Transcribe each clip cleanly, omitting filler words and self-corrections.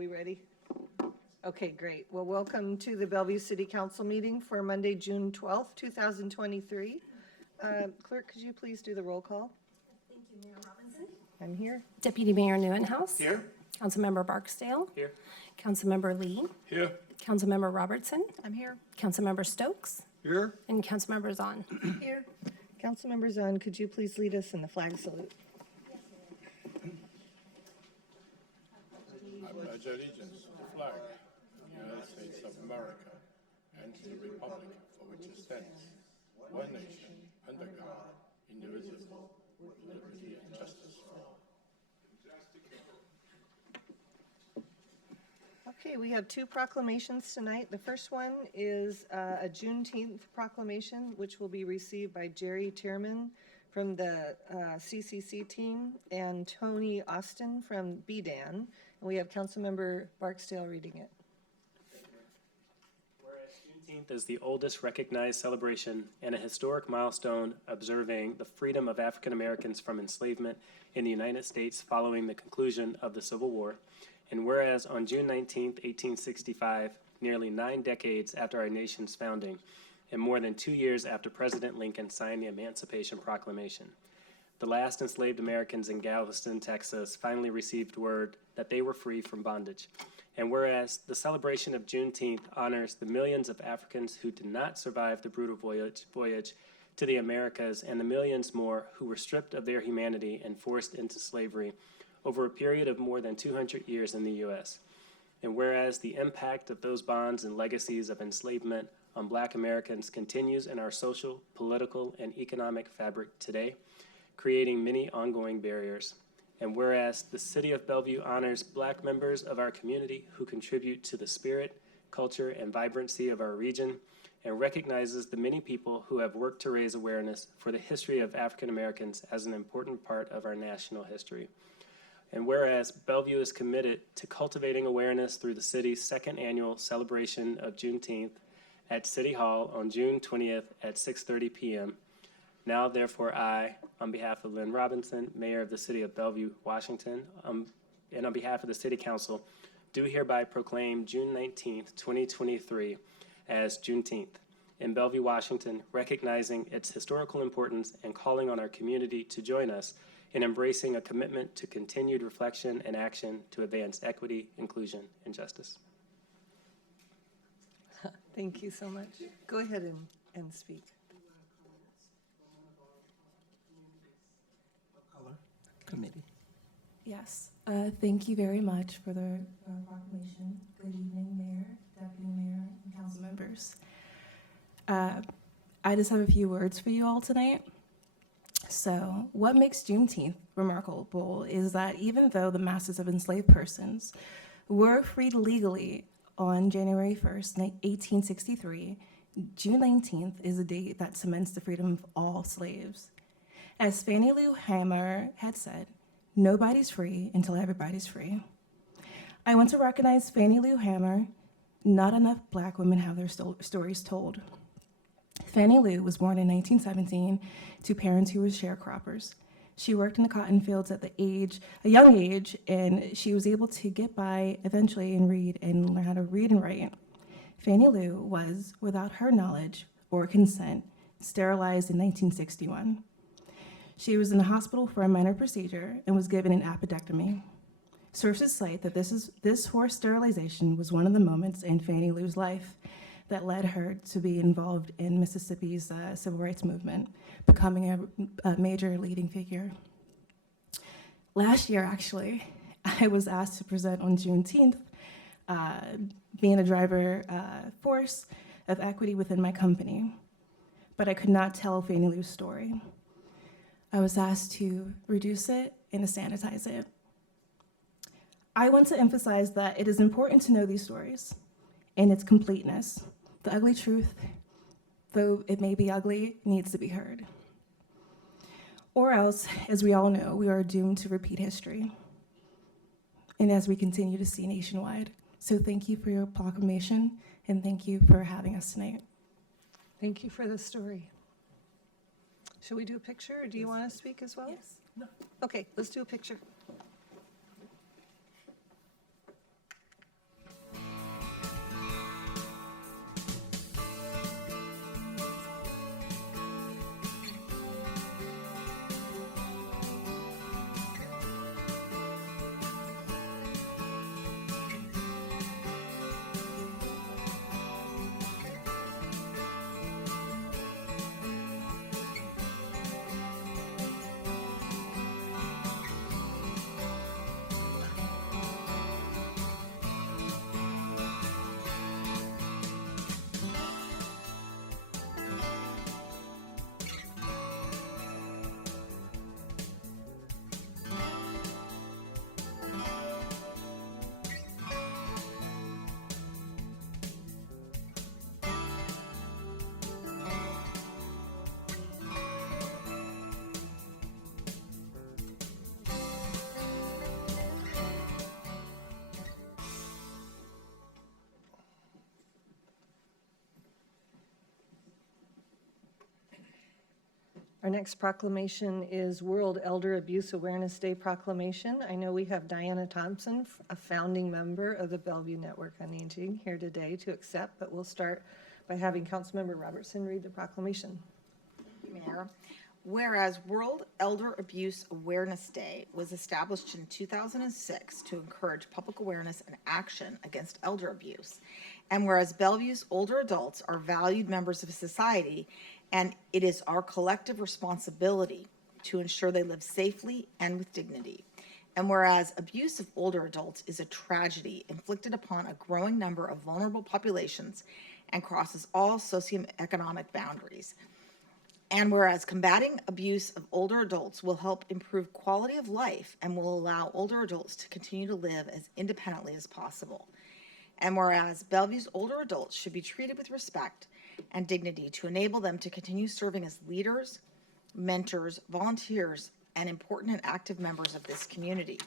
we ready? Okay, great. Well, welcome to the Bellevue City Council meeting for Monday, June 12th, 2023. Clerk, could you please do the roll call? Thank you, Mayor Robinson. I'm here. Deputy Mayor Neuenhouse. Here. Councilmember Barksdale. Here. Councilmember Lee. Here. Councilmember Robertson. I'm here. Councilmember Stokes. Here. And Councilmember Zahn. Here. Councilmember Zahn, could you please lead us in the flag salute? I pledge allegiance to the flag of the United States of America and to the republic for which it stands, one nation, under God, indivisible, with liberty and justice for all. Okay, we have two proclamations tonight. The first one is a Juneteenth proclamation, which will be received by Jerry Tierman from the CCC team and Tony Austin from BDAN. And we have Councilmember Barksdale reading it. Whereas Juneteenth is the oldest recognized celebration and a historic milestone observing the freedom of African Americans from enslavement in the United States following the conclusion of the Civil War. And whereas on June 19, 1865, nearly 9 decades after our nation's founding, and more than 2 years after President Lincoln signed the Emancipation Proclamation, the last enslaved Americans in Galveston, Texas, finally received word that they were free from bondage. And whereas the celebration of Juneteenth honors the millions of Africans who did not survive the brutal voyage to the Americas and the millions more who were stripped of their humanity and forced into slavery over a period of more than 200 years in the U.S. And whereas the impact of those bonds and legacies of enslavement on Black Americans continues in our social, political, and economic fabric today, creating many ongoing barriers. And whereas the City of Bellevue honors Black members of our community who contribute to the spirit, culture, and vibrancy of our region, and recognizes the many people who have worked to raise awareness for the history of African Americans as an important part of our national history. And whereas Bellevue is committed to cultivating awareness through the city's second annual celebration of Juneteenth at City Hall on June 20th at 6:30 p.m. Now, therefore, I, on behalf of Lynn Robinson, Mayor of the City of Bellevue, Washington, and on behalf of the City Council, do hereby proclaim June 19th, 2023 as Juneteenth in Bellevue, Washington, recognizing its historical importance and calling on our community to join us in embracing a commitment to continued reflection and action to advance equity, inclusion, and justice. Thank you so much. Go ahead and speak. Committee. Yes, thank you very much for the proclamation. Good evening, Mayor, Deputy Mayor, and council members. I just have a few words for you all tonight. So, what makes Juneteenth remarkable is that even though the masses of enslaved persons were freed legally on January 1st, 1863, June 19th is a date that cements the freedom of all slaves. As Fannie Lou Hamer had said, nobody's free until everybody's free. I want to recognize Fannie Lou Hamer. Not enough Black women have their stories told. Fannie Lou was born in 1917 to parents who were sharecroppers. She worked in the cotton fields at a young age, and she was able to get by eventually and learn how to read and write. Fannie Lou was, without her knowledge or consent, sterilized in 1961. She was in the hospital for a minor procedure and was given an appendectomy. Sources cite that this forced sterilization was one of the moments in Fannie Lou's life that led her to be involved in Mississippi's civil rights movement, becoming a major leading figure. Last year, actually, I was asked to present on Juneteenth, being a driver force of equity within my company, but I could not tell Fannie Lou's story. I was asked to reduce it and to sanitize it. I want to emphasize that it is important to know these stories in its completeness. The ugly truth, though it may be ugly, needs to be heard. Or else, as we all know, we are doomed to repeat history, and as we continue to see nationwide. So thank you for your proclamation, and thank you for having us tonight. Thank you for the story. Should we do a picture, or do you want to speak as well? Yes. No. Okay, let's do a picture. Our next proclamation is World Elder Abuse Awareness Day proclamation. I know we have Diana Thompson, a founding member of the Bellevue Network on Aging, here today to accept, but we'll start by having Councilmember Robertson read the proclamation. Mayor, whereas World Elder Abuse Awareness Day was established in 2006 to encourage public awareness and action against elder abuse, and whereas Bellevue's older adults are valued members of society, and it is our collective responsibility to ensure they live safely and with dignity. And whereas abuse of older adults is a tragedy inflicted upon a growing number of vulnerable populations and crosses all socioeconomic boundaries. And whereas combating abuse of older adults will help improve quality of life and will allow older adults to continue to live as independently as possible. And whereas Bellevue's older adults should be treated with respect and dignity to enable them to continue serving as leaders, mentors, volunteers, and important and active members of this community.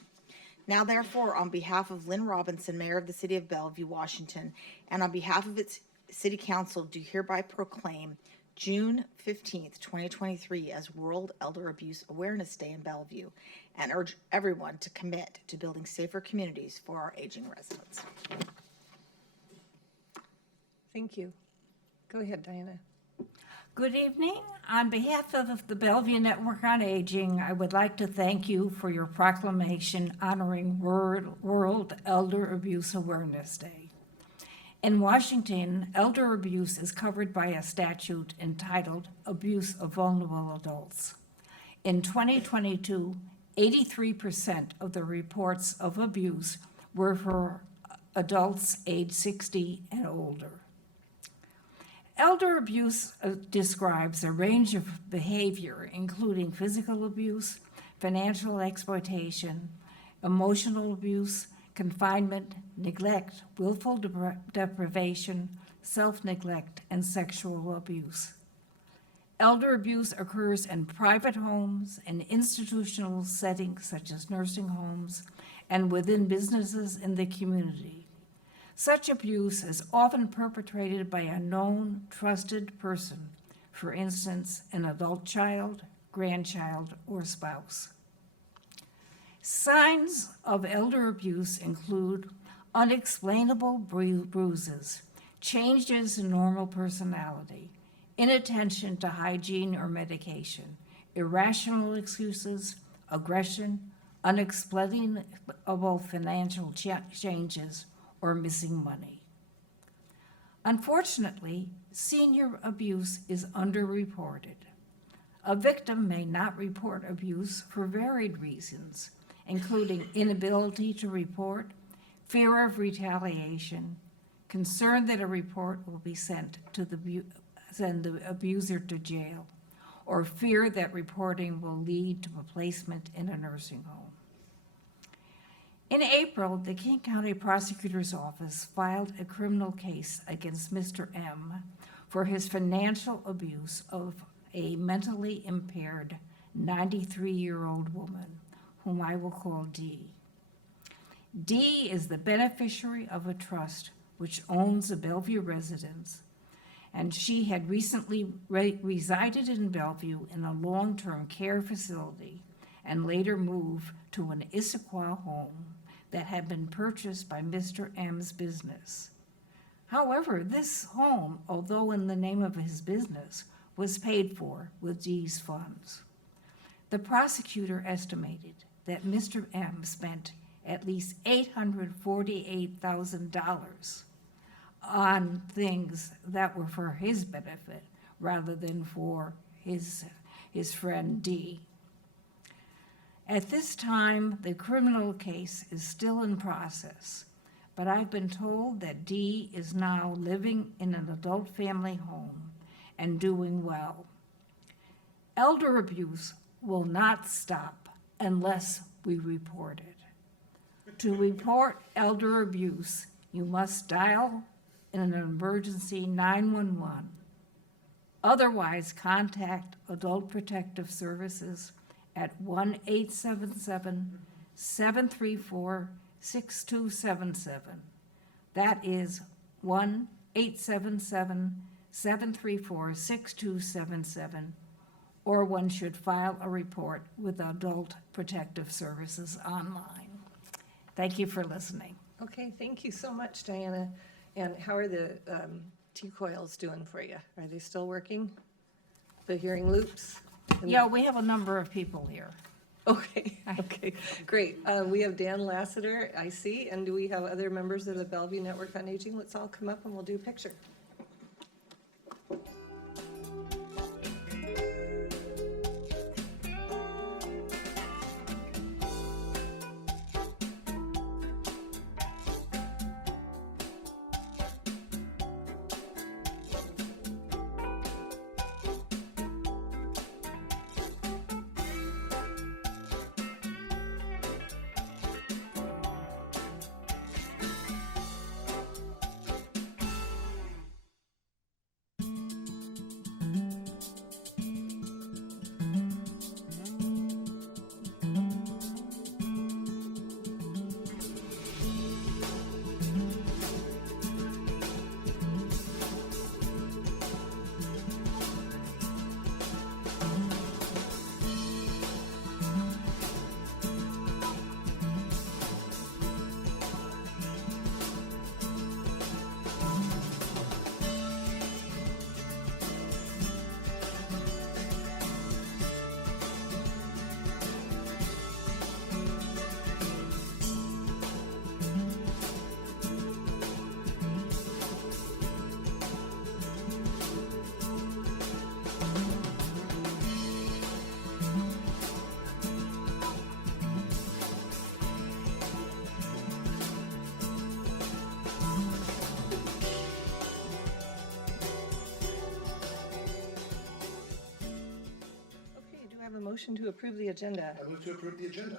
Now, therefore, on behalf of Lynn Robinson, Mayor of the City of Bellevue, Washington, and on behalf of its City Council, do hereby proclaim June 15th, 2023 as World Elder Abuse Awareness Day in Bellevue, and urge everyone to commit to building safer communities for our aging residents. Thank you. Go ahead, Diana. Good evening. On behalf of the Bellevue Network on Aging, I would like to thank you for your proclamation honoring World Elder Abuse Awareness Day. In Washington, elder abuse is covered by a statute entitled Abuse of Vulnerable Adults. In 2022, 83% of the reports of abuse were for adults age 60 and older. Elder abuse describes a range of behavior, including physical abuse, financial exploitation, emotional abuse, confinement, neglect, willful deprivation, self-neglect, and sexual abuse. Elder abuse occurs in private homes and institutional settings such as nursing homes and within businesses in the community. Such abuse is often perpetrated by a known, trusted person, for instance, an adult child, grandchild, or spouse. Signs of elder abuse include unexplainable bruises, changes in normal personality, inattention to hygiene or medication, irrational excuses, aggression, unexplainable financial changes, or missing money. Unfortunately, senior abuse is underreported. A victim may not report abuse for varied reasons, including inability to report, fear of retaliation, concern that a report will be send the abuser to jail, or fear that reporting will lead to a placement in a nursing home. In April, the King County Prosecutor's Office filed a criminal case against Mr. M for his financial abuse of a mentally impaired 93-year-old woman, whom I will call Dee. Dee is the beneficiary of a trust which owns a Bellevue residence, and she had recently resided in Bellevue in a long-term care facility and later moved to an Issaquah home that had been purchased by Mr. M's business. However, this home, although in the name of his business, was paid for with Dee's funds. The prosecutor estimated that Mr. M spent at least $848,000 on things that were for his benefit rather than for his friend Dee. At this time, the criminal case is still in process, but I've been told that Dee is now living in an adult family home and doing well. Elder abuse will not stop unless we report it. To report elder abuse, you must dial an emergency 911. Otherwise, contact Adult Protective Services at 1-877-734-6277. That is 1-877-734-6277, or one should file a report with Adult Protective Services online. Thank you for listening. Okay, thank you so much, Diana. And how are the T-coils doing for you? Are they still working? The hearing loops? And- Yeah, we have a number of people here. Okay, okay, great. We have Dan Lassiter, I see, and do we have other members of the Bellevue Network on Aging? Let's all come up and we'll do a picture. Okay, do I have a motion to approve the agenda? I move to approve the agenda.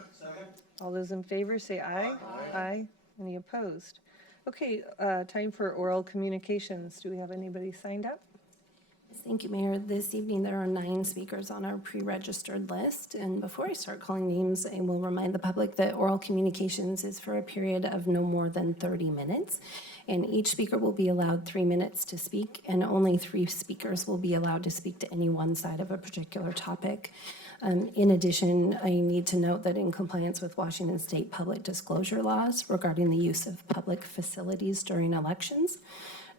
All those in favor say aye. Aye. Any opposed? Okay, time for oral communications. Do we have anybody signed up? Thank you, Mayor. This evening, there are 9 speakers on our pre-registered list. And before I start calling names, I will remind the public that oral communications is for a period of no more than 30 minutes. And each speaker will be allowed 3 minutes to speak, and only 3 speakers will be allowed to speak to any one side of a particular topic. In addition, I need to note that in compliance with Washington State public disclosure laws regarding the use of public facilities during elections,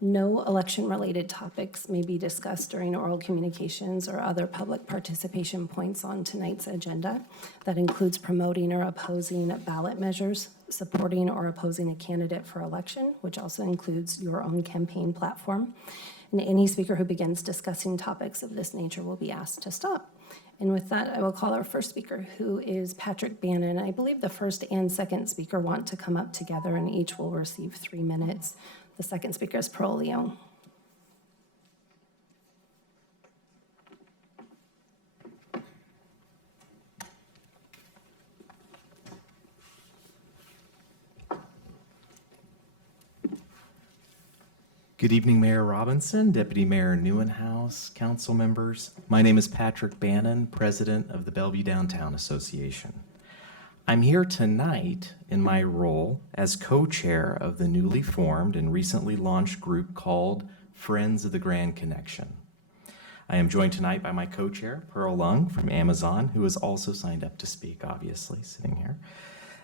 no election-related topics may be discussed during oral communications or other public participation points on tonight's agenda. That includes promoting or opposing ballot measures, supporting or opposing a candidate for election, which also includes your own campaign platform. And any speaker who begins discussing topics of this nature will be asked to stop. And with that, I will call our first speaker, who is Patrick Bannon. I believe the first and second speaker want to come up together, and each will receive 3 minutes. The second speaker is Pearl Leon. Good evening, Mayor Robinson, Deputy Mayor Neuenhouse, council members. My name is Patrick Bannon, President of the Bellevue Downtown Association. I'm here tonight in my role as co-chair of the newly formed and recently launched group called Friends of the Grand Connection. I am joined tonight by my co-chair, Pearl Lung from Amazon, who has also signed up to speak, obviously, sitting here.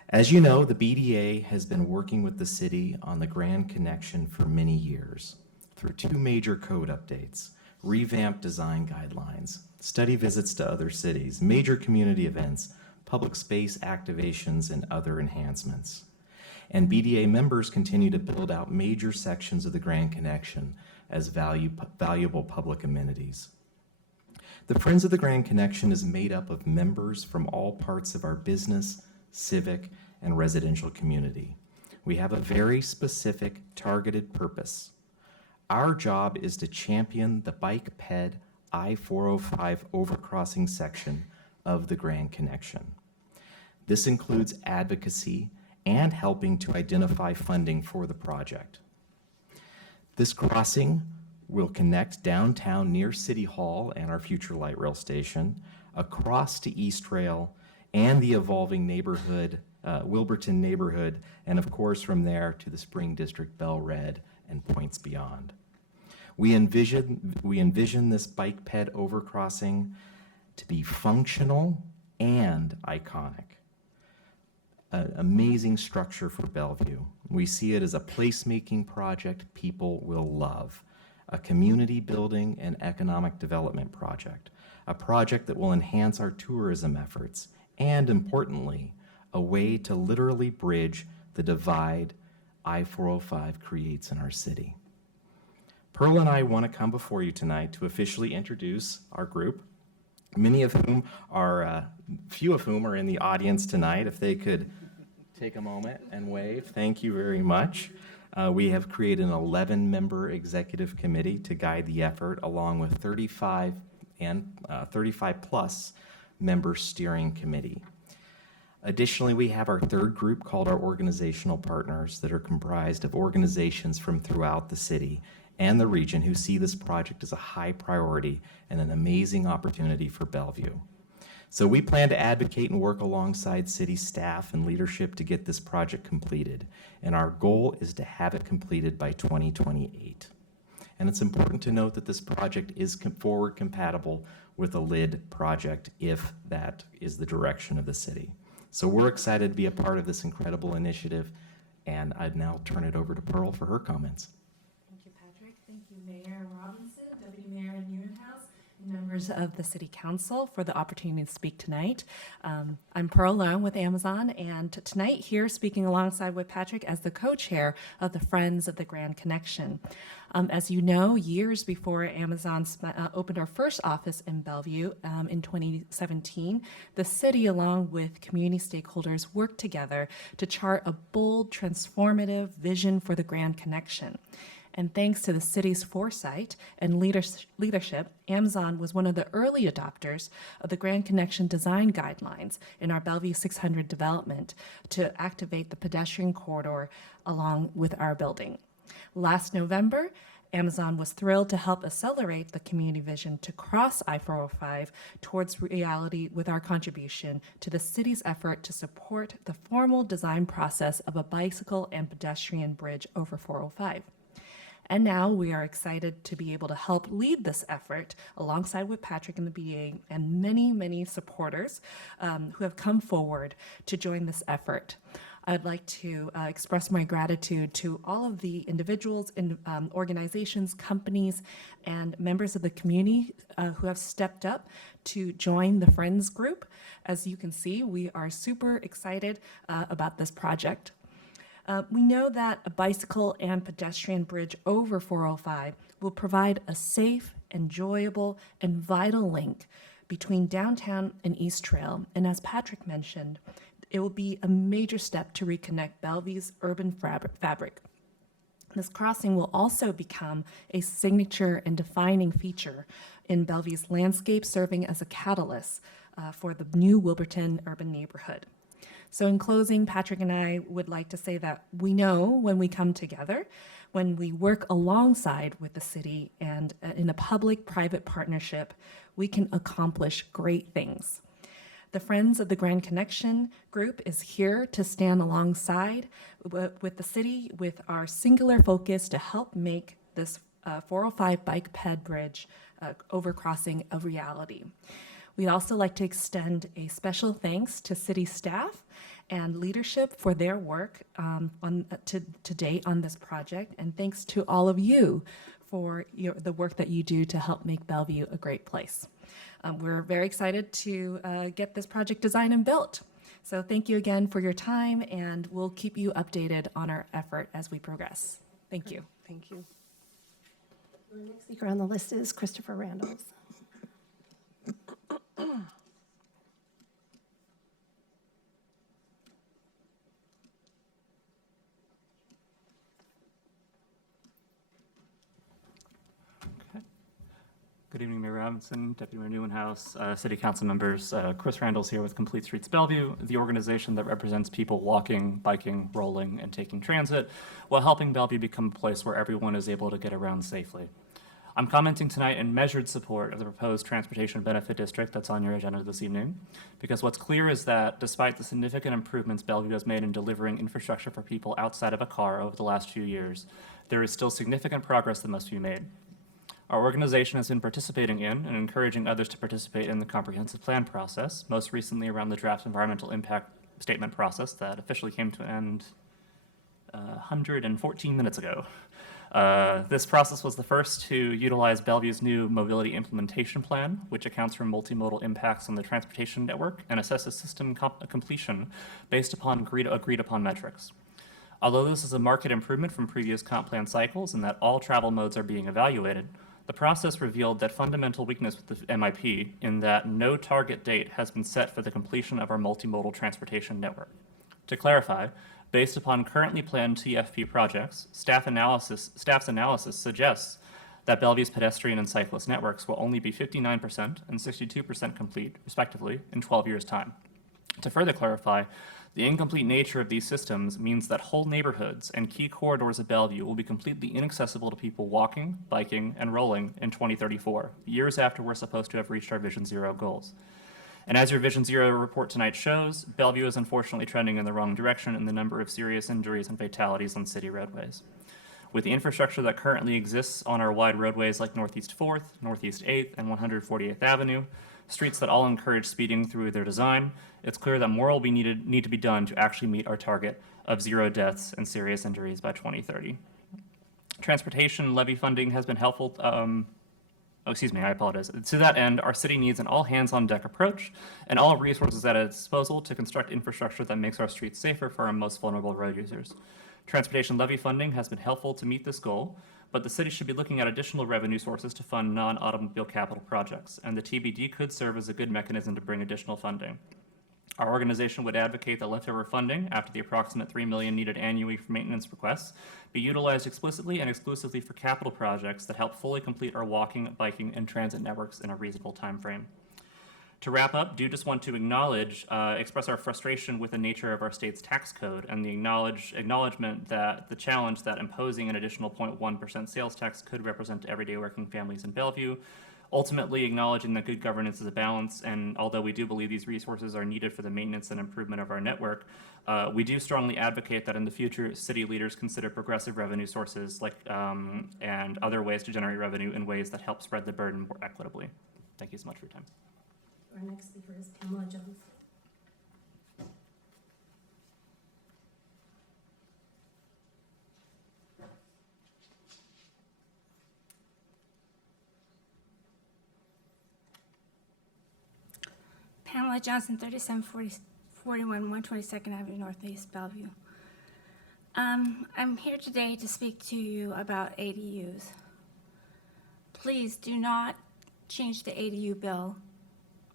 As you know, the BDA has been working with the city on the Grand Connection for many years through 2 major code updates, revamped design guidelines, study visits to other cities, major community events, public space activations, and other enhancements. And BDA members continue to build out major sections of the Grand Connection as valuable public amenities. The Friends of the Grand Connection is made up of members from all parts of our business, civic, and residential community. We have a very specific, targeted purpose. Our job is to champion the bike-ped I-405 overcrossing section of the Grand Connection. This includes advocacy and helping to identify funding for the project. This crossing will connect downtown near City Hall and our future light rail station, across to East Rail, and the evolving neighborhood, Wilburton neighborhood, and of course from there to the Spring District, Bell Red, and points beyond. We envision this bike ped overcrossing to be functional and iconic. An amazing structure for Bellevue. We see it as a placemaking project people will love, a community building and economic development project, a project that will enhance our tourism efforts, and importantly, a way to literally bridge the divide I-405 creates in our city. Pearl and I want to come before you tonight to officially introduce our group, few of whom are in the audience tonight. If they could take a moment and wave, thank you very much. We have created an 11-member executive committee to guide the effort, along with 35 plus member steering committee. Additionally, we have our third group called our organizational partners that are comprised of organizations from throughout the city and the region who see this project as a high priority and an amazing opportunity for Bellevue. So we plan to advocate and work alongside city staff and leadership to get this project completed. And our goal is to have it completed by 2028. And it's important to note that this project is forward compatible with a LID project if that is the direction of the city. So we're excited to be a part of this incredible initiative, and I'd now turn it over to Pearl for her comments. Thank you, Patrick. Thank you, Mayor Robinson, Deputy Mayor Neuenhaus, and members of the City Council for the opportunity to speak tonight. I'm Pearl Long with Amazon, and tonight here speaking alongside with Patrick as the co-chair of the Friends of the Grand Connection. As you know, years before Amazon opened our first office in Bellevue in 2017, the city, along with community stakeholders, worked together to chart a bold, transformative vision for the Grand Connection. And thanks to the city's foresight and leadership, Amazon was one of the early adopters of the Grand Connection design guidelines in our Bellevue 600 development to activate the pedestrian corridor along with our building. Last November, Amazon was thrilled to help accelerate the community vision to cross I-405 towards reality with our contribution to the city's effort to support the formal design process of a bicycle and pedestrian bridge over 405. And now we are excited to be able to help lead this effort alongside with Patrick and the BDA and many, many supporters who have come forward to join this effort. I'd like to express my gratitude to all of the individuals and organizations, companies, and members of the community who have stepped up to join the Friends group. As you can see, we are super excited about this project. We know that a bicycle and pedestrian bridge over 405 will provide a safe, enjoyable, and vital link between downtown and East Trail. And as Patrick mentioned, it will be a major step to reconnect Bellevue's urban fabric. This crossing will also become a signature and defining feature in Bellevue's landscape, serving as a catalyst for the new Wilburton urban neighborhood. So in closing, Patrick and I would like to say that we know when we come together, when we work alongside with the city and in a public-private partnership, we can accomplish great things. The Friends of the Grand Connection group is here to stand alongside with the city with our singular focus to help make this 405 bike ped bridge overcrossing a reality. We'd also like to extend a special thanks to city staff and leadership for their work to date on this project, and thanks to all of you for the work that you do to help make Bellevue a great place. We're very excited to get this project designed and built. So thank you again for your time, and we'll keep you updated on our effort as we progress. Thank you. Thank you. The next speaker on the list is Christopher Randalls. Good evening, Mayor Robinson, Deputy Mayor Neuenhaus, City Council members. Chris Randall's here with Complete Streets Bellevue, the organization that represents people walking, biking, rolling, and taking transit, while helping Bellevue become a place where everyone is able to get around safely. I'm commenting tonight in measured support of the proposed Transportation Benefit District that's on your agenda this evening, because what's clear is that despite the significant improvements Bellevue has made in delivering infrastructure for people outside of a car over the last few years, there is still significant progress that must be made. Our organization has been participating in and encouraging others to participate in the comprehensive plan process, most recently around the draft environmental impact statement process that officially came to an end 114 minutes ago. This process was the first to utilize Bellevue's new mobility implementation plan, which accounts for multimodal impacts on the transportation network and assesses system completion based upon agreed upon metrics. Although this is a market improvement from previous comp plan cycles in that all travel modes are being evaluated, the process revealed that fundamental weakness with the MIP in that no target date has been set for the completion of our multimodal transportation network. To clarify, based upon currently planned TFP projects, staff's analysis suggests that Bellevue's pedestrian and cyclist networks will only be 59% and 62% complete, respectively, in 12 years' time. To further clarify, the incomplete nature of these systems means that whole neighborhoods and key corridors of Bellevue will be completely inaccessible to people walking, biking, and rolling in 2034, years after we're supposed to have reached our Vision Zero goals. And as your Vision Zero report tonight shows, Bellevue is unfortunately trending in the wrong direction in the number of serious injuries and fatalities on city roadways. With the infrastructure that currently exists on our wide roadways like Northeast 4th, Northeast 8th, and 148th Avenue, streets that all encourage speeding through their design, it's clear that more will need to be done to actually meet our target of 0 deaths and serious injuries by 2030. Transportation levy funding has been helpful. I apologize. To that end, our city needs an all-hands-on-deck approach and all resources at its disposal to construct infrastructure that makes our streets safer for our most vulnerable road users. Transportation levy funding has been helpful to meet this goal, but the city should be looking at additional revenue sources to fund non-automobile capital projects, and the TBD could serve as a good mechanism to bring additional funding. Our organization would advocate that leftover funding, after the approximate $3 million needed annually for maintenance requests, be utilized explicitly and exclusively for capital projects that help fully complete our walking, biking, and transit networks in a reasonable time frame. To wrap up, do just want to express our frustration with the nature of our state's tax code and the acknowledgement that the challenge that imposing an additional 0.1% sales tax could represent to everyday working families in Bellevue. Ultimately, acknowledging that good governance is a balance, and although we do believe these resources are needed for the maintenance and improvement of our network, we do strongly advocate that in the future, city leaders consider progressive revenue sources and other ways to generate revenue in ways that help spread the burden more equitably. Thank you so much for your time. Our next speaker is Pamela Jones. Pamela Johnson, 3741 122nd Avenue Northeast, Bellevue. I'm here today to speak to you about ADUs. Please do not change the ADU bill,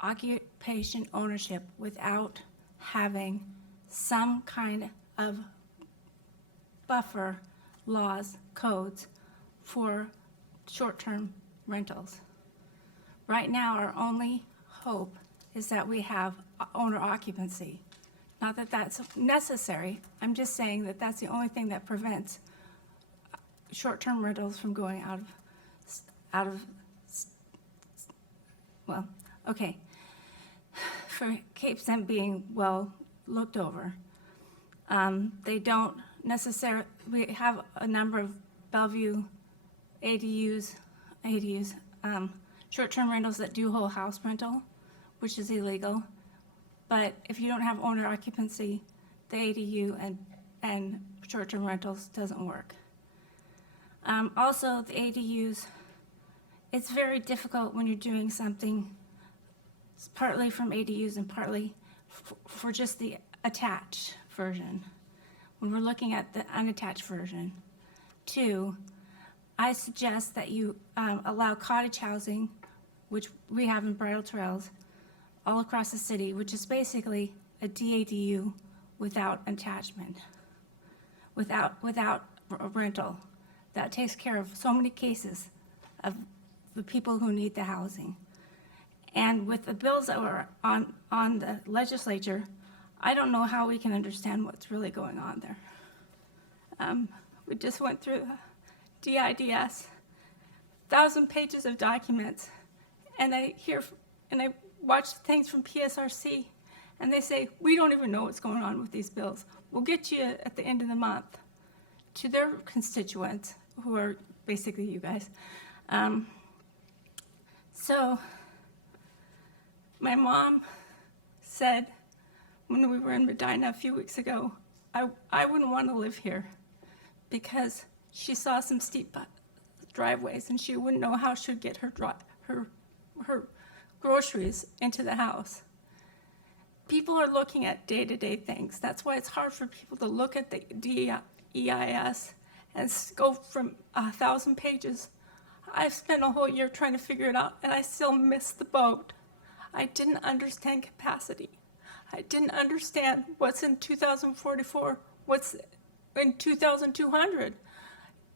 occupation ownership, without having some kind of buffer laws, codes for short-term rentals. Right now, our only hope is that we have owner occupancy. Not that that's necessary, I'm just saying that that's the only thing that prevents short-term rentals from going keeps them being well looked over. They don't necessarily, we have a number of Bellevue ADUs, short-term rentals that do whole house rental, which is illegal. But if you don't have owner occupancy, the ADU and short-term rentals doesn't work. Also, the ADUs, it's very difficult when you're doing something partly from ADUs and partly for just the attached version. When we're looking at the unattached version. 2, I suggest that you allow cottage housing, which we have in Bridle Trails, all across the city, which is basically a DADU without attachment, without a rental. That takes care of so many cases of the people who need the housing. And with the bills that were on the legislature, I don't know how we can understand what's really going on there. We just went through DIDS, 1,000 pages of documents, and I watch things from PSRC, and they say, we don't even know what's going on with these bills. We'll get you at the end of the month to their constituents, who are basically you guys. So, my mom said when we were in Medina a few weeks ago, I wouldn't want to live here because she saw some steep driveways and she wouldn't know how she'd get her groceries into the house. People are looking at day-to-day things. That's why it's hard for people to look at the EIS and go from 1,000 pages. I've spent a whole year trying to figure it out, and I still missed the boat. I didn't understand capacity. I didn't understand what's in 2044, what's in 2200.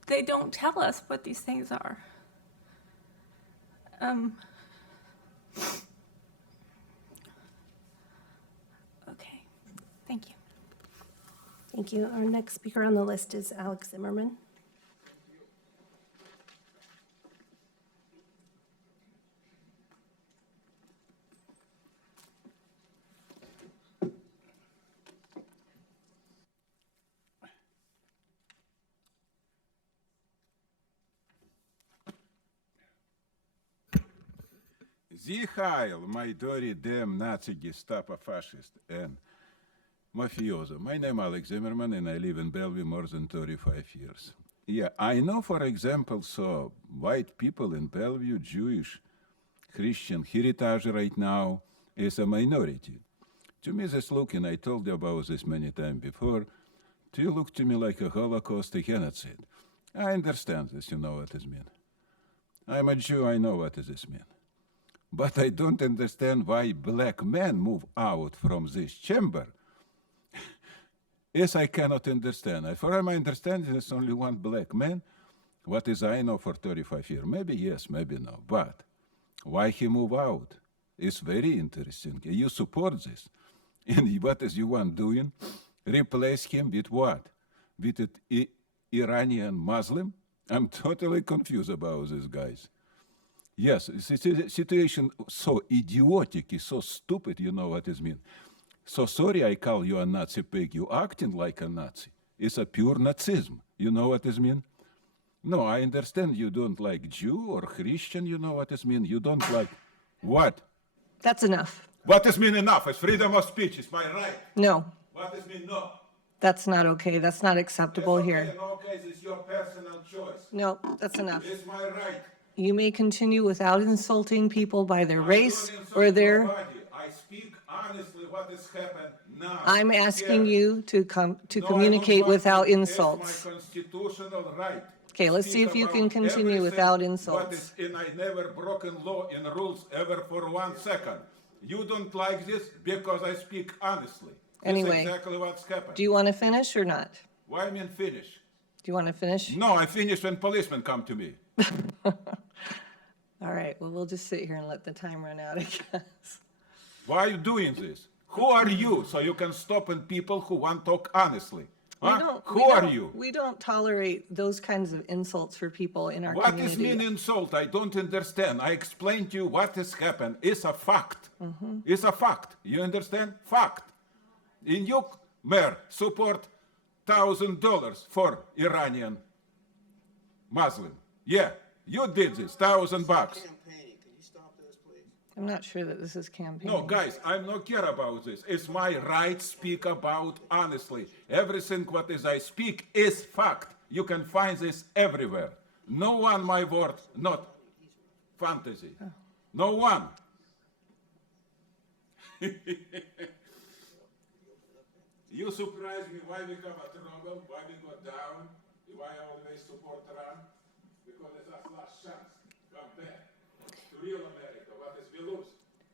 They don't tell us what these things are. Okay, thank you. Thank you. Our next speaker on the list is Alex Zimmerman. Sie Heil, my dirty damn Nazi Gestapo fascist and mafioso. My name is Alex Zimmerman and I live in Bellevue more than 35 years. Yeah, I know, for example, so white people in Bellevue, Jewish, Christian heritage right now is a minority. To me, this look, and I told you about this many times before, to you look to me like a Holocaust, a genocide. I understand this, you know what this means. I'm a Jew, I know what this means. But I don't understand why black men move out from this chamber. Yes, I cannot understand. For my understanding, there's only one black man. What is I know for 35 years? Maybe yes, maybe no. But why he move out is very interesting. You support this. And what is you want doing? Replace him with what? With an Iranian Muslim? I'm totally confused about these guys. Yes, the situation so idiotic, is so stupid, you know what it means. So sorry I call you a Nazi pig, you acting like a Nazi. It's a pure Nazism, you know what it means? No, I understand you don't like Jew or Christian, you know what it means. You don't like, what? That's enough. What does mean enough? It's freedom of speech, it's my right. No, What does mean no? that's not okay. That's not acceptable It's okay, here. in all cases, it's your personal choice. No, that's enough. It's my right. You may continue without insulting people by their I race don't insult or their. nobody. I speak honestly what has happened now. I'm asking here. you to No, I communicate don't want without to. insults. It's my constitutional right. Okay, let's see if you can continue without insults. What is in I never broken law and rules ever for 1 second. You don't like this because I speak honestly. Anyway, That's exactly what's happened. Do you want to finish or not? Why I mean finish? Do you want to finish? No, I finish when policemen come to me. All right, well, we'll just sit here and let the time run out, I guess. Why are you doing this? Who are you so you can stop in people who want to talk honestly? Huh? Who are you? We don't tolerate those kinds of insults for people in our What community. is mean insult? I don't understand. I explained to you what has happened. It's a fact. It's a fact. You understand? Fact. And you, Mayor, support $1,000 for Iranian Muslim. Yeah, you did this, $1,000. I'm not sure that this is campaigning. No, guys, I don't care about this. It's my right to speak about honestly. Everything what is I speak is fact. You can find this everywhere. No one, my word, not fantasy. No one. You surprise me why we have a trouble, why we go down, why I always support Trump. Because it's our last chance. Come back to real America. What is we lose?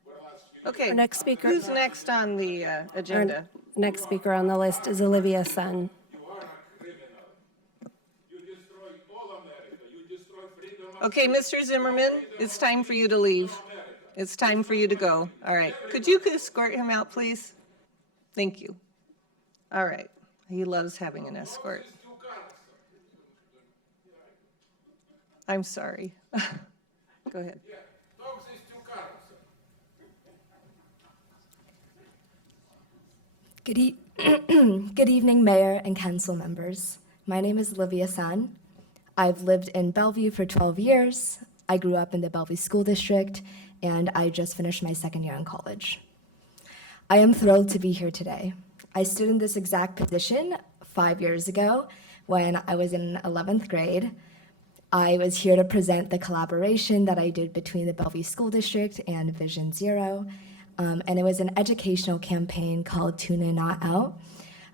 For the last few Okay, Our next speaker. who's next on the agenda? Our next speaker on the list is Olivia Sun. You are a criminal. You destroy all America. You destroy freedom of Okay, Mr. Zimmerman, it's time for you to leave. It's time for you to go. All right, could you escort him out, please? Thank you. All right, he loves having an escort. I'm sorry. Go ahead. dogs is two cars. Good evening, Mayor and Council members. My name is Olivia San. I've lived in Bellevue for 12 years. I grew up in the Bellevue School District, and I just finished my second year in college. I am thrilled to be here today. I stood in this exact position 5 years ago when I was in 11th grade. I was here to present the collaboration that I did between the Bellevue School District and Vision Zero, and it was an educational campaign called Tune In Not Out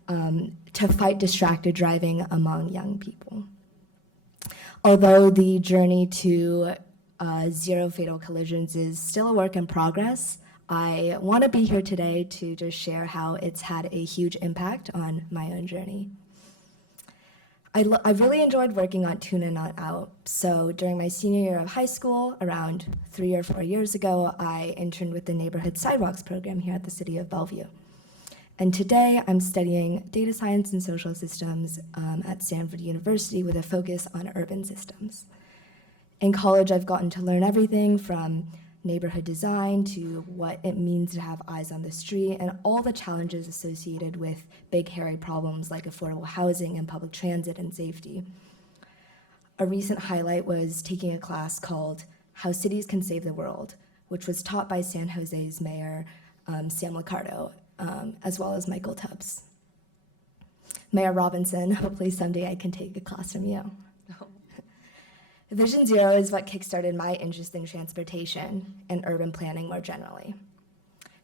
to fight distracted driving among young people. Although the journey to zero fatal collisions is still a work in progress, I want to be here today to just share how it's had a huge impact on my own journey. I really enjoyed working on Tune In Not Out. So during my senior year of high school, around 3 or 4 years ago, I interned with the Neighborhood Sidewalks program here at the city of Bellevue. And today I'm studying data science and social systems at Stanford University with a focus on urban systems. In college, I've gotten to learn everything from neighborhood design to what it means to have eyes on the street and all the challenges associated with big, hairy problems like affordable housing and public transit and safety. A recent highlight was taking a class called How Cities Can Save the World, which was taught by San Jose's mayor, Sam Liccardo, as well as Michael Tubbs. Mayor Robinson, hopefully someday I can take a class from you. Vision Zero is what kickstarted my interest in transportation and urban planning more generally.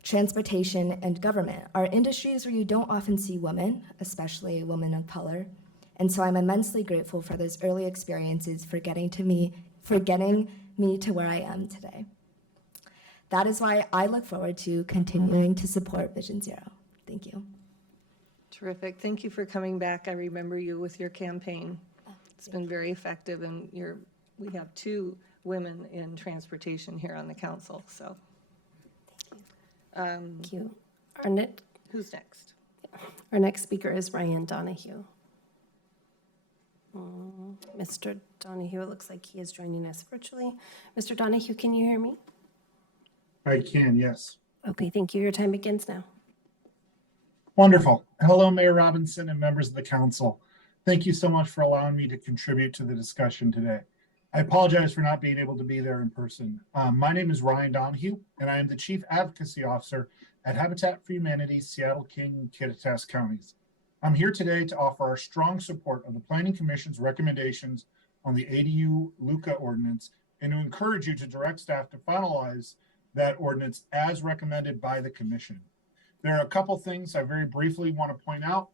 Transportation and government are industries where you don't often see women, especially women of color, and so I'm immensely grateful for those early experiences for getting me to where I am today. That is why I look forward to continuing to support Vision Zero. Thank you. Terrific. Thank you for coming back. I remember you with your campaign. It's been very effective, and we have 2 women in transportation here on the council, so. Thank you. Who's next? Our next speaker is Ryan Donahue. Mr. Donahue, it looks like he is joining us virtually. Mr. Donahue, can you hear me? I can, yes. Okay, thank you. Your time begins now. Wonderful. Hello, Mayor Robinson and members of the council. Thank you so much for allowing me to contribute to the discussion today. I apologize for not being able to be there in person. My name is Ryan Donahue, and I am the Chief Advocacy Officer at Habitat for Humanity's Seattle, King, and Kittitas counties. I'm here today to offer our strong support of the Planning Commission's recommendations on the ADU LUCA ordinance and to encourage you to direct staff to finalize that ordinance as recommended by the Commission. There are a couple things I very briefly want to point out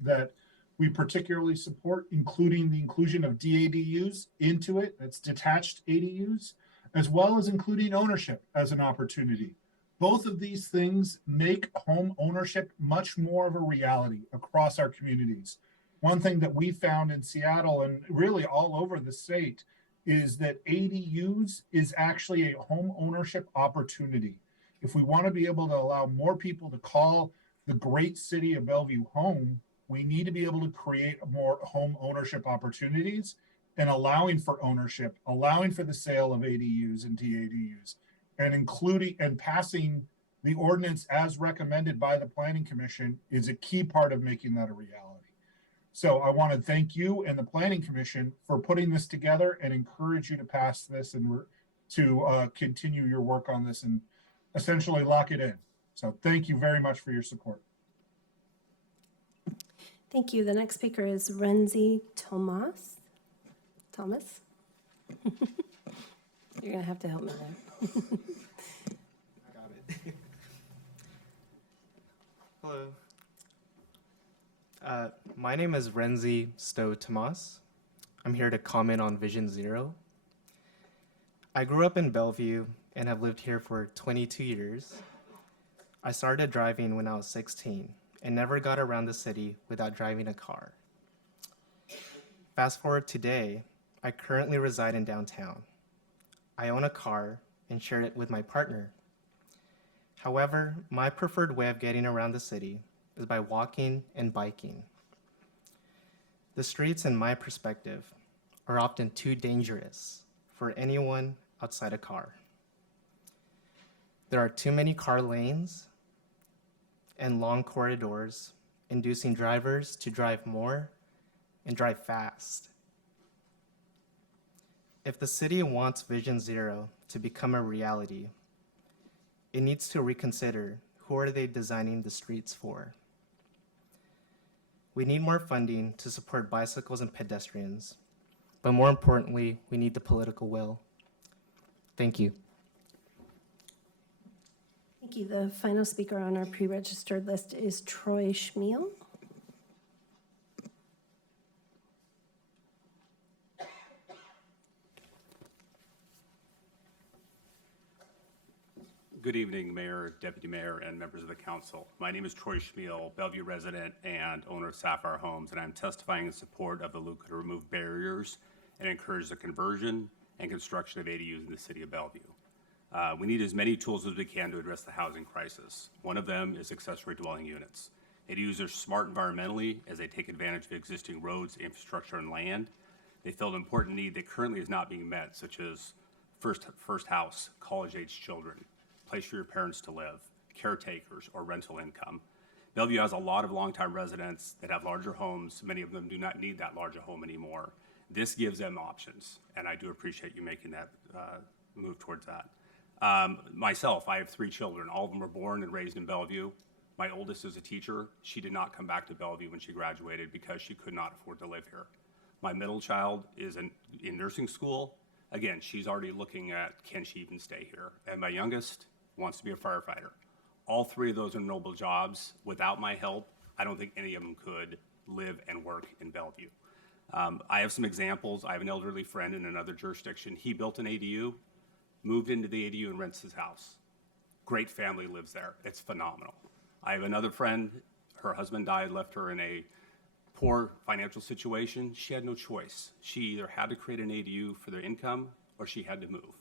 that we particularly support, including the inclusion of DADUs into it, that's detached ADUs, as well as including ownership as an opportunity. Both of these things make home ownership much more of a reality across our communities. One thing that we found in Seattle and really all over the state is that ADUs is actually a home ownership opportunity. If we want to be able to allow more people to call the great city of Bellevue home, we need to be able to create more home ownership opportunities and allowing for ownership, allowing for the sale of ADUs and DADUs, and including and passing the ordinance as recommended by the Planning Commission is a key part of making that a reality. So I want to thank you and the Planning Commission for putting this together and encourage you to pass this and to continue your work on this and essentially lock it in. So thank you very much for your support. Thank you. The next speaker is Renzi Thomas. You're going to have to help me there. I got it. Hello. My name is Renzi Stowe Tomas. I'm here to comment on Vision Zero. I grew up in Bellevue and have lived here for 22 years. I started driving when I was 16 and never got around the city without driving a car. Fast forward today, I currently reside in downtown. I own a car and share it with my partner. However, my preferred way of getting around the city is by walking and biking. The streets, in my perspective, are often too dangerous for anyone outside a car. There are too many car lanes and long corridors, inducing drivers to drive more and drive fast. If the city wants Vision Zero to become a reality, it needs to reconsider who are they designing the streets for. We need more funding to support bicycles and pedestrians, but more importantly, we need the political will. Thank you. Thank you. The final speaker on our pre-registered list is Troy Schmiel. Good evening, Mayor, Deputy Mayor, and members of the council. My name is Troy Schmiel, Bellevue resident and owner of Sapphire Homes, and I'm testifying in support of the LUCA to remove barriers and encourage the conversion and construction of ADUs in the city of Bellevue. We need as many tools as we can to address the housing crisis. One of them is accessory dwelling units. ADUs are smart environmentally as they take advantage of existing roads, infrastructure, and land. They fill an important need that currently is not being met, such as first house, college-age children, place for your parents to live, caretakers, or rental income. Bellevue has a lot of longtime residents that have larger homes. Many of them do not need that larger home anymore. This gives them options, and I do appreciate you making that move towards that. Myself, I have 3 children. All of them were born and raised in Bellevue. My oldest is a teacher. She did not come back to Bellevue when she graduated because she could not afford to live here. My middle child is in nursing school. Again, she's already looking at, can she even stay here? And my youngest wants to be a firefighter. All 3 of those are noble jobs. Without my help, I don't think any of them could live and work in Bellevue. I have some examples. I have an elderly friend in another jurisdiction. He built an ADU, moved into the ADU and rents his house. Great family lives there. It's phenomenal. I have another friend, her husband died, left her in a poor financial situation. She had no choice. She either had to create an ADU for their income or she had to move.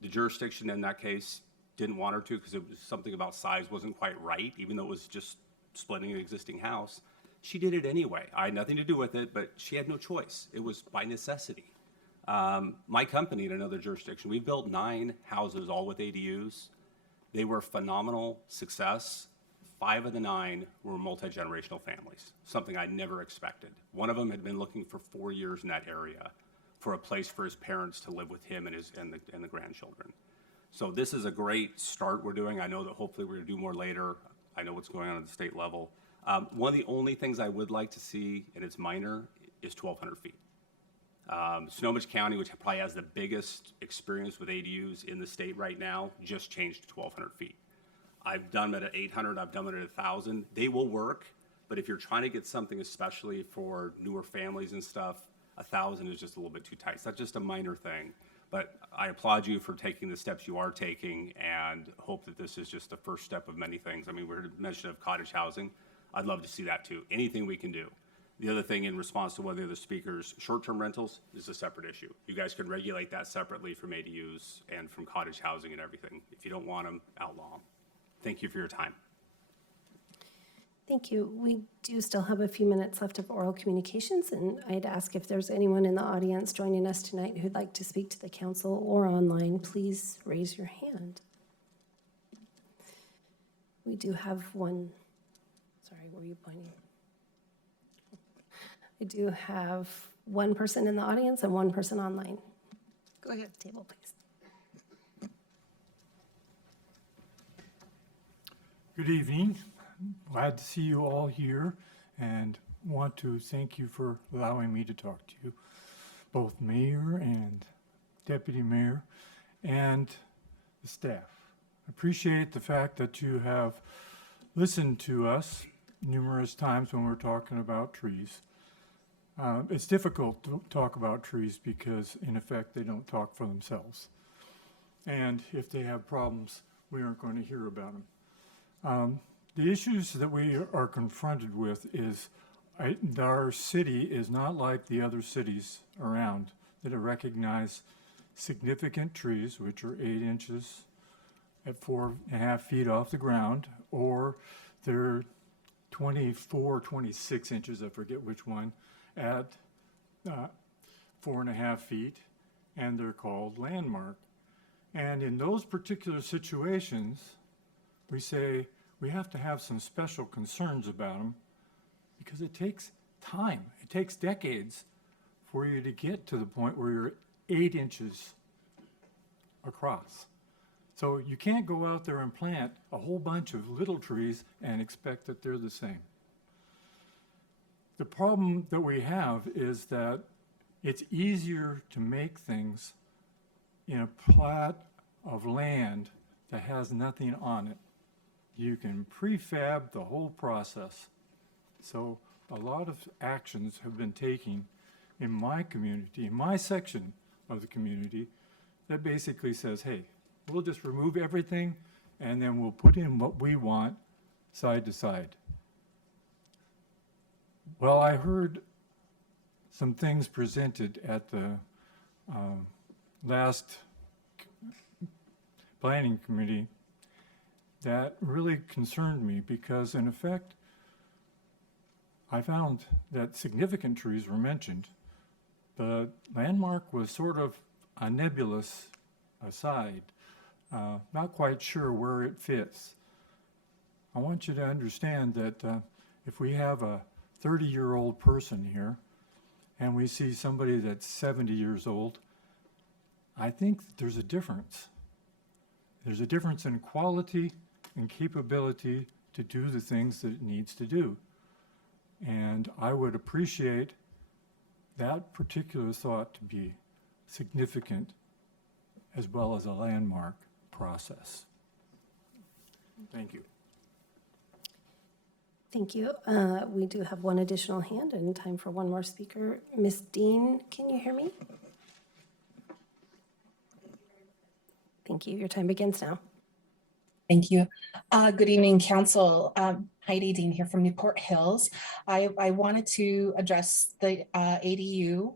The jurisdiction in that case didn't want her to because it was something about size wasn't quite right, even though it was just splitting an existing house. She did it anyway. I had nothing to do with it, but she had no choice. It was by necessity. My company in another jurisdiction, we built 9 houses, all with ADUs. They were a phenomenal success. 5 of the 9 were multi-generational families, something I never expected. One of them had been looking for 4 years in that area for a place for his parents to live with him and the grandchildren. So this is a great start we're doing. I know that hopefully we're gonna do more later. I know what's going on at the state level. One of the only things I would like to see, and it's minor, is 1,200 feet. Snohomish County, which probably has the biggest experience with ADUs in the state right now, just changed to 1,200 feet. I've done it at 800, I've done it at 1,000. They will work, but if you're trying to get something especially for newer families and stuff, 1,000 is just a little bit too tight. So that's just a minor thing. But I applaud you for taking the steps you are taking and hope that this is just the first step of many things. I mean, we heard mention of cottage housing. I'd love to see that too. Anything we can do. The other thing in response to one of the other speakers, short-term rentals is a separate issue. You guys can regulate that separately from ADUs and from cottage housing and everything. If you don't want them, outlaw them. Thank you for your time. Thank you. We do still have a few minutes left of oral communications, and I'd ask if there's anyone in the audience joining us tonight who'd like to speak to the council or online, please raise your hand. We do have one. Sorry, were you pointing? I do have one person in the audience and one person online. Go ahead, table, please. Good evening. Glad to see you all here and want to thank you for allowing me to talk to you, both Mayor and Deputy Mayor and the staff. I appreciate the fact that you have listened to us numerous times when we're talking about trees. It's difficult to talk about trees because, in effect, they don't talk for themselves. And if they have problems, we aren't going to hear about them. The issues that we are confronted with is our city is not like the other cities around that have recognized significant trees, which are 8 inches at 4.5 feet off the ground, or they're 24, 26 inches, I forget which one, at 4.5 feet, and they're called landmark. And in those particular situations, we say we have to have some special concerns about them because it takes time. It takes decades for you to get to the point where you're 8 inches across. So you can't go out there and plant a whole bunch of little trees and expect that they're the same. The problem that we have is that it's easier to make things in a plat of land that has nothing on it. You can prefab the whole process. So a lot of actions have been taken in my community, in my section of the community, that basically says, hey, we'll just remove everything and then we'll put in what we want side to side. Well, I heard some things presented at the last planning committee that really concerned me because, in effect, I found that significant trees were mentioned. The landmark was sort of a nebulous aside, not quite sure where it fits. I want you to understand that if we have a 30-year-old person here and we see somebody that's 70 years old, I think that there's a difference. There's a difference in quality and capability to do the things that it needs to do. And I would appreciate that particular thought to be significant as well as a landmark process. Thank you. Thank you. We do have one additional hand and time for one more speaker. Ms. Dean, can you hear me? Thank you. Your time begins now. Thank you. Good evening, Council. Heidi Dean here from Newport Hills. I wanted to address the ADU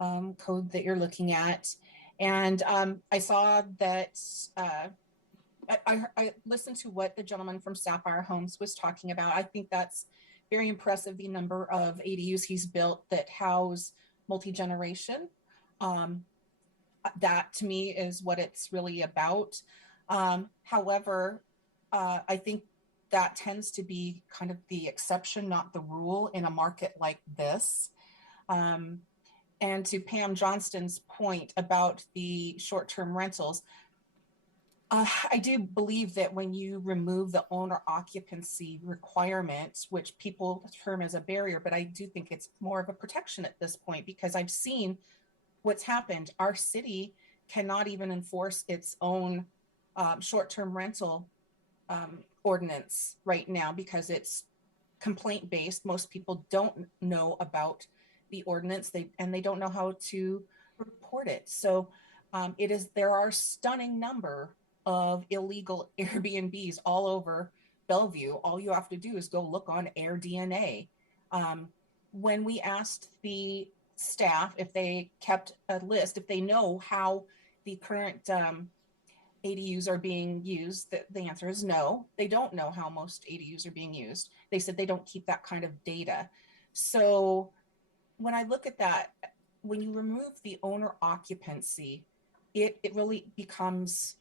code that you're looking at. And I saw that, I listened to what the gentleman from Sapphire Homes was talking about. I think that's very impressive, the number of ADUs he's built that house multi-generation. That to me is what it's really about. However, I think that tends to be kind of the exception, not the rule in a market like this. And to Pam Johnston's point about the short-term rentals, I do believe that when you remove the owner occupancy requirements, which people term as a barrier, but I do think it's more of a protection at this point because I've seen what's happened. Our city cannot even enforce its own short-term rental ordinance right now because it's complaint-based. Most people don't know about the ordinance, and they don't know how to report it. So there are a stunning number of illegal Airbnbs all over Bellevue. All you have to do is go look on AirDNA. When we asked the staff if they kept a list, if they know how the current ADUs are being used, the answer is no. They don't know how most ADUs are being used. They said they don't keep that kind of data. So when I look at that, when you remove the owner occupancy, it really becomes,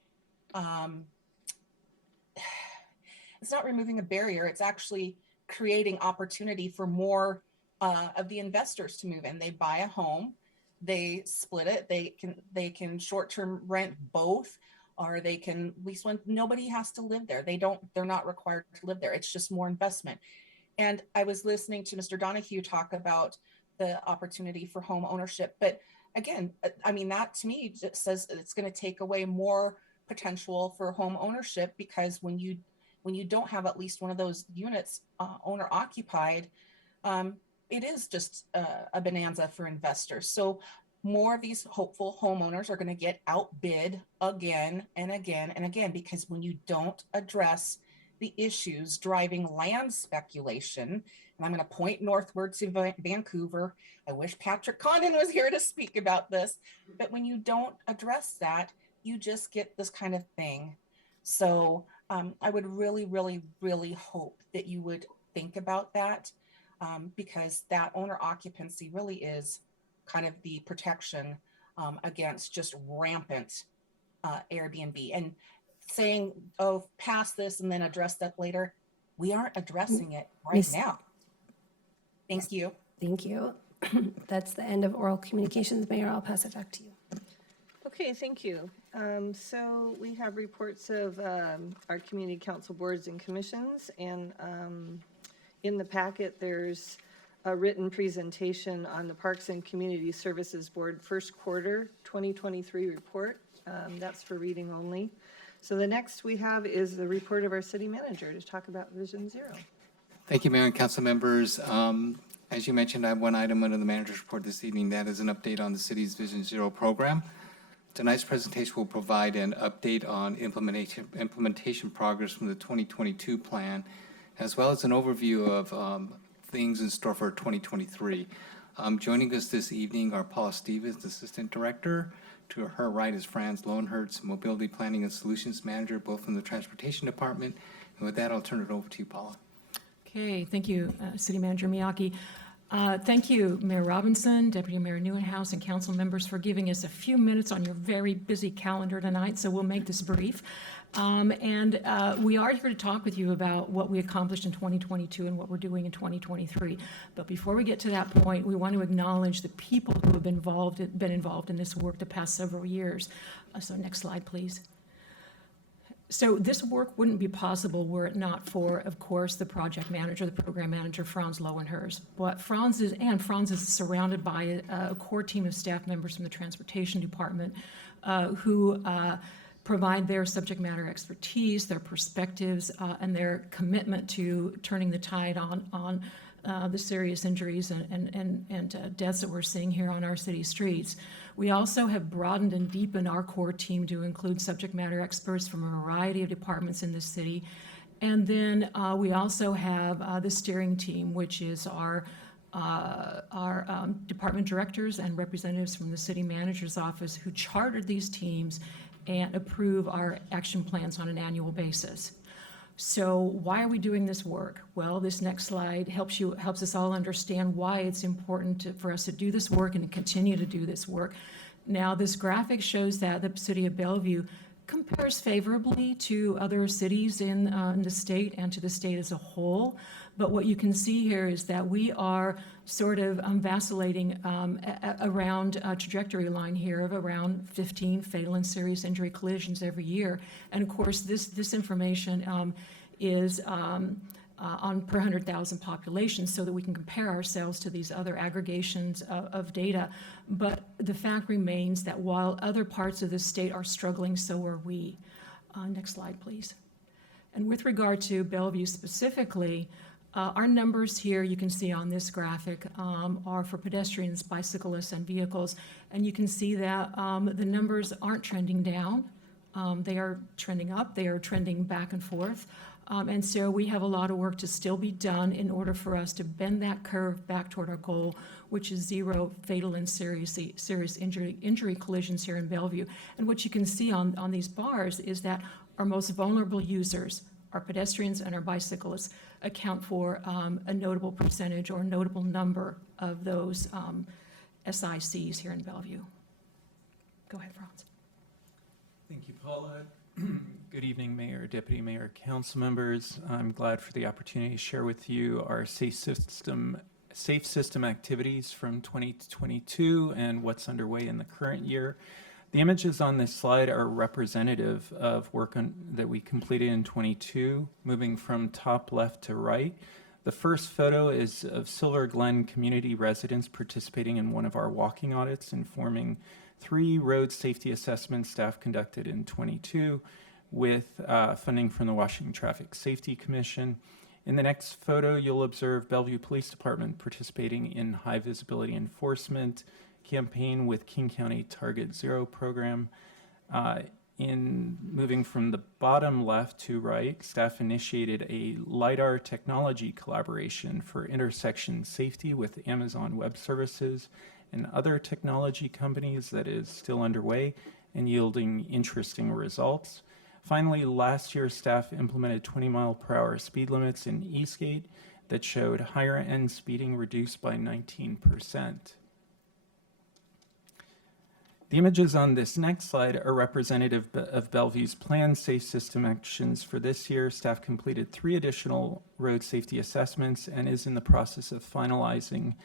it's not removing a barrier, it's actually creating opportunity for more of the investors to move in. They buy a home, they split it, they can short-term rent both, or they can lease one. Nobody has to live there. They're not required to live there. It's just more investment. And I was listening to Mr. Donahue talk about the opportunity for home ownership. But again, I mean, that to me just says it's going to take away more potential for home ownership, because when you don't have at least one of those units owner occupied, it is just a bonanza for investors. So more of these hopeful homeowners are going to get outbid again and again and again, because when you don't address the issues driving land speculation, and I'm going to point northward to Vancouver. I wish Patrick Condon was here to speak about this, but when you don't address that, you just get this kind of thing. So I would really, really, really hope that you would think about that, because that owner occupancy really is kind of the protection against just rampant Airbnb. And saying, oh, pass this and then address that later, we aren't addressing it right now. Thank you. Thank you. That's the end of oral communications. Mayor, I'll pass it back to you. Okay, thank you. So we have reports of our community council boards and commissions, and in the packet, there's a written presentation on the Parks and Community Services Board first quarter 2023 report. That's for reading only. So the next we have is the report of our city manager to talk about Vision Zero. Thank you, Mayor and council members. As you mentioned, I have one item under the manager's report this evening. That is an update on the city's Vision Zero program. Tonight's presentation will provide an update on implementation progress from the 2022 plan, as well as an overview of things in store for 2023. Joining us this evening are Paula Stevens, Assistant Director. To her right is Franz Lohenhertz, Mobility Planning and Solutions Manager, both from the Transportation Department. And with that, I'll turn it over to you, Paula. Okay, thank you, City Manager Miyake. Thank you, Mayor Robinson, Deputy Mayor Neuenhuis, and council members for giving us a few minutes on your very busy calendar tonight, so we'll make this brief. We are here to talk with you about what we accomplished in 2022 and what we're doing in 2023. But before we get to that point, we want to acknowledge the people who have been involved in this work the past several years. So next slide, please. So this work wouldn't be possible were it not for, of course, the project manager, the program manager, Franz Lohenhertz. But Franz is surrounded by a core team of staff members from the Transportation Department who provide their subject matter expertise, their perspectives, and their commitment to turning the tide on the serious injuries and deaths that we're seeing here on our city streets. We also have broadened and deepened our core team to include subject matter experts from a variety of departments in the city. And then we also have the steering team, which is our department directors and representatives from the city manager's office who chartered these teams and approve our action plans on an annual basis. So why are we doing this work? Well, this next slide helps us all understand why it's important for us to do this work and to continue to do this work. Now, this graphic shows that the city of Bellevue compares favorably to other cities in the state and to the state as a whole. But what you can see here is that we are sort of vacillating around a trajectory line here of around 15 fatal and serious injury collisions every year. And of course, this information is on per 100,000 population so that we can compare ourselves to these other aggregations of data. But the fact remains that while other parts of the state are struggling, so are we. Next slide, please. And with regard to Bellevue specifically, our numbers here, you can see on this graphic, are for pedestrians, bicyclists, and vehicles. And you can see that the numbers aren't trending down. They are trending up. They are trending back and forth. And so we have a lot of work to still be done in order for us to bend that curve back toward our goal, which is zero fatal and serious injury collisions here in Bellevue. And what you can see on these bars is that our most vulnerable users, our pedestrians and our bicyclists, account for a notable percentage or notable number of those SICs here in Bellevue. Go ahead, Franz. Thank you, Paula. Good evening, Mayor, Deputy Mayor, council members. I'm glad for the opportunity to share with you our safe system activities from 2022 and what's underway in the current year. The images on this slide are representative of work that we completed in 22, moving from top left to right. The first photo is of Silver Glen community residents participating in one of our walking audits, informing 3 road safety assessments staff conducted in 22 with funding from the Washington Traffic Safety Commission. In the next photo, you'll observe Bellevue Police Department participating in high visibility enforcement campaign with King County Target Zero program. In moving from the bottom left to right, staff initiated a LiDAR technology collaboration for intersection safety with Amazon Web Services and other technology companies that is still underway and yielding interesting results. Finally, last year, staff implemented 20-mile-per-hour speed limits in Eastgate that showed higher end speeding reduced by 19%. The images on this next slide are representative of Bellevue's planned safe system actions for this year. Staff completed 3 additional road safety assessments and is in the process of finalizing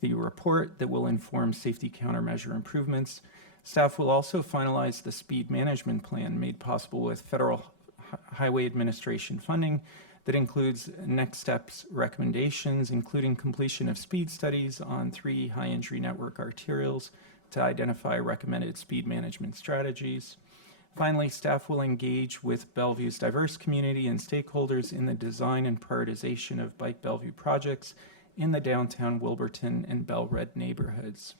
the report that will inform safety countermeasure improvements. Staff will also finalize the speed management plan made possible with Federal Highway Administration funding that includes next steps recommendations, including completion of speed studies on 3 high-entry network arterials to identify recommended speed management strategies. Finally, staff will engage with Bellevue's diverse community and stakeholders in the design and prioritization of Bike Bellevue projects in the downtown Wilburton and Bellred neighborhoods.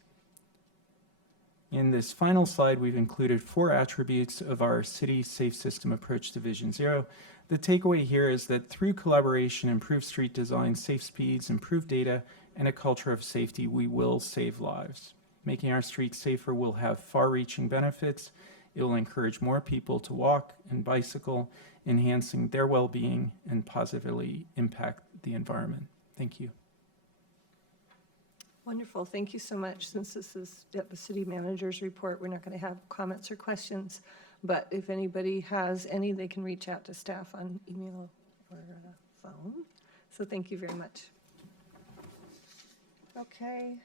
In this final slide, we've included 4 attributes of our city safe system approach to Vision Zero. The takeaway here is that through collaboration, improved street design, safe speeds, improved data, and a culture of safety, we will save lives. Making our streets safer will have far-reaching benefits. It will encourage more people to walk and bicycle, enhancing their well-being and positively impact the environment. Thank you. Wonderful. Thank you so much. Since this is at the city manager's report, we're not going to have comments or questions. But if anybody has any, they can reach out to staff on email or phone. So thank you very much. Okay.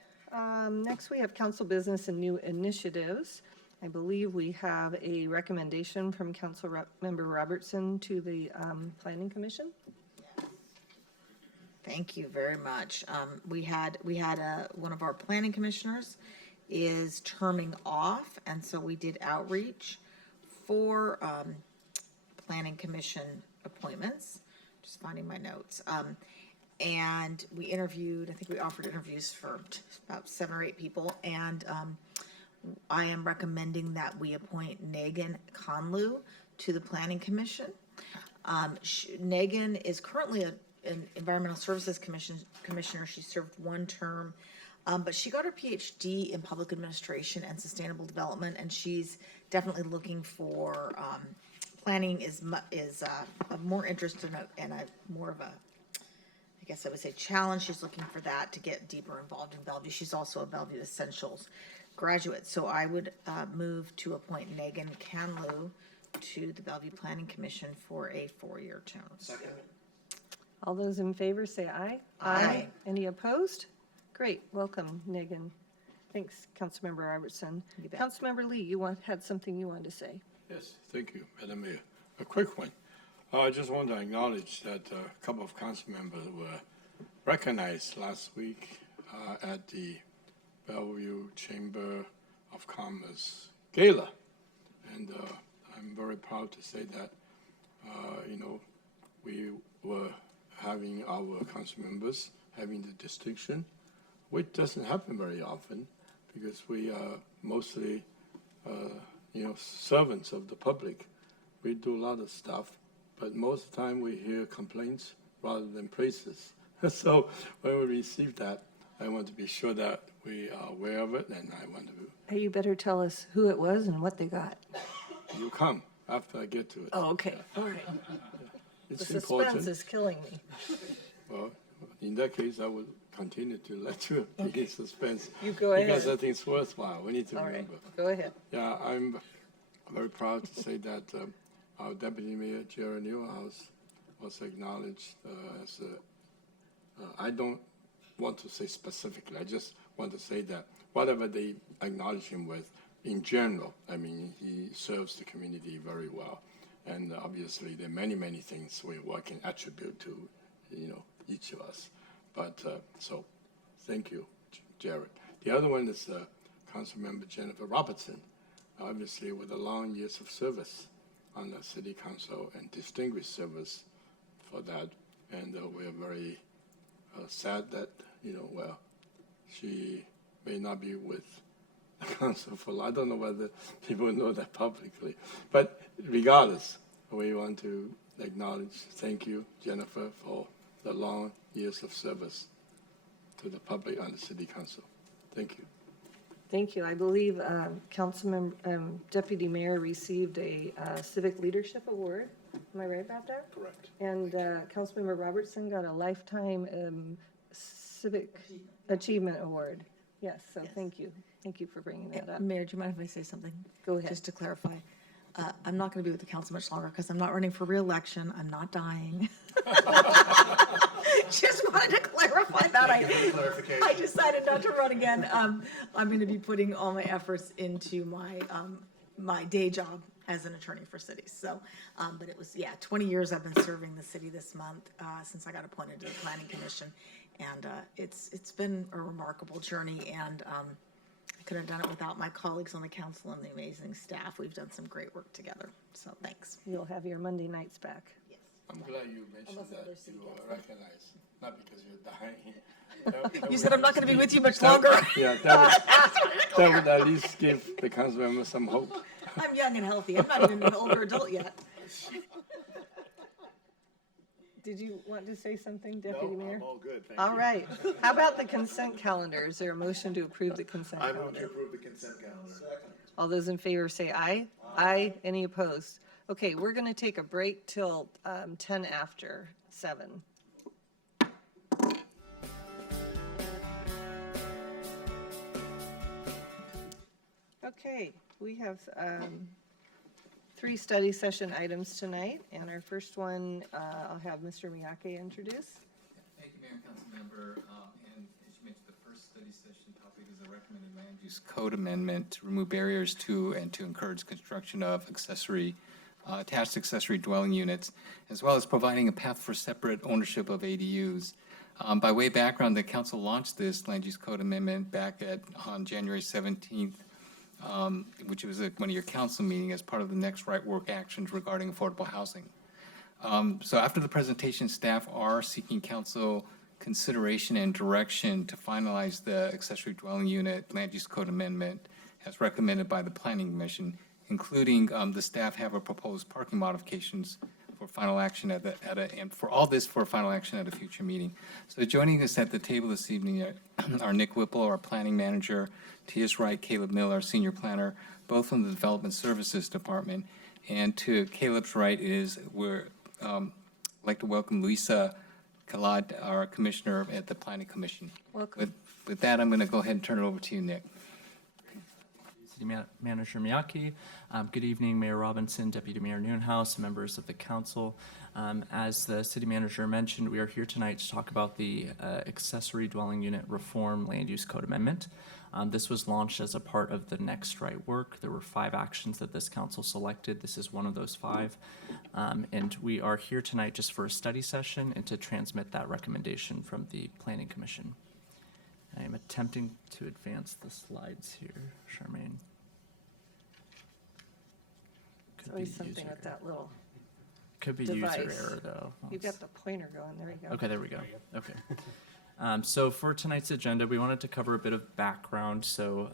Next, we have council business and new initiatives. I believe we have a recommendation from Council Member Robertson to the Planning Commission. Thank you very much. We had one of our planning commissioners is terming off, and so we did outreach for planning commission appointments. Just finding my notes. And we interviewed, I think we offered interviews for about 7 or 8 people, and I am recommending that we appoint Megan Conlue to the Planning Commission. Megan is currently an Environmental Services Commissioner. She served 1 term, but she got her PhD in Public Administration and Sustainable Development, and she's definitely looking for planning is of more interest and a more of a, I guess I would say, challenge. She's looking for that to get deeper involved in Bellevue. She's also a Bellevue Essentials graduate. So I would move to appoint Megan Canlu to the Bellevue Planning Commission for a 4-year term. Second. All those in favor say aye. Aye. Any opposed? Great. Welcome, Megan. Thanks, Councilmember Robertson. Councilmember Lee, you had something you wanted to say. Yes, thank you, Madam Mayor. A quick one. I just want to acknowledge that a couple of council members were recognized last week at the Bellevue Chamber of Commerce Gala. And I'm very proud to say that, we were having our council members having the distinction, which doesn't happen very often because we are mostly, servants of the public. We do a lot of stuff, but most of the time we hear complaints rather than praises. So when we receive that, I want to be sure that we are aware of it, and I want to. Hey, you better tell us who it was and what they got. You come after I get to it. Oh, okay. All right. It's the important. suspense is killing me. Well, in that case, I would continue to let you be in suspense. You go ahead. Because I think it's worthwhile. We need to remember. Right. Go ahead. Yeah, I'm very proud to say that our Deputy Mayor, Jerry Newhouse, was acknowledged as a, I don't want to say specifically, I just want to say that whatever they acknowledge him with, in general, I mean, he serves the community very well. And obviously, there are many, many things we can attribute to, each of us. But so, thank you, Jared. The other one is Councilmember Jennifer Robertson, obviously with a long years of service on the City Council and distinguished service for that. And we're very sad that, she may not be with the council for long. I don't know whether people know that publicly. But regardless, we want to acknowledge, thank you, Jennifer, for the long years of service to the public on the City Council. Thank you. Thank you. I believe Deputy Mayor received a Civic Leadership Award. Am I right about that? Correct. And Councilmember Robertson got a Lifetime Civic Achievement Award. Yes, so thank you. Thank you for bringing that up. Mayor, do you mind if I say something? Go ahead. Just to clarify. I'm not going to be with the council much longer because I'm not running for re-election. I'm not dying. Just wanted to clarify that that, I decided not to run again. I'm going to be putting all my efforts into my day job as an attorney for cities. So, but it was, 20 years I've been serving the city this month, since I got appointed to the Planning Commission. And it's been a remarkable journey, and I couldn't have done it without my colleagues on the council and the amazing staff. We've done some great work together, so thanks. You'll have your Monday nights back. I'm glad you mentioned that you recognize, not because you're dying. You said I'm not going to be with you much longer. Yeah, that would at least give the council members some hope. I'm young and healthy. I'm not even an older adult yet. Did you want to say something, Deputy Mayor? I'm all good, thank All you. right. How about the consent calendar? Is there a motion to approve the consent I calendar? move to approve the consent calendar. All those in favor say aye. Aye. Any opposed? Okay, we're going to take a break till 10 after 7. Okay, we have 3 study session items tonight, and our first one, I'll have Mr. Miyake introduce. Thank you, Mayor and Council Member. And as you mentioned, the first study session topic is a recommended land use code amendment to remove barriers to and to encourage construction of attached accessory dwelling units, as well as providing a path for separate ownership of ADUs. By way of background, the council launched this land use code amendment back on January 17th, which was one of your council meeting as part of the next right work actions regarding affordable housing. So after the presentation, staff are seeking council consideration and direction to finalize the accessory dwelling unit land use code amendment as recommended by the Planning Commission, including the staff have a proposed parking modifications for final action and for all this for final action at a future meeting. So joining us at the table this evening are Nick Whipple, our planning manager, to his right, Caleb Miller, our senior planner, both from the Development Services Department. And to Caleb's right is I'd like to welcome Luisa Kalad, our commissioner at the Planning Commission. Welcome. With that, I'm going to go ahead and turn it over to you, Nick. City Manager Miyake. Good evening, Mayor Robinson, Deputy Mayor Newhouse, members of the council. As the city manager mentioned, we are here tonight to talk about the accessory dwelling unit reform land use code amendment. This was launched as a part of the Next Right Work. There were 5 actions that this council selected. This is one of those 5. And we are here tonight just for a study session and to transmit that recommendation from the Planning Commission. I am attempting to advance the slides here, Charmaine. It's always something with that little Could be device. user error, though. You've got the pointer going. There you go. Okay, there we go. Okay. So for tonight's agenda, we wanted to cover a bit of background. So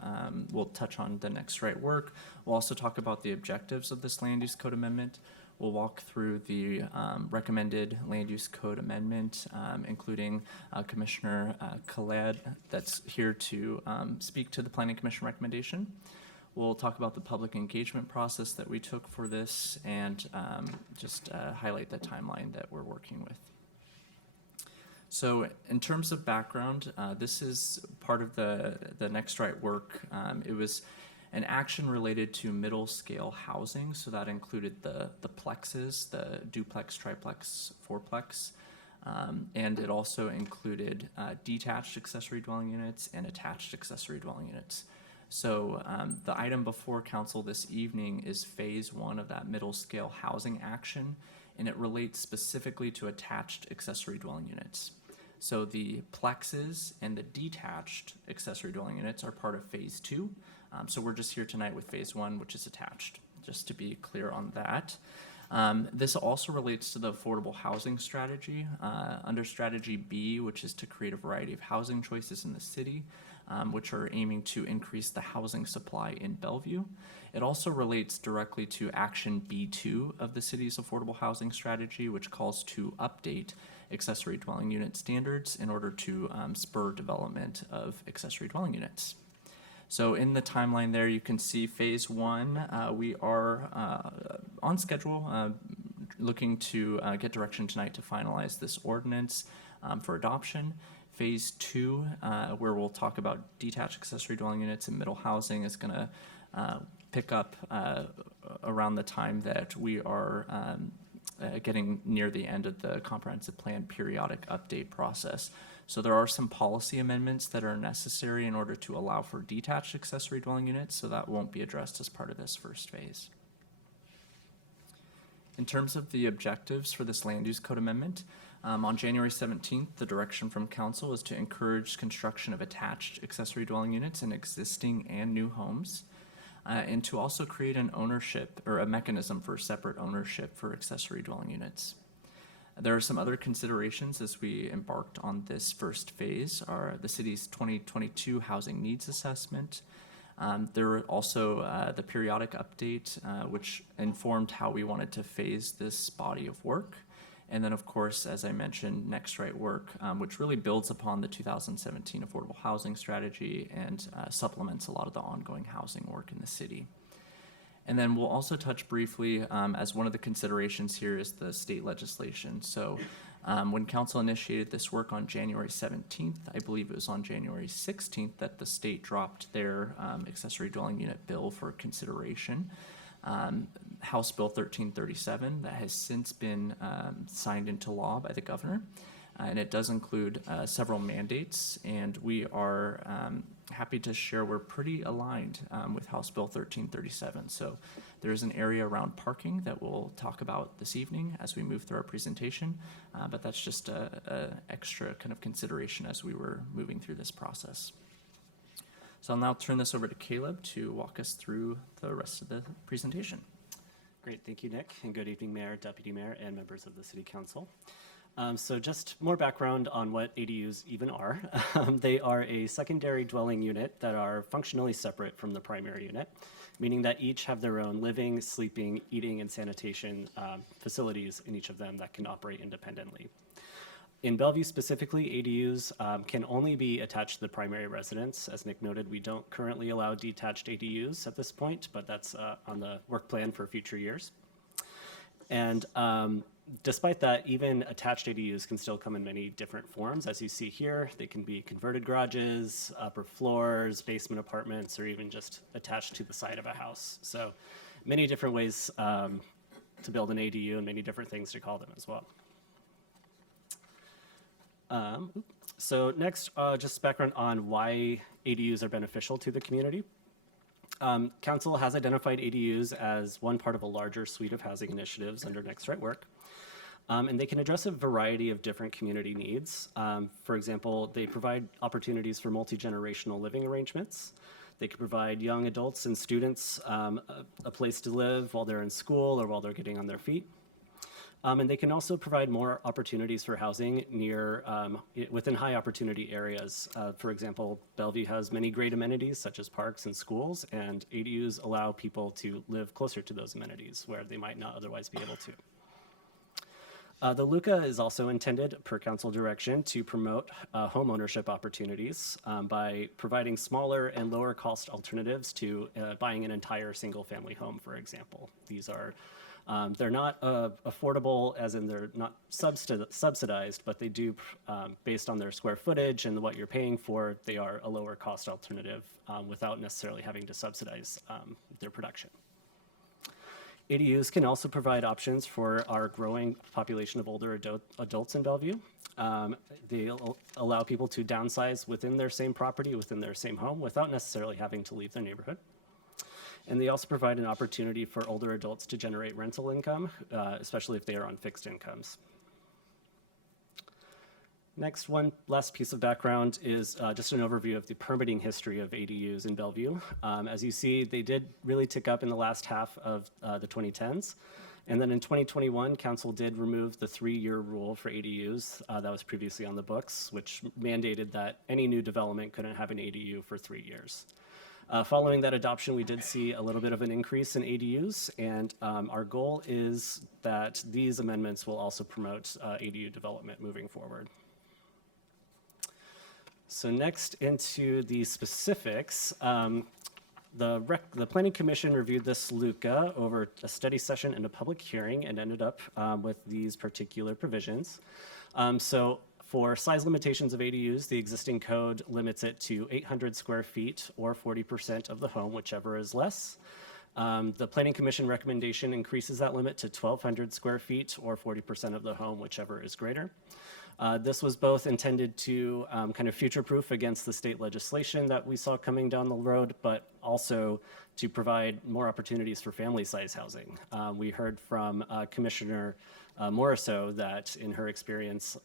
we'll touch on the Next Right Work. We'll also talk about the objectives of this land use code amendment. We'll walk through the recommended land use code amendment, including Commissioner Khaled that's here to speak to the Planning Commission recommendation. We'll talk about the public engagement process that we took for this and just highlight the timeline that we're working with. So in terms of background, this is part of the Next Right Work. It was an action related to middle scale housing. So that included the plexes, the duplex, triplex, fourplex. And it also included detached accessory dwelling units and attached accessory dwelling units. So the item before council this evening is phase 1 of that middle scale housing action, and it relates specifically to attached accessory dwelling units. So the plexes and the detached accessory dwelling units are part of phase 2. So we're just here tonight with phase 1, which is attached, just to be clear on that. This also relates to the affordable housing strategy. Under strategy B, which is to create a variety of housing choices in the city, which are aiming to increase the housing supply in Bellevue. It also relates directly to action B2 of the city's affordable housing strategy, which calls to update accessory dwelling unit standards in order to spur development of accessory dwelling units. So in the timeline there, you can see phase 1, we are on schedule, looking to get direction tonight to finalize this ordinance for adoption. Phase 2, where we'll talk about detached accessory dwelling units and middle housing, is going to pick up around the time that we are getting near the end of the comprehensive plan periodic update process. So there are some policy amendments that are necessary in order to allow for detached accessory dwelling units, so that won't be addressed as part of this first phase. In terms of the objectives for this land use code amendment, on January 17th, the direction from council is to encourage construction of attached accessory dwelling units in existing and new homes, and to also create an ownership or a mechanism for separate ownership for accessory dwelling units. There are some other considerations as we embarked on this first phase, are the city's 2022 housing needs assessment. There were also the periodic update, which informed how we wanted to phase this body of work. And then, of course, as I mentioned, Next Right Work, which really builds upon the 2017 affordable housing strategy and supplements a lot of the ongoing housing work in the city. And then we'll also touch briefly, as one of the considerations here is the state legislation. So when council initiated this work on January 17th, I believe it was on January 16th that the state dropped their accessory dwelling unit bill for consideration. House Bill 1337 that has since been signed into law by the governor. And it does include several mandates, and we are happy to share we're pretty aligned with House Bill 1337. So there's an area around parking that we'll talk about this evening as we move through our presentation, but that's just a extra kind of consideration as we were moving through this process. So I'll now turn this over to Caleb to walk us through the rest of the presentation. Great, thank you, Nick, and good evening, Mayor, Deputy Mayor, and members of the City Council. So just more background on what ADUs even are. They are a secondary dwelling unit that are functionally separate from the primary unit, meaning that each have their own living, sleeping, eating, and sanitation facilities in each of them that can operate independently. In Bellevue specifically, ADUs can only be attached to the primary residence. As Nick noted, we don't currently allow detached ADUs at this point, but that's on the work plan for future years. And despite that, even attached ADUs can still come in many different forms. As you see here, they can be converted garages, upper floors, basement apartments, or even just attached to the side of a house. So many different ways to build an ADU and many different things to call them as well. So next, just background on why ADUs are beneficial to the community. Council has identified ADUs as one part of a larger suite of housing initiatives under Next Right Work. And they can address a variety of different community needs. For example, they provide opportunities for multi-generational living arrangements. They can provide young adults and students a place to live while they're in school or while they're getting on their feet. And they can also provide more opportunities for housing near, within high opportunity areas. For example, Bellevue has many great amenities such as parks and schools, and ADUs allow people to live closer to those amenities where they might not otherwise be able to. The LUCA is also intended, per council direction, to promote home ownership opportunities by providing smaller and lower cost alternatives to buying an entire single family home, for example. These are they're not affordable, as in they're not subsidized, but they do, based on their square footage and what you're paying for, they are a lower cost alternative without necessarily having to subsidize their production. ADUs can also provide options for our growing population of older adults in Bellevue. They allow people to downsize within their same property, within their same home, without necessarily having to leave their neighborhood. And they also provide an opportunity for older adults to generate rental income, especially if they are on fixed incomes. Next, one last piece of background is just an overview of the permitting history of ADUs in Bellevue. As you see, they did really tick up in the last half of the 2010s. And then in 2021, council did remove the 3-year rule for ADUs that was previously on the books, which mandated that any new development couldn't have an ADU for 3 years. Following that adoption, we did see a little bit of an increase in ADUs, and our goal is that these amendments will also promote ADU development moving forward. So next into the specifics, the Planning Commission reviewed this LUCA over a study session and a public hearing and ended up with these particular provisions. So for size limitations of ADUs, the existing code limits it to 800 square feet or 40% of the home, whichever is less. The Planning Commission recommendation increases that limit to 1,200 square feet or 40% of the home, whichever is greater. This was both intended to kind of future-proof against the state legislation that we saw coming down the road, but also to provide more opportunities for family-size housing. We heard from Commissioner Morisseau that in her experience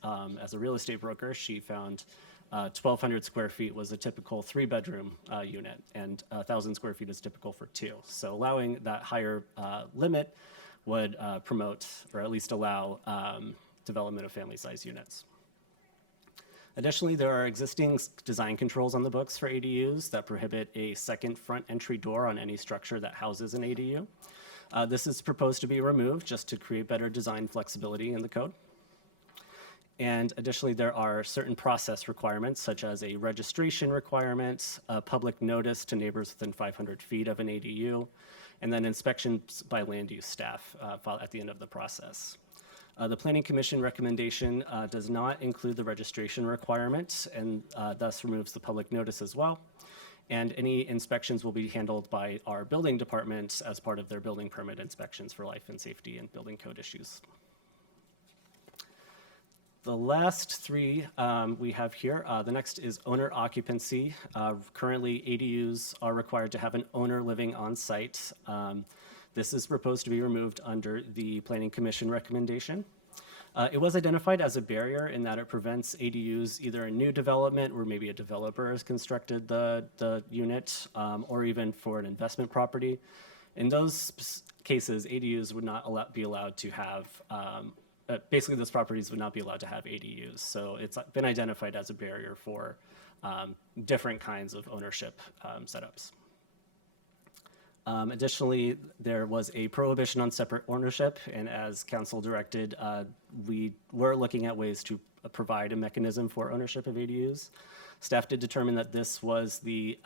as a real estate broker, she found 1,200 square feet was a typical 3-bedroom unit, and 1,000 square feet is typical for 2. So allowing that higher limit would promote, or at least allow, development of family-size units. Additionally, there are existing design controls on the books for ADUs that prohibit a second front entry door on any structure that houses an ADU. This is proposed to be removed just to create better design flexibility in the code. And additionally, there are certain process requirements, such as a registration requirement, a public notice to neighbors within 500 feet of an ADU, and then inspections by land use staff at the end of the process. The Planning Commission recommendation does not include the registration requirement and thus removes the public notice as well. And any inspections will be handled by our building department as part of their building permit inspections for life and safety and building code issues. The last three we have here, the next is owner occupancy. Currently, ADUs are required to have an owner living on site. This is proposed to be removed under the Planning Commission recommendation. It was identified as a barrier in that it prevents ADUs either in new development where maybe a developer has constructed the unit or even for an investment property. In those cases, ADUs would not be allowed to have basically, those properties would not be allowed to have ADUs. So it's been identified as a barrier for different kinds of ownership setups. Additionally, there was a prohibition on separate ownership, and as council directed, we were looking at ways to provide a mechanism for ownership of ADUs. Staff did determine that this was the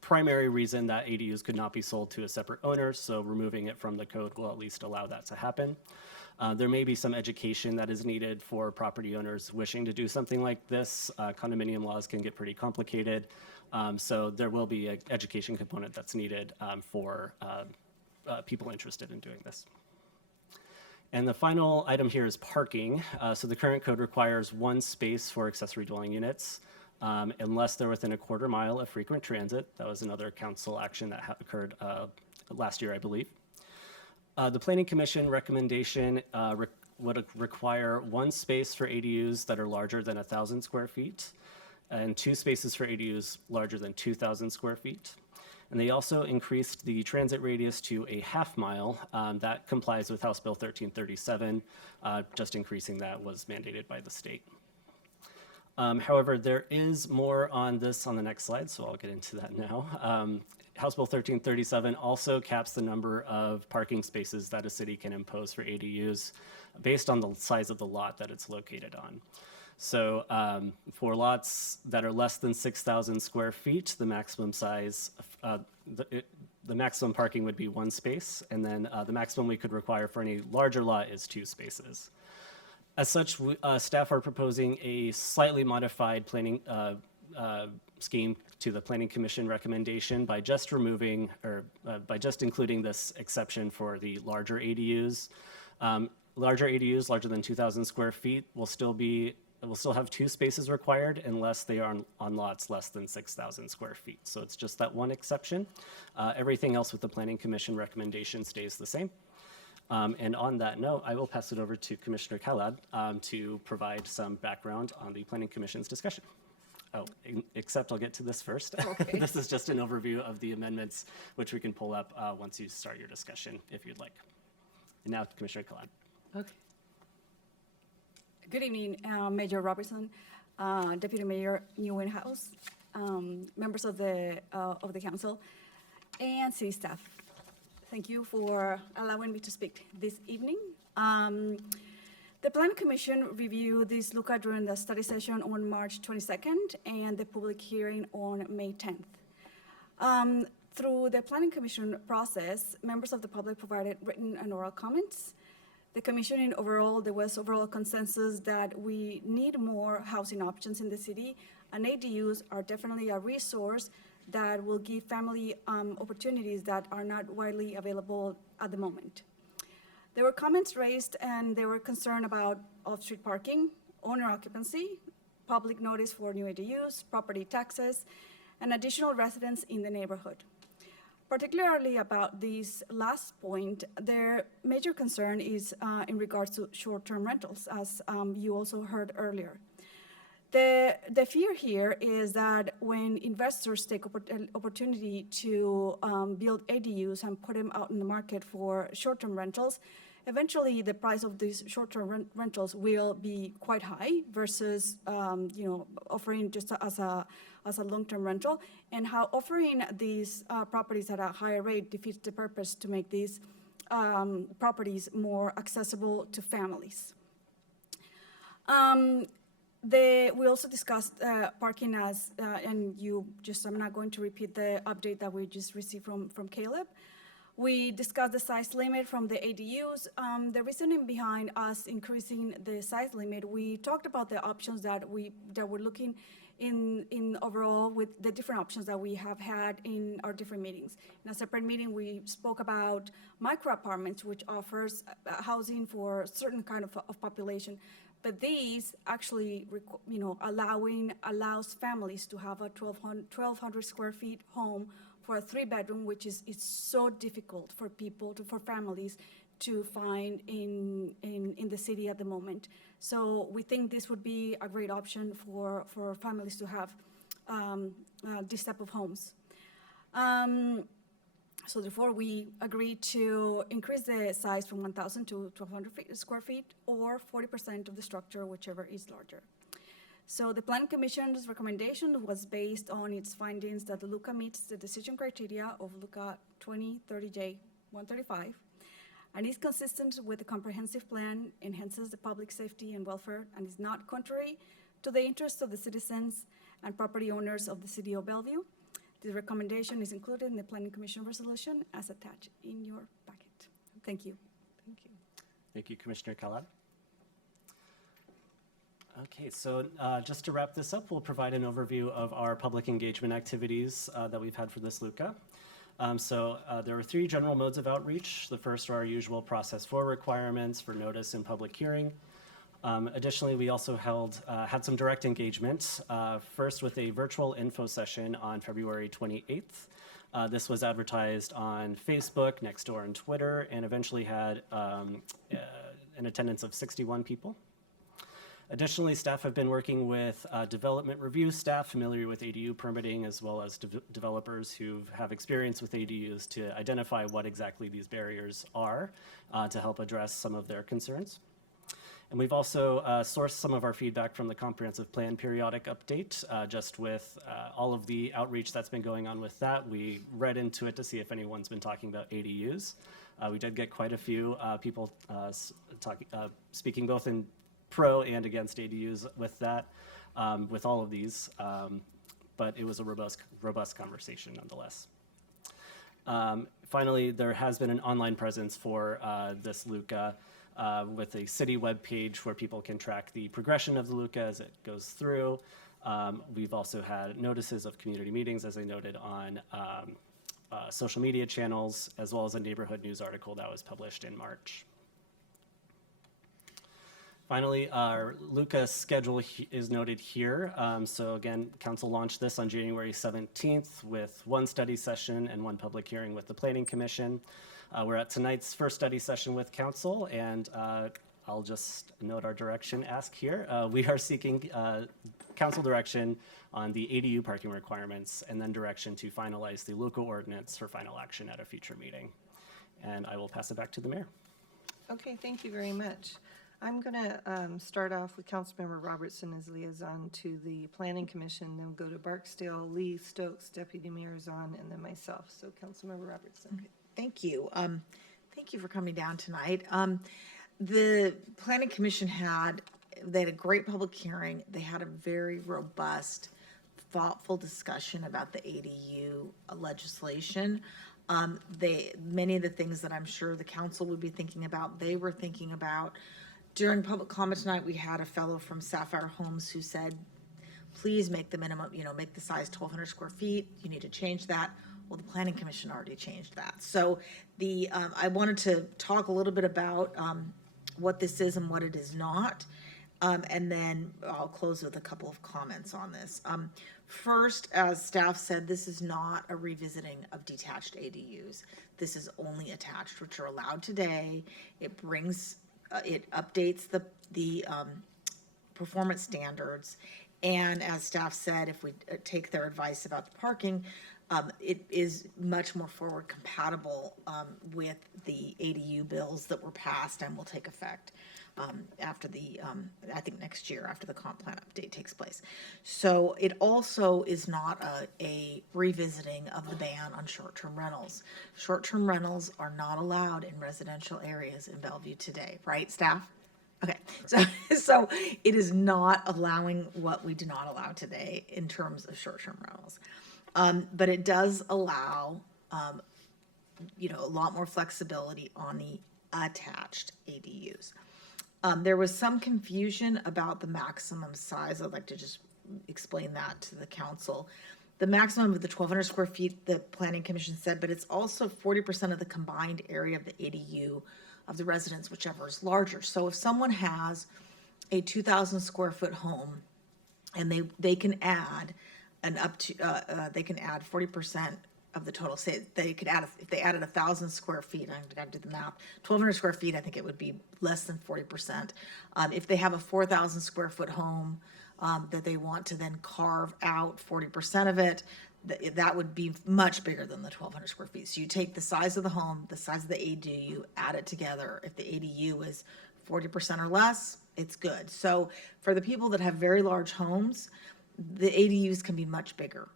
primary reason that ADUs could not be sold to a separate owner, so removing it from the code will at least allow that to happen. There may be some education that is needed for property owners wishing to do something like this. Condominium laws can get pretty complicated, so there will be an education component that's needed for people interested in doing this. And the final item here is parking. So the current code requires 1 space for accessory dwelling units unless they're within a quarter mile of frequent transit. That was another council action that occurred last year, I believe. The Planning Commission recommendation would require 1 space for ADUs that are larger than 1,000 square feet and 2 spaces for ADUs larger than 2,000 square feet. And they also increased the transit radius to a ½ mile. That complies with House Bill 1337. Just increasing that was mandated by the state. However, there is more on this on the next slide, so I'll get into that now. House Bill 1337 also caps the number of parking spaces that a city can impose for ADUs based on the size of the lot that it's located on. So for lots that are less than 6,000 square feet, the maximum size, the maximum parking would be 1 space, and then the maximum we could require for any larger lot is 2 spaces. As such, staff are proposing a slightly modified planning scheme to the Planning Commission recommendation by just removing or by just including this exception for the larger ADUs. Larger ADUs larger than 2,000 square feet will still have 2 spaces required unless they are on lots less than 6,000 square feet. So it's just that one exception. Everything else with the Planning Commission recommendation stays the same. And on that note, I will pass it over to Commissioner Khalad to provide some background on the Planning Commission's discussion. Oh, except I'll get to this first. Okay. This is just an overview of the amendments, which we can pull up once you start your discussion, if you'd like. And now, Commissioner Khalad. Okay. Good evening, Mayor Robertson, Deputy Mayor Newhouse, members of the council, and city staff. Thank you for allowing me to speak this evening. The Planning Commission reviewed this LUCA during the study session on March 22nd and the public hearing on May 10th. Through the Planning Commission process, members of the public provided written and oral comments. The Commission there was overall consensus that we need more housing options in the city, and ADUs are definitely a resource that will give family opportunities that are not widely available at the moment. There were comments raised, and they were concerned about off-street parking, owner occupancy, public notice for new ADUs, property taxes, and additional residents in the neighborhood. Particularly about this last point, their major concern is in regards to short-term rentals, as you also heard earlier. The fear here is that when investors take opportunity to build ADUs and put them out in the market for short-term rentals, eventually the price of these short-term rentals will be quite high versus offering just as a long-term rental, and how offering these properties at a higher rate defeats the purpose to make these properties more accessible to families. We also discussed parking as, and I'm not going to repeat the update that we just received from Caleb. We discussed the size limit from the ADUs. The reasoning behind us increasing the size limit, we talked about the options that we're looking in overall with the different options that we have had in our different meetings. In a separate meeting, we spoke about micro apartments, which offers housing for a certain kind of population. But these actually, allows families to have a 1,200 square feet home for a 3-bedroom, which is so difficult for families to find in the city at the moment. So we think this would be a great option for families to have this type of homes. So therefore, we agreed to increase the size from 1,000 to 1,200 square feet, or 40% of the structure, whichever is larger. So the Planning Commission's recommendation was based on its findings that the LUCA meets the decision criteria of LUCA 2030J135, and is consistent with the comprehensive plan, enhances the public safety and welfare, and is not contrary to the interests of the citizens and property owners of the city of Bellevue. The recommendation is included in the Planning Commission resolution as attached in your packet. Thank you. Thank you. Thank you, Commissioner Calab. Okay, so just to wrap this up, we'll provide an overview of our public engagement activities that we've had for this LUCA. There are 3 general modes of outreach. The first are our usual process 4 requirements for notice and public hearing. Additionally, we also had some direct engagement, first with a virtual info session on February 28th. This was advertised on Facebook, Nextdoor, and Twitter, and eventually had an attendance of 61 people. Additionally, staff have been working with development review staff familiar with ADU permitting, as well as developers who have experience with ADUs to identify what exactly these barriers are to help address some of their concerns. And we've also sourced some of our feedback from the comprehensive plan periodic update. Just with all of the outreach that's been going on with that, we read into it to see if anyone's been talking about ADUs. We did get quite a few people speaking both in pro and against ADUs with that, with all of these, but it was a robust conversation nonetheless. Finally, there has been an online presence for this LUCA with a city webpage where people can track the progression of the LUCA as it goes through. We've also had notices of community meetings, as I noted, on social media channels, as well as a neighborhood news article that was published in March. Finally, our LUCA schedule is noted here. So again, council launched this on January 17th with 1 study session and 1 public hearing with the Planning Commission. We're at tonight's first study session with council, and I'll just note our direction ask here. We are seeking council direction on the ADU parking requirements, and then direction to finalize the local ordinance for final action at a future meeting. And I will pass it back to the mayor. Okay, thank you very much. I'm going to start off with Councilmember Robertson as liaison to the Planning Commission, then go to Barksdale, Lee, Stokes, Deputy Mayor Zahn, and then myself. So Councilmember Robertson. Okay, thank you. Thank you for coming down tonight. The Planning Commission they had a great public hearing. They had a very robust, thoughtful discussion about the ADU legislation. Many of the things that I'm sure the council would be thinking about, they were thinking about. During public comment tonight, we had a fellow from Sapphire Homes who said, please make the minimum, make the size 1,200 square feet. You need to change that. Well, the planning commission already changed that. So I wanted to talk a little bit about what this is and what it is not. And then I'll close with a couple of comments on this. First, as staff said, this is not a revisiting of detached ADUs. This is only attached, which are allowed today. It brings, it updates the performance standards. And as staff said, if we take their advice about the parking, it is much more forward compatible with the ADU bills that were passed and will take effect after I think next year, after the comp plan update takes place. So it also is not a revisiting of the ban on short-term rentals. Short-term rentals are not allowed in residential areas in Bellevue today, right, staff? Okay, so it is not allowing what we do not allow today in terms of short-term rentals. But it does allow, a lot more flexibility on the attached ADUs. There was some confusion about the maximum size. I'd like to just explain that to the council. The maximum of the 1,200 square feet, the planning commission said, but it's also 40% of the combined area of the ADU of the residence, whichever is larger. So if someone has a 2,000 square foot home and they can add they can add 40% of the total. Say they could add, if they added 1,000 square feet, I'm gonna do the math, 1,200 square feet, I think it would be less than 40%. If they have a 4,000 square foot home that they want to then carve out 40% of it, that would be much bigger than the 1,200 square feet. So you take the size of the home, the size of the ADU, add it together. If the ADU is 40% or less, it's good. So for the people that have very large homes, the ADUs can be much bigger.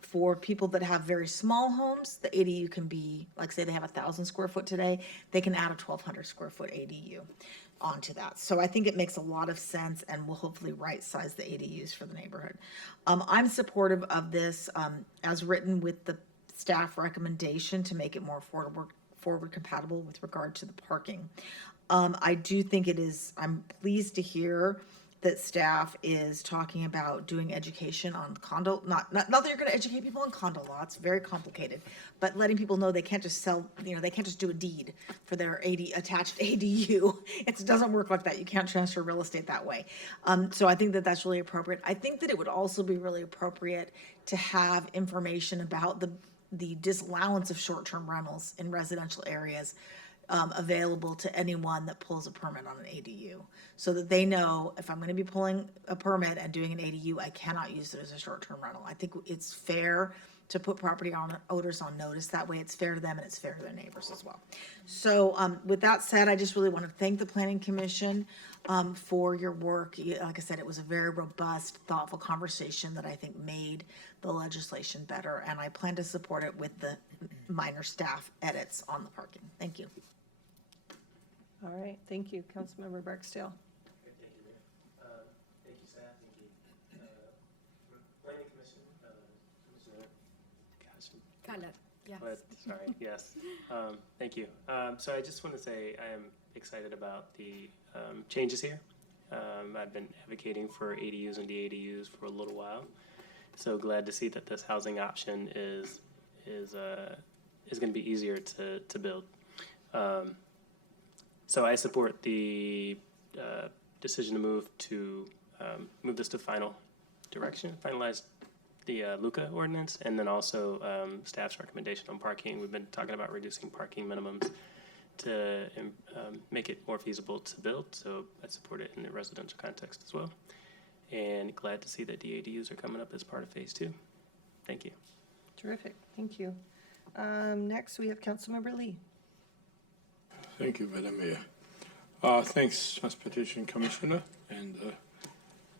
For people that have very small homes, the ADU can be, like say they have 1,000 square foot today, they can add a 1,200 square foot ADU onto that. So I think it makes a lot of sense and will hopefully right size the ADUs for the neighborhood. I'm supportive of this as written with the staff recommendation to make it more forward compatible with regard to the parking. I do think I'm pleased to hear that staff is talking about doing education on condo, not that you're gonna educate people on condo lots, very complicated, but letting people know they can't just sell, they can't just do a deed for their attached ADU. It doesn't work like that. You can't transfer real estate that way. So I think that that's really appropriate. I think that it would also be really appropriate to have information about the disallowance of short-term rentals in residential areas available to anyone that pulls a permit on an ADU, so that they know if I'm going to be pulling a permit and doing an ADU, I cannot use it as a short-term rental. I think it's fair to put property owners on notice. That way it's fair to them and it's fair to their neighbors as well. So with that said, I just really want to thank the Planning Commission for your work. Like I said, it was a very robust, thoughtful conversation that I think made the legislation better, and I plan to support it with the minor staff edits on the parking. Thank you. All right, thank you, Councilmember Barksdale. Thank you, Mayor. Thank you, staff. Thank you. Planning Commission, Commissioner. Carla, yeah. But, sorry, yes. Thank you. So I just want to say I am excited about the changes here. I've been advocating for ADUs and DADUs for a little while. So glad to see that this housing option is going to be easier to build. So I support the decision to move this to final direction, finalize the Luca ordinance, and then also staff's recommendation on parking. We've been talking about reducing parking minimums to make it more feasible to build, so I support it in the residential context as well. And glad to see that DADUs are coming up as part of phase 2. Thank you. Terrific, thank you. Next, we have Councilmember Lee. Thank you, Madam Mayor. Thanks, Transportation Commissioner, and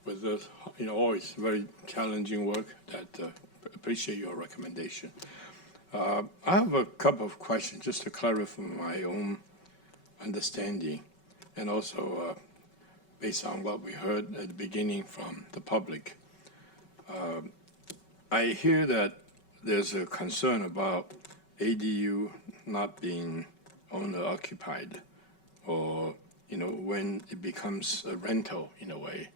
with the always very challenging work, that appreciate your recommendation. I have a couple of questions just to clarify my own understanding, and also based on what we heard at the beginning from the public. I hear that there's a concern about ADU not being owner occupied, or when it becomes a rental in a way.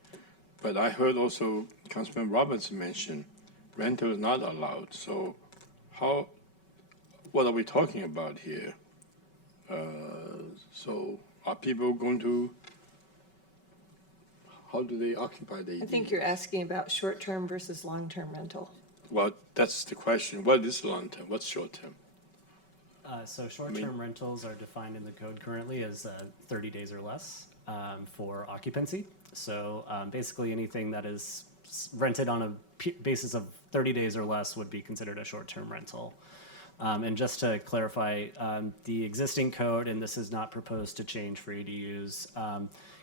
But I heard also Councilman Roberts mention rental is not allowed. So what are we talking about here? So are people going to, how do they occupy the ADUs? I think you're asking about short-term versus long-term rental. Well, that's the question. What is long-term? What's short-term? So short-term rentals are defined in the code currently as 30 days or less for occupancy. So basically anything that is rented on a basis of 30 days or less would be considered a short-term rental. And just to clarify, the existing code, and this is not proposed to change for ADUs,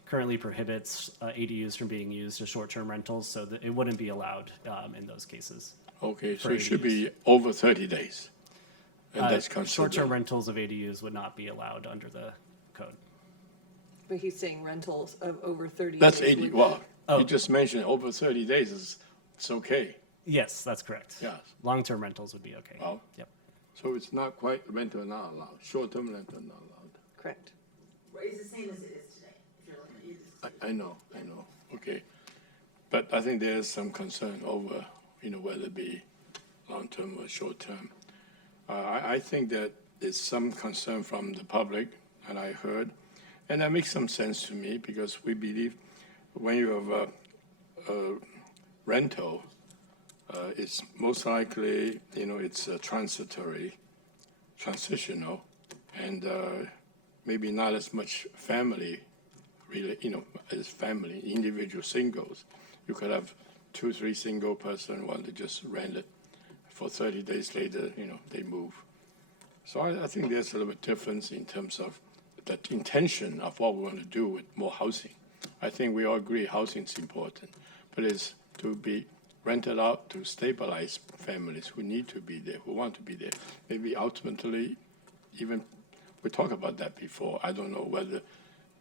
currently prohibits ADUs from being used as short-term rentals, so that it wouldn't be allowed in those cases. Okay, so for it should ADUs. be over 30 days. And that's considered. Short-term rentals of ADUs would not be allowed under the code. But he's saying rentals of over 30 days. That's 80, would- well, Oh. you just mentioned over 30 days it's okay. Yes, that's correct. Yes. Long-term rentals would be okay. Well, Yep. so it's not quite rental not allowed, short-term rental not allowed. Correct. It's the same as it is today, if you're looking at it. I know, okay. But I think there's some concern over, whether it be long-term or short-term. I think that there's some concern from the public, and I heard, and that makes some sense to me because we believe when you have a rental, it's most likely, it's transitory, transitional, and maybe not as much family, really, as family, individual singles. You could have 2, 3 single person want to just rent it. For 30 days later, they move. So I think there's a little bit difference in terms of the intention of what we want to do with more housing. I think we all agree housing is important, but it's to be rented out to stabilize families who need to be there, who want to be there. Maybe ultimately, even, we talked about that before. I don't know whether,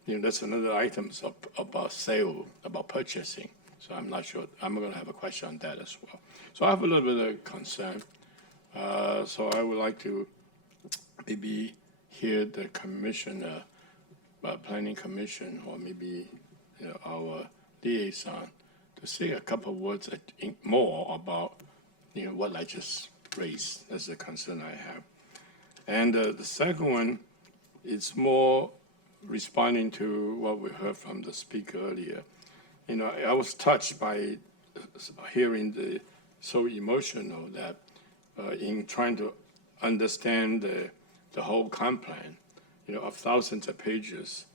that's another item about sale, about purchasing. So I'm not sure. I'm going to have a question on that as well. So I have a little bit of concern. So I would like to maybe hear the commissioner, planning commission, or maybe our liaison to say a couple of words more about what I just raised as a concern I have. And the second one is more responding to what we heard from the speaker earlier. I was touched by hearing so emotional that in trying to understand the whole comp plan, of thousands of pages.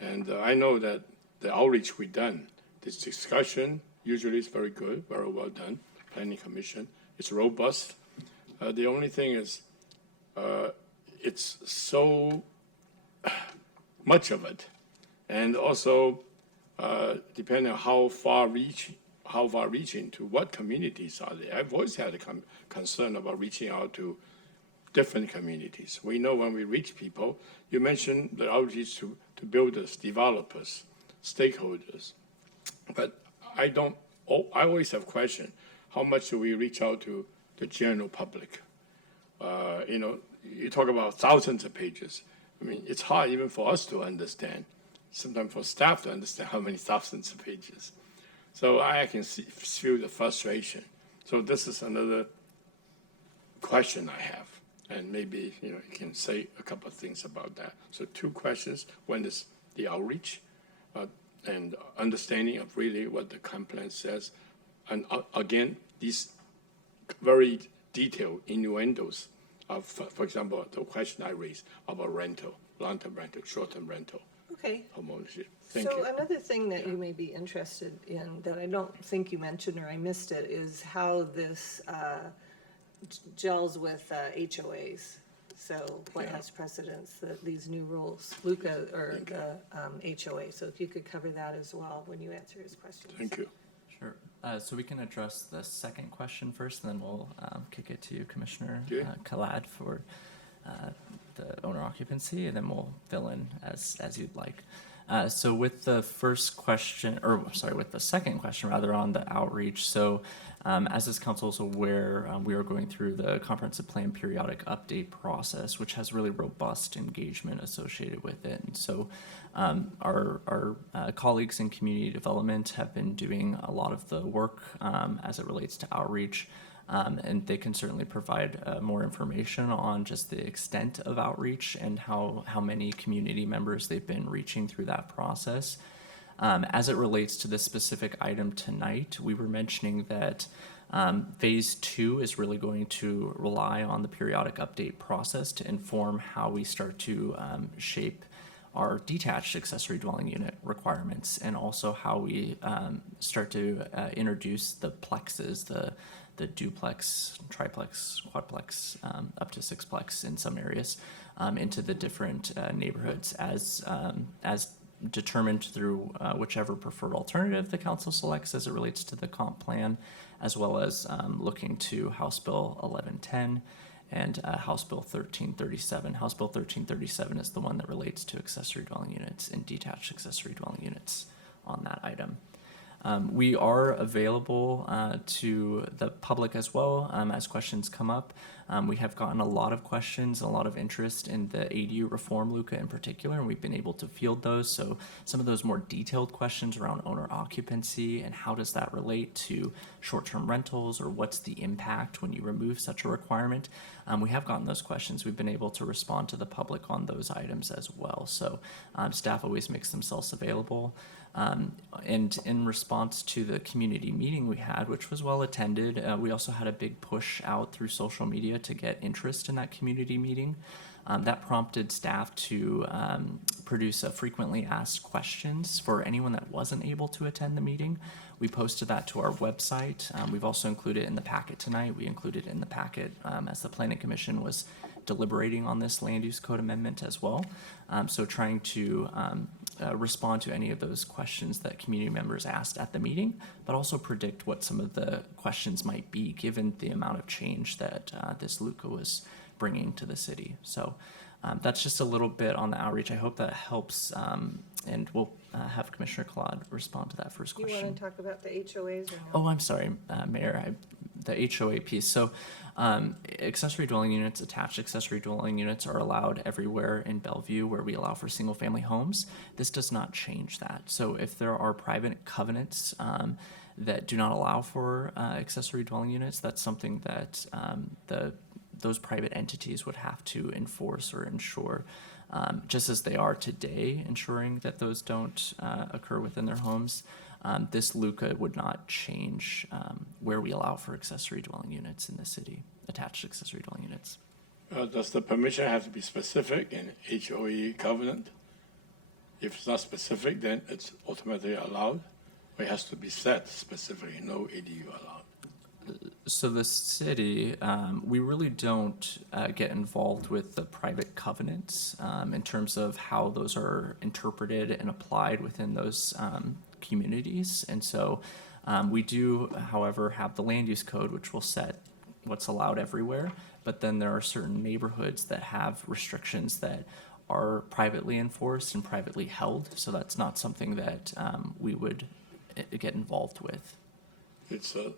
And I know that the outreach we done, this discussion usually is very good, very well done, planning commission. It's robust. The only thing is it's so much of it. And also, depending on how far reaching to what communities are there. I've always had a concern about reaching out to different communities. We know when we reach people, you mentioned the outreach to builders, developers, stakeholders. But I always have questions, how much do we reach out to the general public? You talk about thousands of pages. I mean, it's hard even for us to understand, sometimes for staff to understand how many thousands of pages. So I can feel the frustration. So this is another question I have. And maybe, you can say a couple of things about that. So 2 questions. One is the outreach and understanding of really what the comp plan says. And again, these very detailed innuendos of, for example, the question I raised about rental, long-term rental, short-term rental. Okay. Homeownership. Thank you. So another thing that you may be interested in that I don't think you mentioned or I missed it is how this gels with HOAs. So what has precedence, these new rules, Luca or the HOA. So if you could cover that as well when you answer his questions. Thank you. Sure. So we can address the second question first, and then we'll kick it to you, Commissioner Khalad, for the owner occupancy, and then we'll fill in as you'd like. So with the first question, or sorry, with the second question rather, on the outreach. So as this council is aware, we are going through the comprehensive plan periodic update process, which has really robust engagement associated with it. And so our colleagues in community development have been doing a lot of the work as it relates to outreach. And they can certainly provide more information on just the extent of outreach and how many community members they've been reaching through that process. As it relates to this specific item tonight, we were mentioning that phase 2 is really going to rely on the periodic update process to inform how we start to shape our detached accessory dwelling unit requirements, and also how we start to introduce the plexes, the duplex, triplex, quadplex, up to sixplex in some areas, into the different neighborhoods as determined through whichever preferred alternative the council selects as it relates to the comp plan, as well as looking to House Bill 1110 and House Bill 1337. House Bill 1337 is the one that relates to accessory dwelling units and detached accessory dwelling units on that item. We are available to the public as well as questions come up. We have gotten a lot of questions, a lot of interest in the ADU reform, Luca, in particular, and we've been able to field those. So some of those more detailed questions around owner occupancy and how does that relate to short-term rentals, or what's the impact when you remove such a requirement, we have gotten those questions. We've been able to respond to the public on those items as well. So staff always makes themselves available. And in response to the community meeting we had, which was well attended, we also had a big push out through social media to get interest in that community meeting. That prompted staff to produce a frequently asked questions for anyone that wasn't able to attend the meeting. We posted that to our website. We've also included it in the packet tonight. We included it in the packet as the Planning Commission was deliberating on this land use code amendment as well. So trying to respond to any of those questions that community members asked at the meeting, but also predict what some of the questions might be given the amount of change that this LUCA was bringing to the city. So that's just a little bit on the outreach. I hope that helps, and we'll have Commissioner Claude respond to that first You question. want to talk about the HOAs or no? Oh, I'm sorry, Mayor, the HOA piece. So accessory dwelling units, attached accessory dwelling units are allowed everywhere in Bellevue where we allow for single-family homes. This does not change that. So if there are private covenants that do not allow for accessory dwelling units, that's something that those private entities would have to enforce or ensure, just as they are today, ensuring that those don't occur within their homes. This LUCA would not change where we allow for accessory dwelling units in the city, attached accessory dwelling units. Does the permission have to be specific in HOA covenant? If it's not specific, then it's automatically allowed, or it has to be set specifically, no ADU allowed? So the city, we really don't get involved with the private covenants in terms of how those are interpreted and applied within those communities. And so we do, however, have the land use code, which will set what's allowed everywhere. But then there are certain neighborhoods that have restrictions that are privately enforced and privately held. So that's not something that we would get involved with. It's a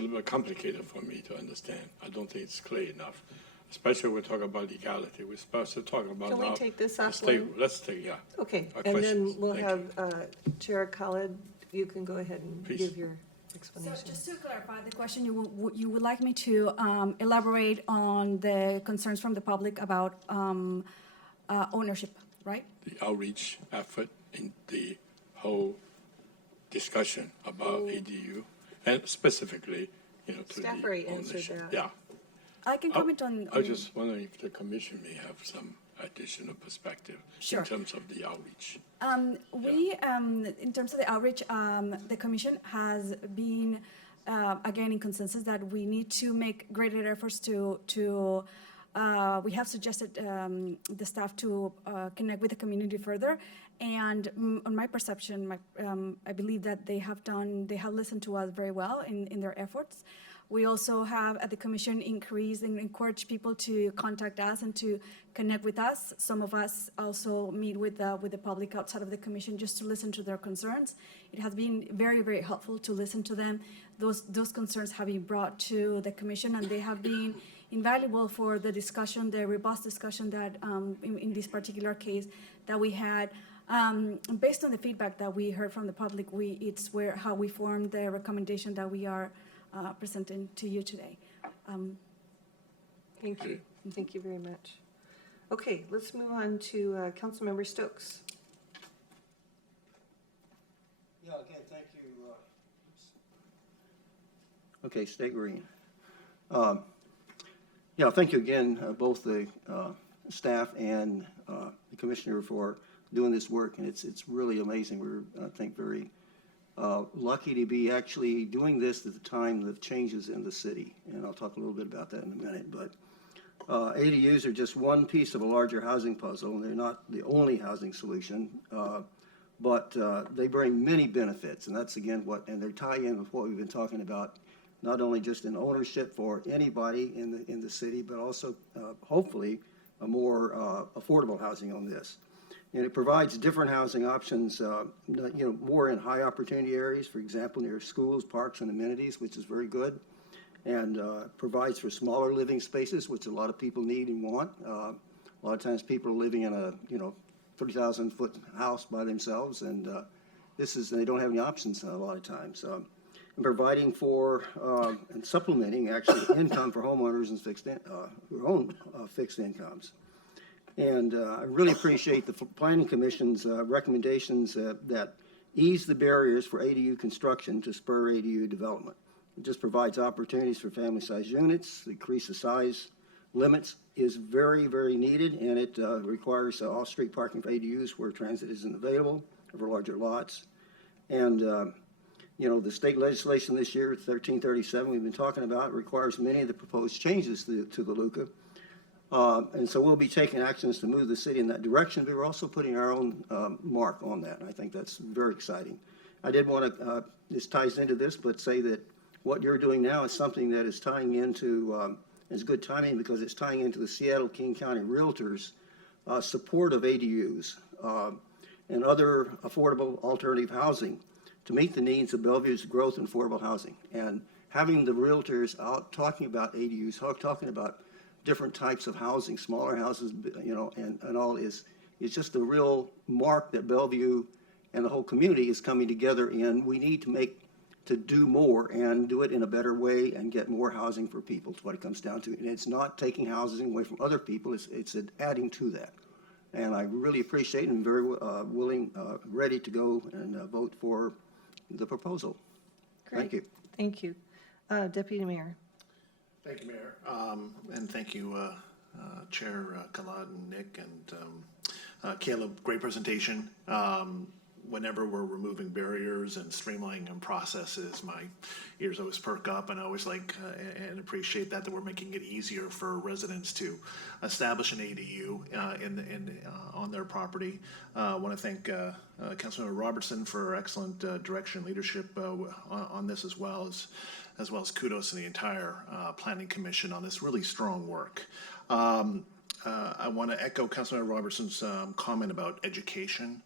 little bit complicated for me to understand. I don't think it's clear enough, especially when we talk about legality. We're supposed to talk about Can we now. take this Let's offline? Let's take, yeah. Okay, Our and then questions. we'll Thank have Chair Khalid, you can go ahead and Please. give your So explanation. just to clarify the question, you would like me to elaborate on the concerns from the public about ownership, right? The outreach effort in the whole discussion about ADU, and specifically, to Staff the already answered ownership. that. Yeah. I can comment on. I was just wondering if the commission may have some additional perspective Sure. in terms of the outreach. We, in terms of the outreach, the commission has been, again, in consensus that we need to make greater efforts to we have suggested the staff to connect with the community further. And on my perception, I believe that they have listened to us very well in their efforts. We also have at the commission increased and encouraged people to contact us and to connect with us. Some of us also meet with the public outside of the commission just to listen to their concerns. It has been very, very helpful to listen to them. Those concerns have been brought to the commission, and they have been invaluable for the discussion, the robust discussion that in this particular case that we had. Based on the feedback that we heard from the public, it's how we formed the recommendation that we are presenting to you today. Thank you. Thank you very much. Okay, let's move on to Councilmember Stokes. Yeah, again, thank you. Okay, stay green. Yeah, thank you again, both the staff and the commissioner for doing this work, and it's really amazing. We're, I think, very lucky to be actually doing this at the time of changes in the city, and I'll talk a little bit about that in a minute. But ADUs are just one piece of a larger housing puzzle, and they're not the only housing solution, but they bring many benefits, and that's again and they tie in with what we've been talking about, not only just in ownership for anybody in the city, but also hopefully a more affordable housing on this. And it provides different housing options, more in high opportunity areas, for example, near schools, parks, and amenities, which is very good. And provides for smaller living spaces, which a lot of people need and want. A lot of times people are living in a 30,000-foot house by themselves, and they don't have any options a lot of times. And providing for and supplementing actually income for homeowners and who own fixed incomes. And I really appreciate the Planning Commission's recommendations that ease the barriers for ADU construction to spur ADU development. It just provides opportunities for family-sized units. Increase the size limits is very, very needed, and it requires off-street parking for ADUs where transit isn't available over larger lots. And the state legislation this year, 1337, we've been talking about, requires many of the proposed changes to the LUCA. And so we'll be taking actions to move the city in that direction, but we're also putting our own mark on that. And I think that's very exciting. I did want to, this ties into this, but say that what you're doing now is something that is tying into, is good timing because it's tying into the Seattle-King County Realtors' support of ADUs and other affordable alternative housing to meet the needs of Bellevue's growth in affordable housing. And having the realtors out talking about ADUs, talking about different types of housing, smaller houses, and all is just a real mark that Bellevue and the whole community is coming together in. We need to do more and do it in a better way and get more housing for people. It's what it comes down to. And it's not taking housing away from other people, it's adding to that. And I really appreciate and very willing, ready to go and vote for the proposal. Great. Thank you. Thank you. Deputy Mayor. Thank you, Mayor. And thank you, Chair Khalad and Nick and Caleb. Great presentation. Whenever we're removing barriers and streamlining processes, my ears always perk up, and I always like and appreciate that we're making it easier for residents to establish an ADU on their property. I want to thank Councilmember Robertson for excellent direction and leadership on this, as well as kudos to the entire Planning Commission on this really strong work. I want to echo Councilmember Robertson's comment about education.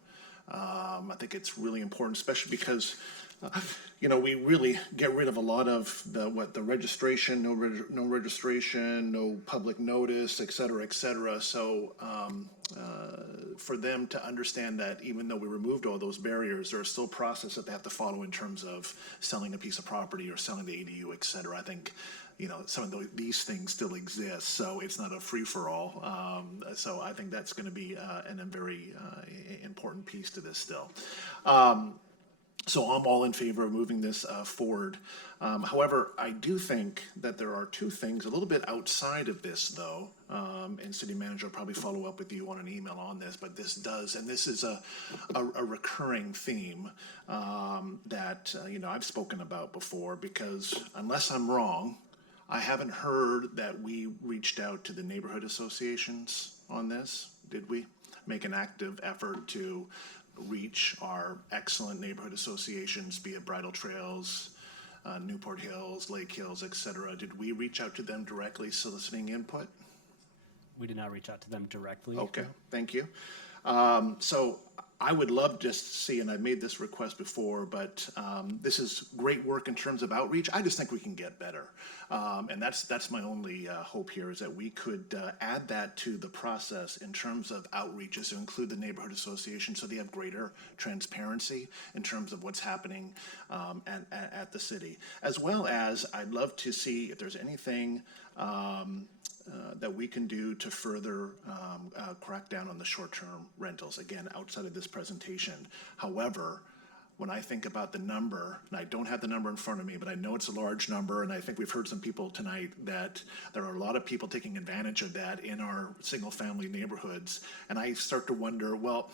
I think it's really important, especially because, we really get rid of a lot of the registration, no registration, no public notice, et cetera, et cetera. So for them to understand that even though we removed all those barriers, there are still processes that they have to follow in terms of selling a piece of property or selling the ADU, et cetera. I think some of these things still exist, so it's not a free-for-all. So I think that's going to be a very important piece to this still. So I'm all in favor of moving this forward. However, I do think that there are two things a little bit outside of this, though, and City Manager will probably follow up with you on an email on this, but this does, and this is a recurring theme that I've spoken about before, because unless I'm wrong, I haven't heard that we reached out to the neighborhood associations on this. Did we make an active effort to reach our excellent neighborhood associations, be it Bridle Trails, Newport Hills, Lake Hills, et cetera. Did we reach out to them directly soliciting input? We did not reach out to them directly. Okay, thank you. So I would love just to see, and I've made this request before, but this is great work in terms of outreach. I just think we can get better. And that's my only hope here, is that we could add that to the process in terms of outreaches to include the neighborhood association so they have greater transparency in terms of what's happening at the city. As well as, I'd love to see if there's anything that we can do to further crack down on the short-term rentals, again, outside of this presentation. However, when I think about the number, and I don't have the number in front of me, but I know it's a large number, and I think we've heard some people tonight that there are a lot of people taking advantage of that in our single-family neighborhoods. And I start to wonder, well,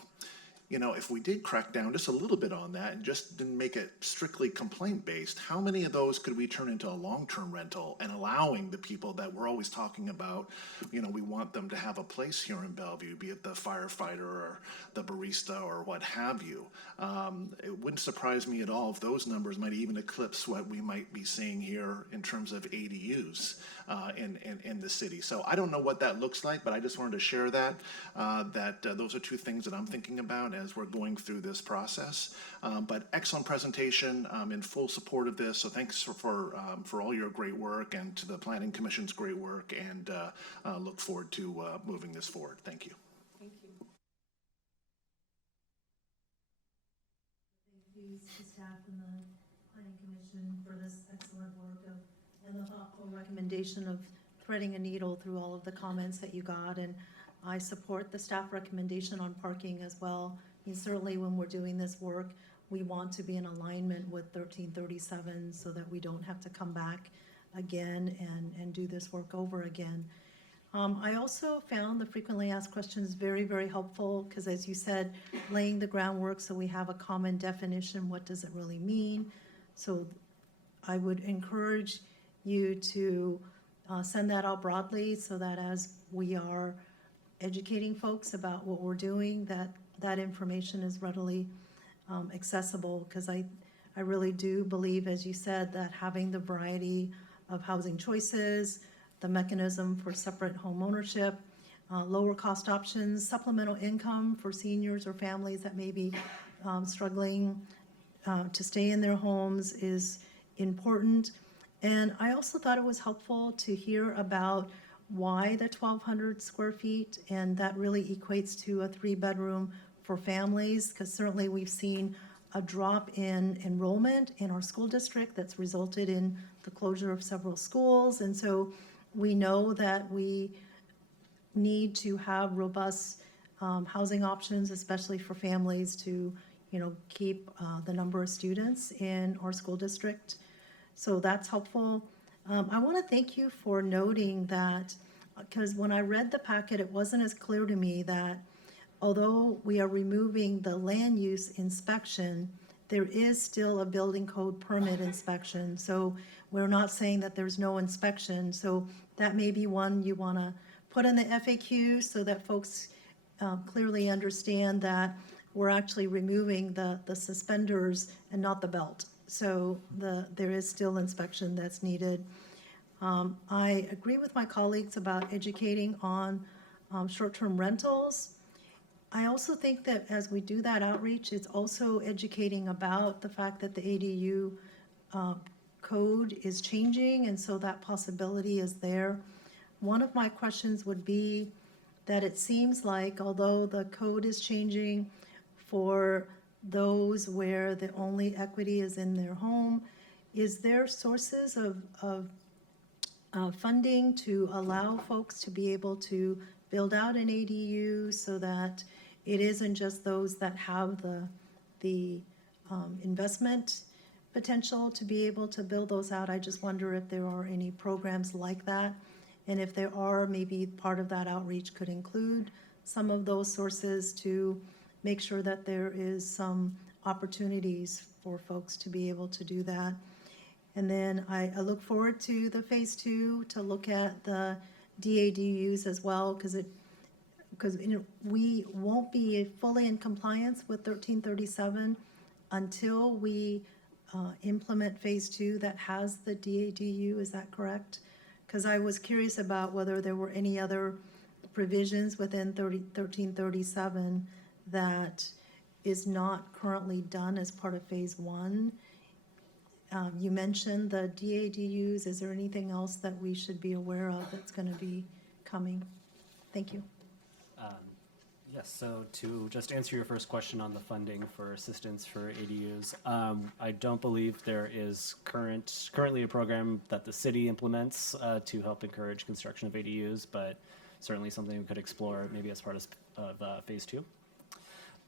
you know, if we did crack down just a little bit on that and just didn't make it strictly complaint-based, how many of those could we turn into a long-term rental and allowing the people that we're always talking about, you know, we want them to have a place here in Bellevue, be it the firefighter or the barista or what have you. It wouldn't surprise me at all if those numbers might even eclipse what we might be seeing here in terms of ADUs in the city. So I don't know what that looks like, but I just wanted to share that, those are two things that I'm thinking about as we're going through this process. But excellent presentation. I'm in full support of this. So thanks for all your great work, and to the Planning Commission's great work, and look forward to moving this forward. Thank you. Thank you. Thank you to staff and the Planning Commission for this excellent work and the thoughtful recommendation of threading a needle through all of the comments that you got. And I support the staff recommendation on parking as well. And certainly when we're doing this work, we want to be in alignment with 1337 so that we don't have to come back again and do this work over again. I also found the frequently asked questions very, very helpful, because as you said, laying the groundwork so we have a common definition, what does it really mean? So I would encourage you to send that out broadly so that as we are educating folks about what we're doing, that information is readily accessible, because I really do believe, as you said, that having the variety of housing choices, the mechanism for separate home ownership, lower cost options, supplemental income for seniors or families that may be struggling to stay in their homes is important. And I also thought it was helpful to hear about why the 1,200 square feet, and that really equates to a 3-bedroom for families, because certainly we've seen a drop in enrollment in our school district that's resulted in the closure of several schools. And so we know that we need to have robust housing options, especially for families to, you know, keep the number of students in our school district. So that's helpful. I want to thank you for noting that, because when I read the packet, it wasn't as clear to me that although we are removing the land use inspection, there is still a building code permit inspection. So we're not saying that there's no inspection. So that may be one you want to put in the FAQ so that folks clearly understand that we're actually removing the suspenders and not the belt. So there is still inspection that's needed. I agree with my colleagues about educating on short-term rentals. I also think that as we do that outreach, it's also educating about the fact that the ADU code is changing, and so that possibility is there. One of my questions would be that it seems like although the code is changing for those where the only equity is in their home, is there sources of funding to allow folks to be able to build out an ADU so that it isn't just those that have the investment potential to be able to build those out? I just wonder if there are any programs like that. And if there are, maybe part of that outreach could include some of those sources to make sure that there is some opportunities for folks to be able to do that. And then I look forward to the phase 2 to look at the DADUs as well, because you know, we won't be fully in compliance with 1337 until we implement phase 2 that has the DADU, is that correct? Because I was curious about whether there were any other provisions within 1337 that is not currently done as part of phase 1. You mentioned the DADUs. Is there anything else that we should be aware of that's going to be coming? Thank you. Yes, so to just answer your first question on the funding for assistance for ADUs, I don't believe there is currently a program that the city implements to help encourage construction of ADUs, but certainly something we could explore maybe as part of phase 2.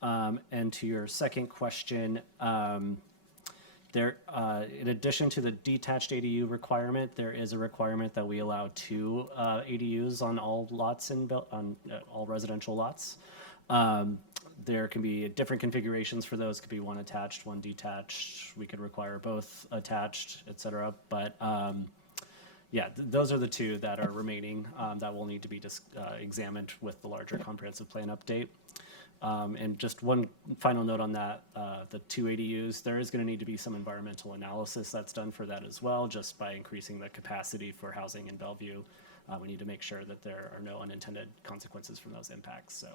And to your second question, there, in addition to the detached ADU requirement, there is a requirement that we allow 2 ADUs on all lots on all residential lots. There can be different configurations for those. Could be 1 attached, 1 detached. We could require both attached, et cetera. But yeah, those are the 2 that are remaining that will need to be examined with the larger comprehensive plan update. And just one final note on that, the 2 ADUs, there is going to need to be some environmental analysis that's done for that as well, just by increasing the capacity for housing in Bellevue. We need to make sure that there are no unintended consequences from those impacts. So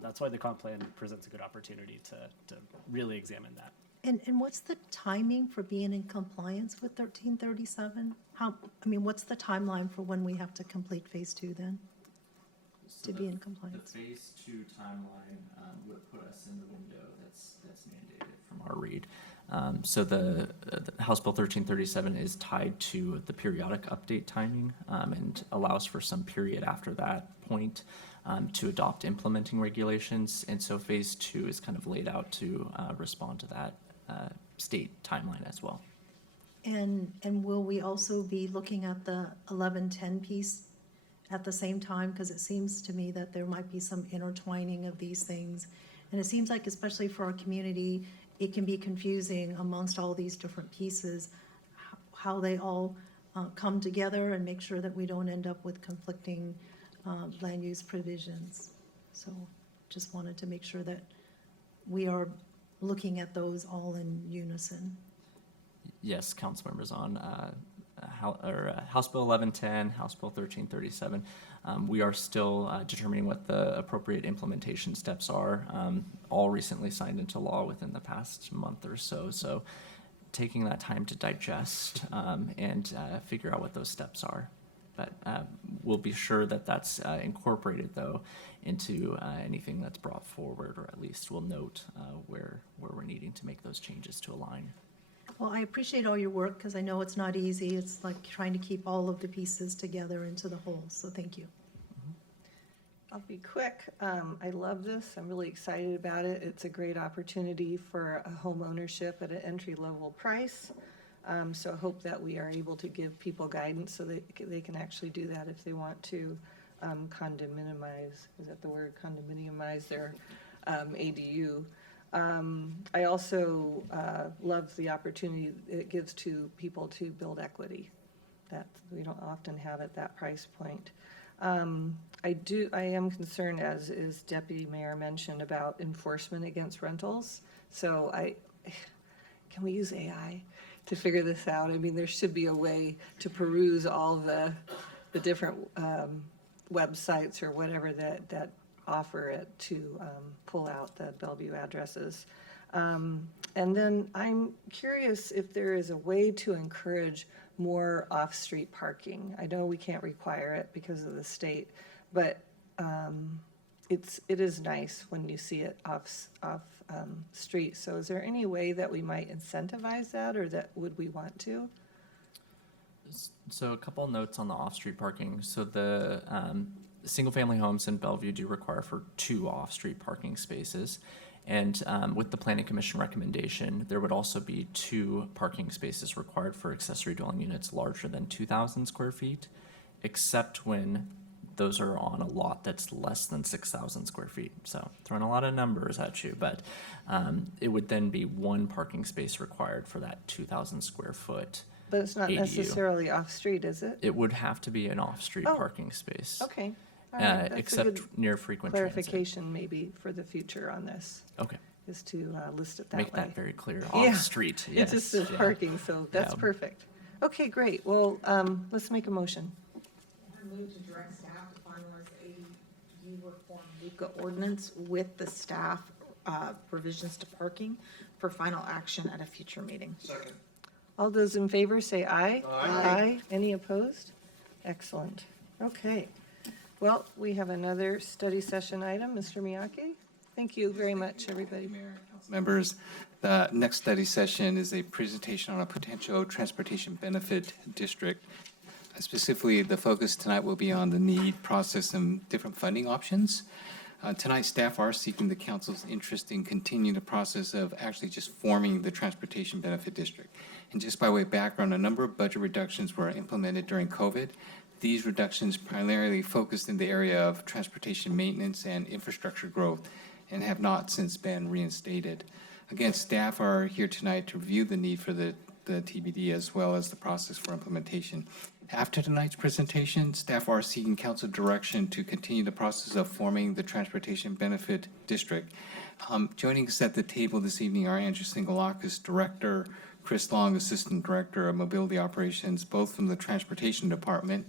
that's why the comp plan presents a good opportunity to really examine that. And what's the timing for being in compliance with 1337? What's the timeline for when we have to complete phase 2 then? To be in compliance. The phase 2 timeline would put us in the window that's mandated from our read. So the House Bill 1337 is tied to the periodic update timing and allows for some period after that point to adopt implementing regulations. And so phase 2 is kind of laid out to respond to that state timeline as well. And will we also be looking at the 1110 piece at the same time? Because it seems to me that there might be some intertwining of these things. And it seems like, especially for our community, it can be confusing amongst all these different pieces, how they all come together, and make sure that we don't end up with conflicting land use provisions. So just wanted to make sure that we are looking at those all in unison. Yes, council members on House Bill 1110, House Bill 1337. We are still determining what the appropriate implementation steps are, all recently signed into law within the past month or so. So taking that time to digest and figure out what those steps are. But we'll be sure that that's incorporated, though, into anything that's brought forward, or at least we'll note where we're needing to make those changes to align. Well, I appreciate all your work, because I know it's not easy. It's like trying to keep all of the pieces together into the whole, so thank you. I'll be quick. I love this. I'm really excited about it. It's a great opportunity for a home ownership at an entry-level price. So I hope that we are able to give people guidance so that they can actually do that if they want to condominiumize, is that the word, condominiumize their ADU. I also love the opportunity it gives to people to build equity that we don't often have at that price point. I am concerned, as is Deputy Mayor mentioned, about enforcement against rentals. So can we use AI to figure this out? I mean, there should be a way to peruse all the different websites or whatever that offer it to pull out the Bellevue addresses. And then I'm curious if there is a way to encourage more off-street parking. I know we can't require it because of the state, but it is nice when you see it off street. So is there any way that we might incentivize that, or that would we want to? So a couple notes on the off-street parking. So the single-family homes in Bellevue do require for 2 off-street parking spaces. And with the Planning Commission recommendation, there would also be 2 parking spaces required for accessory dwelling units larger than 2,000 square feet, except when those are on a lot that's less than 6,000 square feet. So throwing a lot of numbers at you, but it would then be 1 parking space required for that 2,000 square foot. But it's not ADU. Necessarily off-street, is it? It would have to be an off-street Oh, parking space. Okay. All right. That's a Except good near frequent transit. clarification maybe for the future on this. Okay. is to list it that Make way. that very clear, Yeah. off-street, It just yes, says yeah. parking, so that's Yeah. perfect. Okay, great. Well, let's make a motion. I move to direct staff to finalize the ADU reform Luca ordinance with the staff revisions to parking for final action at a future meeting. Second. All those in favor say aye. Aye. Any opposed? Excellent. Okay. Well, we have another study session item. Mr. Miyake? Thank you very much, everybody. Members, the next study session is a presentation on a potential transportation benefit district. Specifically, the focus tonight will be on the need, process, and different funding options. Tonight, staff are seeking the council's interest in continuing the process of actually just forming the transportation benefit district. And just by way of background, a number of budget reductions were implemented during COVID. These reductions primarily focused in the area of transportation maintenance and infrastructure growth and have not since been reinstated. Again, staff are here tonight to review the need for the TBD as well as the process for implementation. After tonight's presentation, staff are seeking council direction to continue the process of forming the Transportation Benefit District. Joining us at the table this evening are Andrew Singalakis, Director, Chris Long, Assistant Director of Mobility Operations, both from the Transportation Department.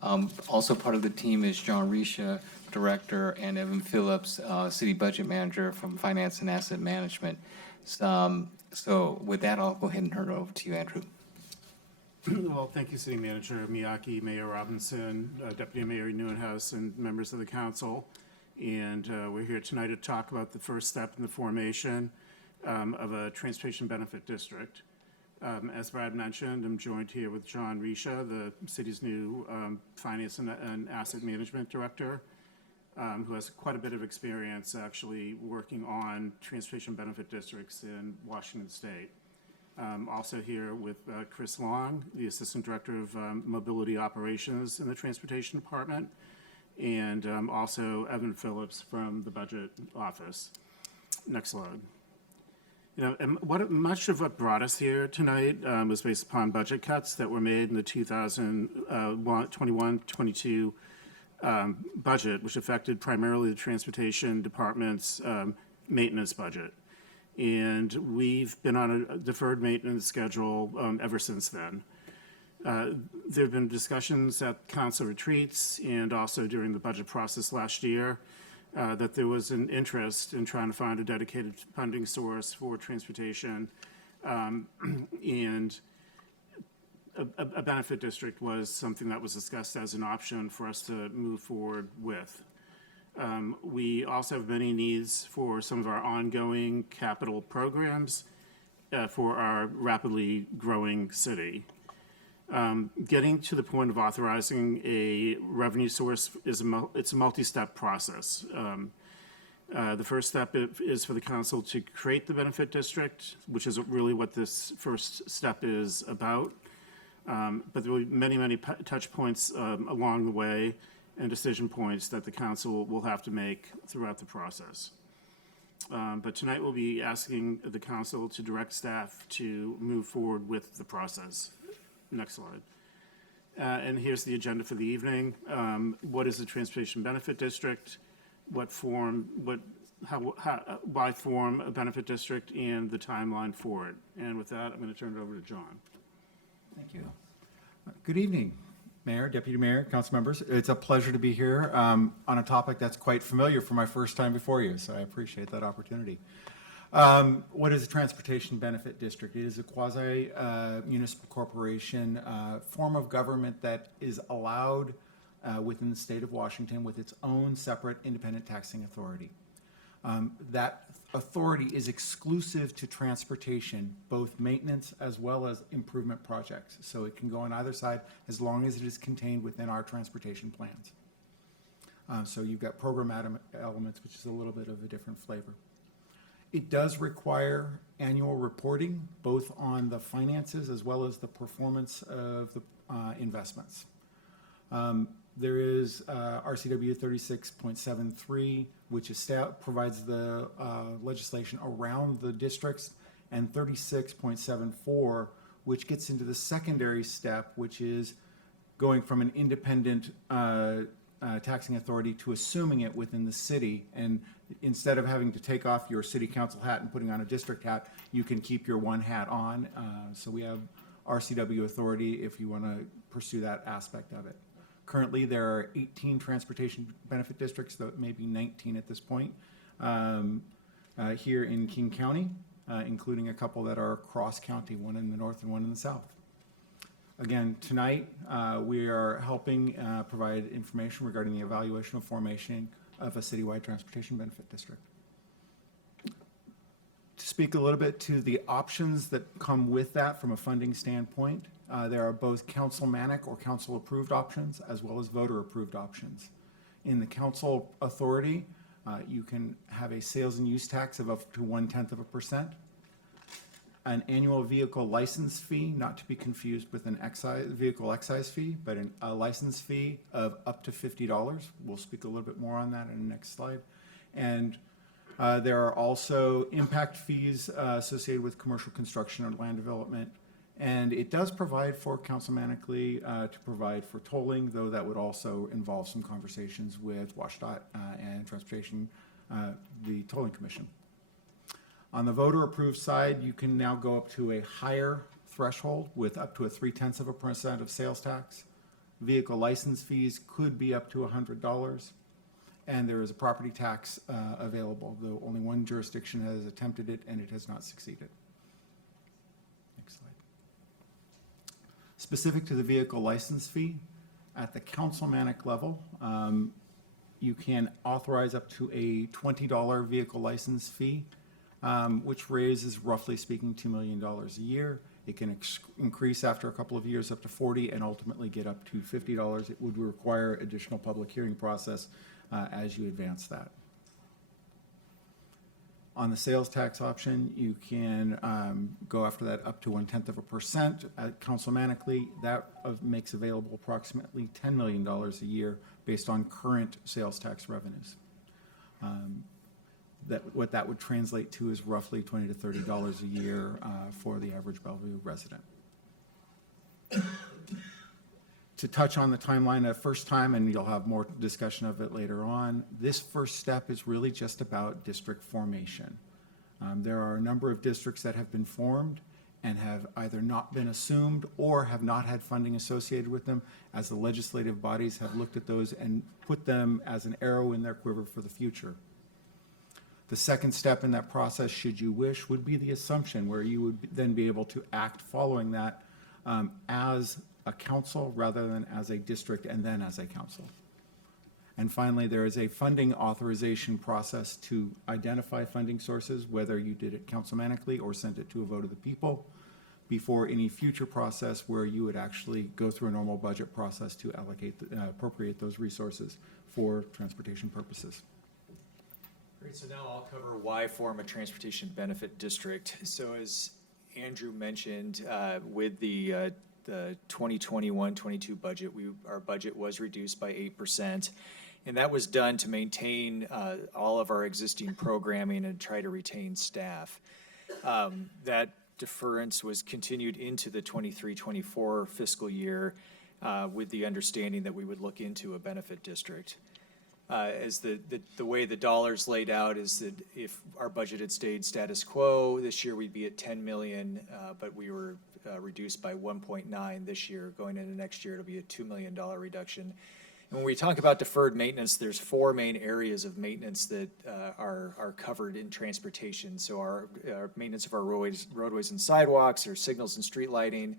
Also part of the team is John Risha, Director, and Evan Phillips, City Budget Manager from Finance and Asset Management. So with that, I'll go ahead and turn it over to you, Andrew. Well, thank you, City Manager Miyake, Mayor Robinson, Deputy Mayor Neuenhuis, and members of the council. And we're here tonight to talk about the first step in the formation of a transportation benefit district. As Brad mentioned, I'm joined here with John Risha, the city's new Finance and Asset Management Director, who has quite a bit of experience actually working on transportation benefit districts in Washington State. Also here with Chris Long, the Assistant Director of Mobility Operations in the Transportation Department, and also Evan Phillips from the Budget Office. Next slide. You know, and much of what brought us here tonight was based upon budget cuts that were made in the 2021-22 budget, which affected primarily the Transportation Department's maintenance budget. And we've been on a deferred maintenance schedule ever since then. There have been discussions at council retreats and also during the budget process last year that there was an interest in trying to find a dedicated funding source for transportation, and a benefit district was something that was discussed as an option for us to move forward with. We also have many needs for some of our ongoing capital programs for our rapidly growing city. Getting to the point of authorizing a revenue source is it's a multi-step process. The first step is for the council to create the benefit district, which is really what this first step is about. But there will be many, many touch points along the way and decision points that the council will have to make throughout the process. But tonight we'll be asking the council to direct staff to move forward with the process. Next slide. And here's the agenda for the evening. What is the Transportation Benefit District? What form, why form a benefit district, and the timeline for it. And with that, I'm going to turn it over to John. Thank you. Good evening, Mayor, Deputy Mayor, council members. It's a pleasure to be here on a topic that's quite familiar for my first time before you, so I appreciate that opportunity. What is a transportation benefit district? It is a quasi-municipal corporation form of government that is allowed within the state of Washington with its own separate independent taxing authority. That authority is exclusive to transportation, both maintenance as well as improvement projects. So it can go on either side as long as it is contained within our transportation plans. So you've got program elements, which is a little bit of a different flavor. It does require annual reporting, both on the finances as well as the performance of the investments. There is RCW 36.73, which provides the legislation around the districts, and 36.74, which gets into the secondary step, which is going from an independent taxing authority to assuming it within the city. And instead of having to take off your city council hat and putting on a district hat, you can keep your one hat on. So we have RCW authority if you want to pursue that aspect of it. Currently, there are 18 transportation benefit districts, though it may be 19 at this point, here in King County, including a couple that are cross-county, one in the north and one in the south. Again, tonight, we are helping provide information regarding the evaluation of formation of a citywide transportation benefit district. To speak a little bit to the options that come with that from a funding standpoint, there are both councilmanic or council-approved options as well as voter-approved options. In the council authority, you can have a sales and use tax of up to 0.1%, an annual vehicle license fee, not to be confused with an vehicle excise fee, but a license fee of up to $50. We'll speak a little bit more on that in the next slide. And there are also impact fees associated with commercial construction or land development. And it does provide for councilmanically to provide for tolling, though that would also involve some conversations with WashDOT and Transportation, the Tolling Commission. On the voter-approved side, you can now go up to a higher threshold with up to a 0.3% of sales tax. Vehicle license fees could be up to $100. And there is a property tax available, though only one jurisdiction has attempted it and it has not succeeded. Next slide. Specific to the vehicle license fee, at the councilmanic level, you can authorize up to a $20 vehicle license fee, which raises, roughly speaking, $2 million a year. It can increase after a couple of years up to $40 and ultimately get up to $50. It would require additional public hearing process as you advance that. On the sales tax option, you can go after that up to 0.1%. Councilmanically, that makes available approximately $10 million a year based on current sales tax revenues. What that would translate to is roughly $20 to $30 a year for the average Bellevue resident. To touch on the timeline at first time, and you'll have more discussion of it later on, this first step is really just about district formation. There are a number of districts that have been formed and have either not been assumed or have not had funding associated with them, as the legislative bodies have looked at those and put them as an arrow in their quiver for the future. The second step in that process, should you wish, would be the assumption, where you would then be able to act following that as a council rather than as a district and then as a council. And finally, there is a funding authorization process to identify funding sources, whether you did it councilmanically or sent it to a vote of the people, before any future process where you would actually go through a normal budget process to allocate, appropriate those resources for transportation purposes. Great, so now I'll cover why form a transportation benefit district. So as Andrew mentioned, with the 2021-22 budget, our budget was reduced by 8%, and that was done to maintain all of our existing programming and try to retain staff. That deference was continued into the 23-24 fiscal year with the understanding that we would look into a benefit district. As the way the dollars laid out is that if our budget had stayed status quo, this year we'd be at 10 million, but we were reduced by 1.9 this year. Going into next year, it'll be a $2 million reduction. And when we talk about deferred maintenance, there's four main areas of maintenance that are covered in transportation. So our maintenance of our roadways and sidewalks, our signals and street lighting,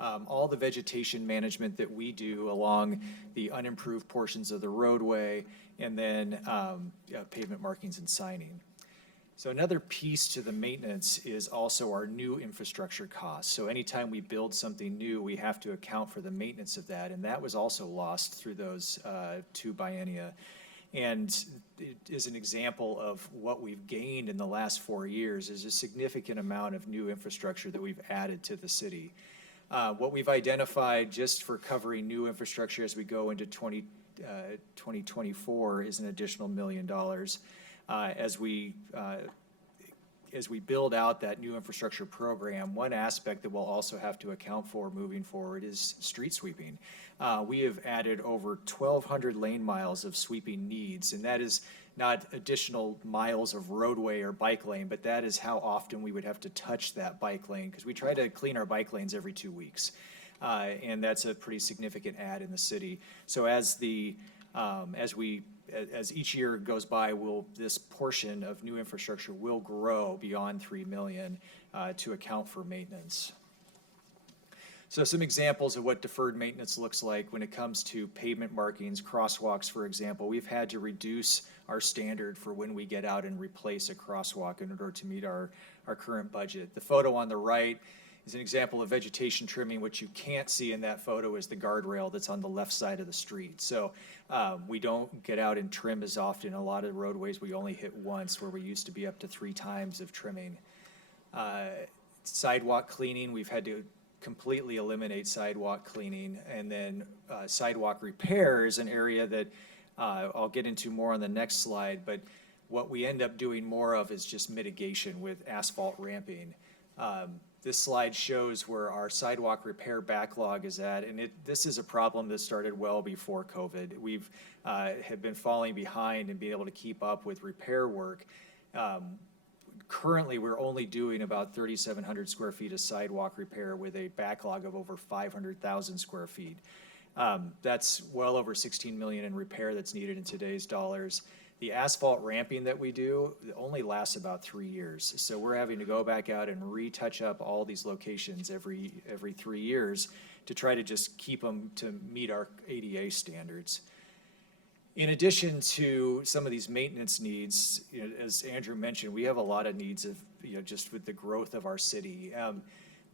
all the vegetation management that we do along the unimproved portions of the roadway, and then pavement markings and signing. So another piece to the maintenance is also our new infrastructure costs. So anytime we build something new, we have to account for the maintenance of that, and that was also lost through those two biennia. And it is an example of what we've gained in the last 4 years is a significant amount of new infrastructure that we've added to the city. What we've identified just for covering new infrastructure as we go into 2024 is an additional $1 million as we as we build out that new infrastructure program, one aspect that we'll also have to account for moving forward is street sweeping. We have added over 1,200 lane miles of sweeping needs, and that is not additional miles of roadway or bike lane, but that is how often we would have to touch that bike lane, because we try to clean our bike lanes every 2 weeks. And that's a pretty significant add in the city. So as each year goes by, this portion of new infrastructure will grow beyond 3 million to account for maintenance. So some examples of what deferred maintenance looks like when it comes to pavement markings, crosswalks, for example. We've had to reduce our standard for when we get out and replace a crosswalk in order to meet our current budget. The photo on the right is an example of vegetation trimming. What you can't see in that photo is the guardrail that's on the left side of the street. So we don't get out and trim as often. A lot of roadways we only hit once, where we used to be up to 3 times of trimming. Sidewalk cleaning, we've had to completely eliminate sidewalk cleaning. And then sidewalk repair is an area that I'll get into more on the next slide, but what we end up doing more of is just mitigation with asphalt ramping. This slide shows where our sidewalk repair backlog is at, and this is a problem that started well before COVID. We've have been falling behind and being able to keep up with repair work. Currently, we're only doing about 3,700 square feet of sidewalk repair with a backlog of over 500,000 square feet. That's well over 16 million in repair that's needed in today's dollars. The asphalt ramping that we do only lasts about 3 years. So we're having to go back out and retouch up all these locations every 3 years to try to just keep them to meet our ADA standards. In addition to some of these maintenance needs, as Andrew mentioned, we have a lot of needs of, just with the growth of our city.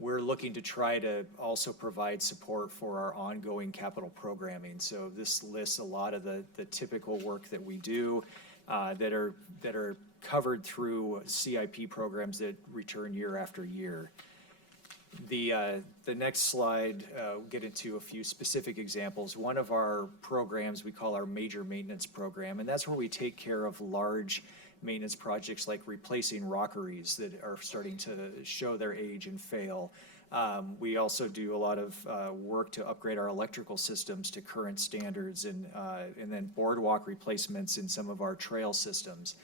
We're looking to try to also provide support for our ongoing capital programming. So this lists a lot of the typical work that we do that are covered through CIP programs that return year after year. The next slide, we'll get into a few specific examples. One of our programs we call our major maintenance program, and that's where we take care of large maintenance projects like replacing rockeries that are starting to show their age and fail. We also do a lot of work to upgrade our electrical systems to current standards, and then boardwalk replacements in some of our trail systems.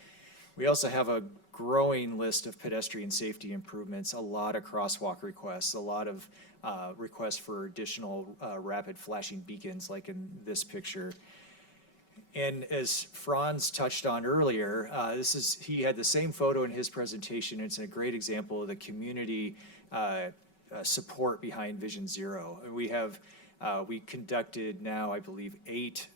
We also have a growing list of pedestrian safety improvements, a lot of crosswalk requests, a lot of requests for additional rapid flashing beacons like in this picture. And as Franz touched on earlier, he had the same photo in his presentation. It's a great example of the community support behind Vision Zero. We conducted now, I believe, 8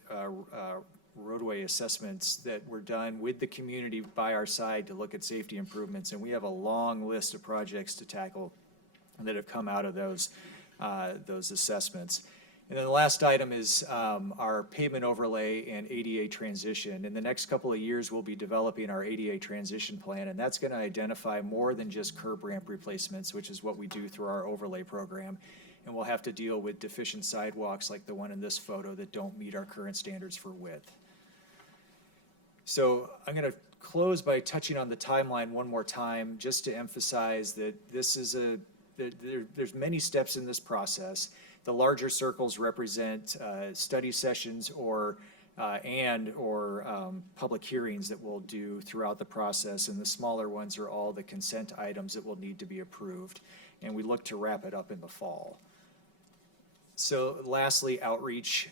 roadway assessments that were done with the community by our side to look at safety improvements, and we have a long list of projects to tackle that have come out of those assessments. And then the last item is our pavement overlay and ADA transition. In the next couple of years, we'll be developing our ADA transition plan, and that's going to identify more than just curb ramp replacements, which is what we do through our overlay program. And we'll have to deal with deficient sidewalks like the one in this photo that don't meet our current standards for width. So I'm going to close by touching on the timeline one more time, just to emphasize that this is there's many steps in this process. The larger circles represent study sessions or public hearings that we'll do throughout the process, and the smaller ones are all the consent items that will need to be approved, and we look to wrap it up in the fall. So lastly, outreach.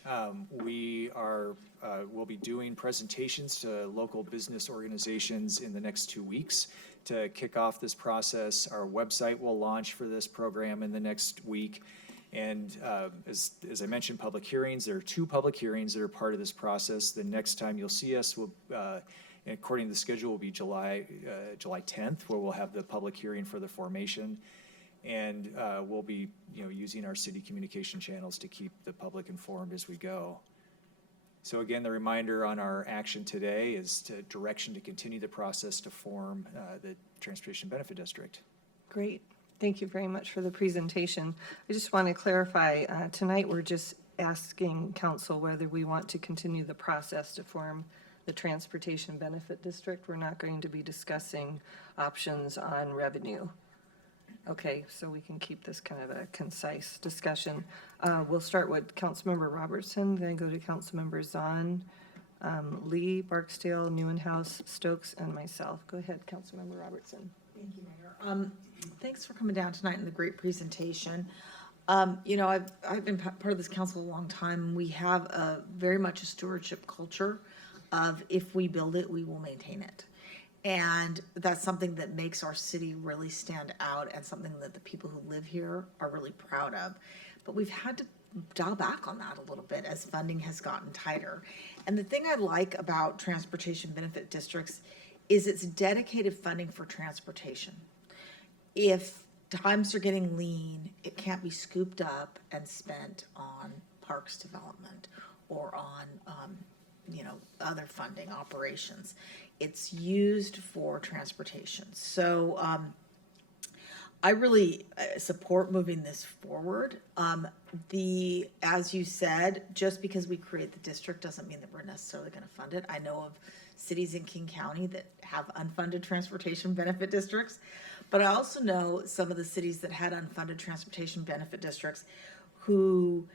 We'll be doing presentations to local business organizations in the next 2 weeks to kick off this process. Our website will launch for this program in the next week. And as I mentioned, public hearings, there are 2 public hearings that are part of this process. The next time you'll see us, according to the schedule, will be July 10th, where we'll have the public hearing for the formation. And we'll be using our city communication channels to keep the public informed as we go. So again, the reminder on our action today is direction to continue the process to form the Transportation Benefit District. Great. Thank you very much for the presentation. I just want to clarify, tonight we're just asking council whether we want to continue the process to form the Transportation Benefit District. We're not going to be discussing options on revenue. Okay, so we can keep this kind of a concise discussion. We'll start with Councilmember Robertson, then go to Councilmember Zahn, Lee, Barksdale, Neuenhouse, Stokes, and myself. Go ahead, Councilmember Robertson. Thank you, Mayor. Thanks for coming down tonight and the great presentation. You know, I've been part of this council a long time. We have very much a stewardship culture of if we build it, we will maintain it. And that's something that makes our city really stand out and something that the people who live here are really proud of. But we've had to dial back on that a little bit as funding has gotten tighter. And the thing I like about transportation benefit districts is it's dedicated funding for transportation. If times are getting lean, it can't be scooped up and spent on parks development or on, you know, other funding operations. It's used for transportation. So I really support moving this forward. As you said, just because we create the district doesn't mean that we're necessarily going to fund it. I know of cities in King County that have unfunded transportation benefit districts, but I also know some of the cities that had unfunded transportation benefit districts who,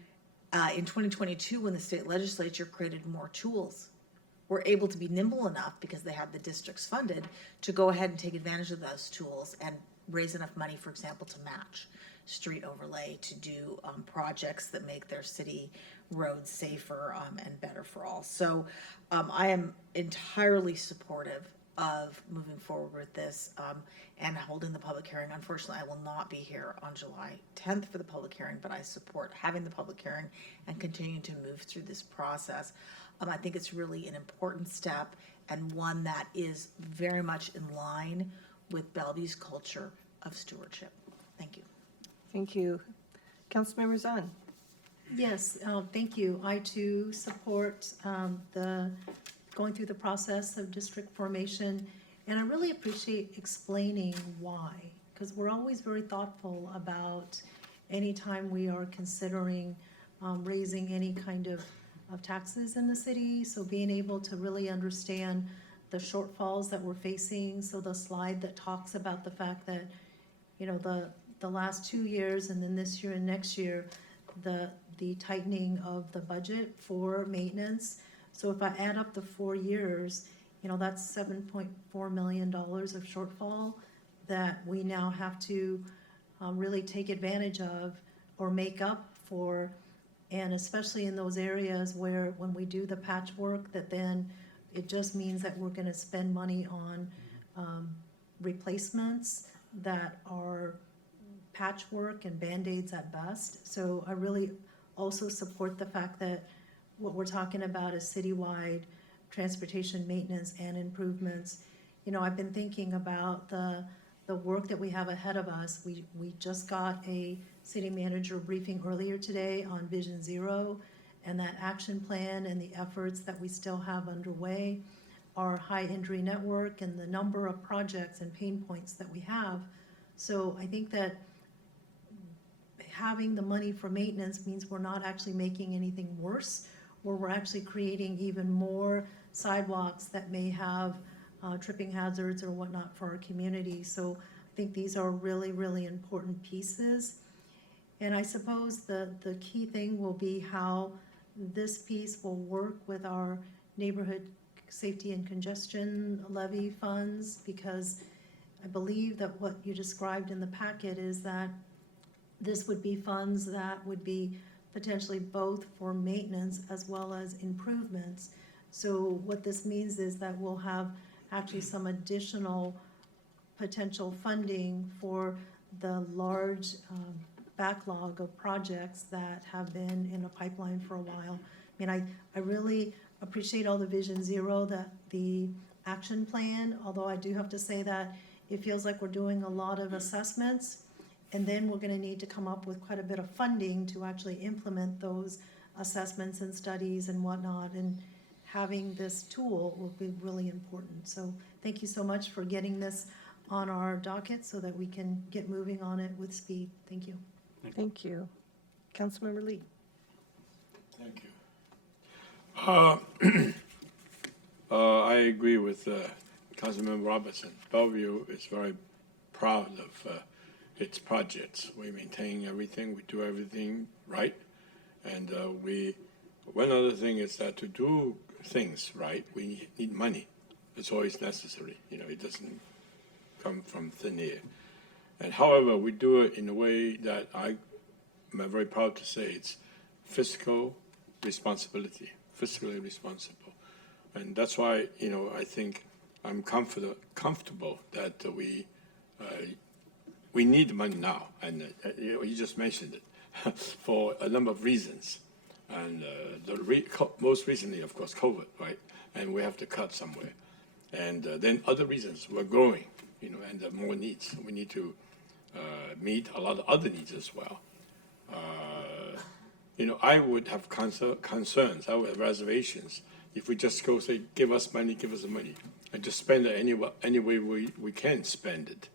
in 2022, when the state legislature created more tools, were able to be nimble enough because they had the districts funded to go ahead and take advantage of those tools and raise enough money, for example, to match street overlay, to do projects that make their city roads safer and better for all. So I am entirely supportive of moving forward with this and holding the public hearing. Unfortunately, I will not be here on July 10th for the public hearing, but I support having the public hearing and continuing to move through this process. I think it's really an important step and one that is very much in line with Bellevue's culture of stewardship. Thank you. Thank you. Councilmember Zahn. Yes, thank you. I too support going through the process of district formation, and I really appreciate explaining why, because we're always very thoughtful about any time we are considering raising any kind of taxes in the city. So being able to really understand the shortfalls that we're facing. So the slide that talks about the fact that, you know, the last 2 years and then this year and next year, the tightening of the budget for maintenance. So if I add up the 4 years, you know, that's $7.4 million of shortfall that we now have to really take advantage of or make up for. And especially in those areas where when we do the patchwork, that then it just means that we're gonna spend money on replacements that are patchwork and Band-Aids at best. So I really also support the fact that what we're talking about is citywide transportation maintenance and improvements. You know, I've been thinking about the work that we have ahead of us. We just got a city manager briefing earlier today on Vision Zero and that action plan and the efforts that we still have underway, our high injury network and the number of projects and pain points that we have. So I think that having the money for maintenance means we're not actually making anything worse, or we're actually creating even more sidewalks that may have tripping hazards or whatnot for our community. So I think these are really, really important pieces. And I suppose the key thing will be how this piece will work with our neighborhood safety and congestion levy funds, because I believe that what you described in the packet is that this would be funds that would be potentially both for maintenance as well as improvements. So what this means is that we'll have actually some additional potential funding for the large backlog of projects that have been in a pipeline for a while. I mean, I really appreciate all the Vision Zero, the action plan, although I do have to say that it feels like we're doing a lot of assessments, and then we're gonna need to come up with quite a bit of funding to actually implement those assessments and studies and whatnot, and having this tool will be really important. So thank you so much for getting this on our docket so that we can get moving on it with speed. Thank you. Thank you. Councilmember Lee. Thank you. I agree with Councilmember Robertson. Bellevue is very proud of its projects. We maintain everything, we do everything right, and one other thing is that to do things right, we need money. It's always necessary. It doesn't come from thin air. And however, we do it in a way that I'm very proud to say it's fiscal responsibility, fiscally responsible. And that's why, I think I'm comfortable that we need money now. And you just mentioned it for a number of reasons. And most recently, of course, COVID, right? And we have to cut somewhere. And then other reasons, we're growing, and there are more needs. We need to meet a lot of other needs as well. I would have concerns, I would have reservations if we just go say, give us money, and just spend it any way we can spend it.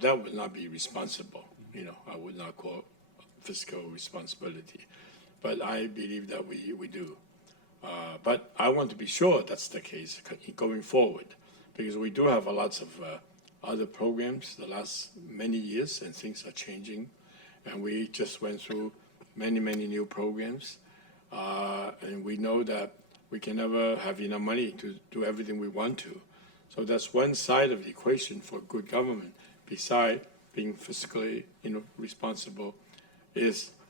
That would not be responsible. I would not call fiscal responsibility. But I believe that we do. But I want to be sure that's the case going forward, because we do have lots of other programs the last many years, and things are changing. And we just went through many new programs. And we know that we can never have enough money to do everything we want to. So that's one side of the equation for good government, beside being fiscally responsible,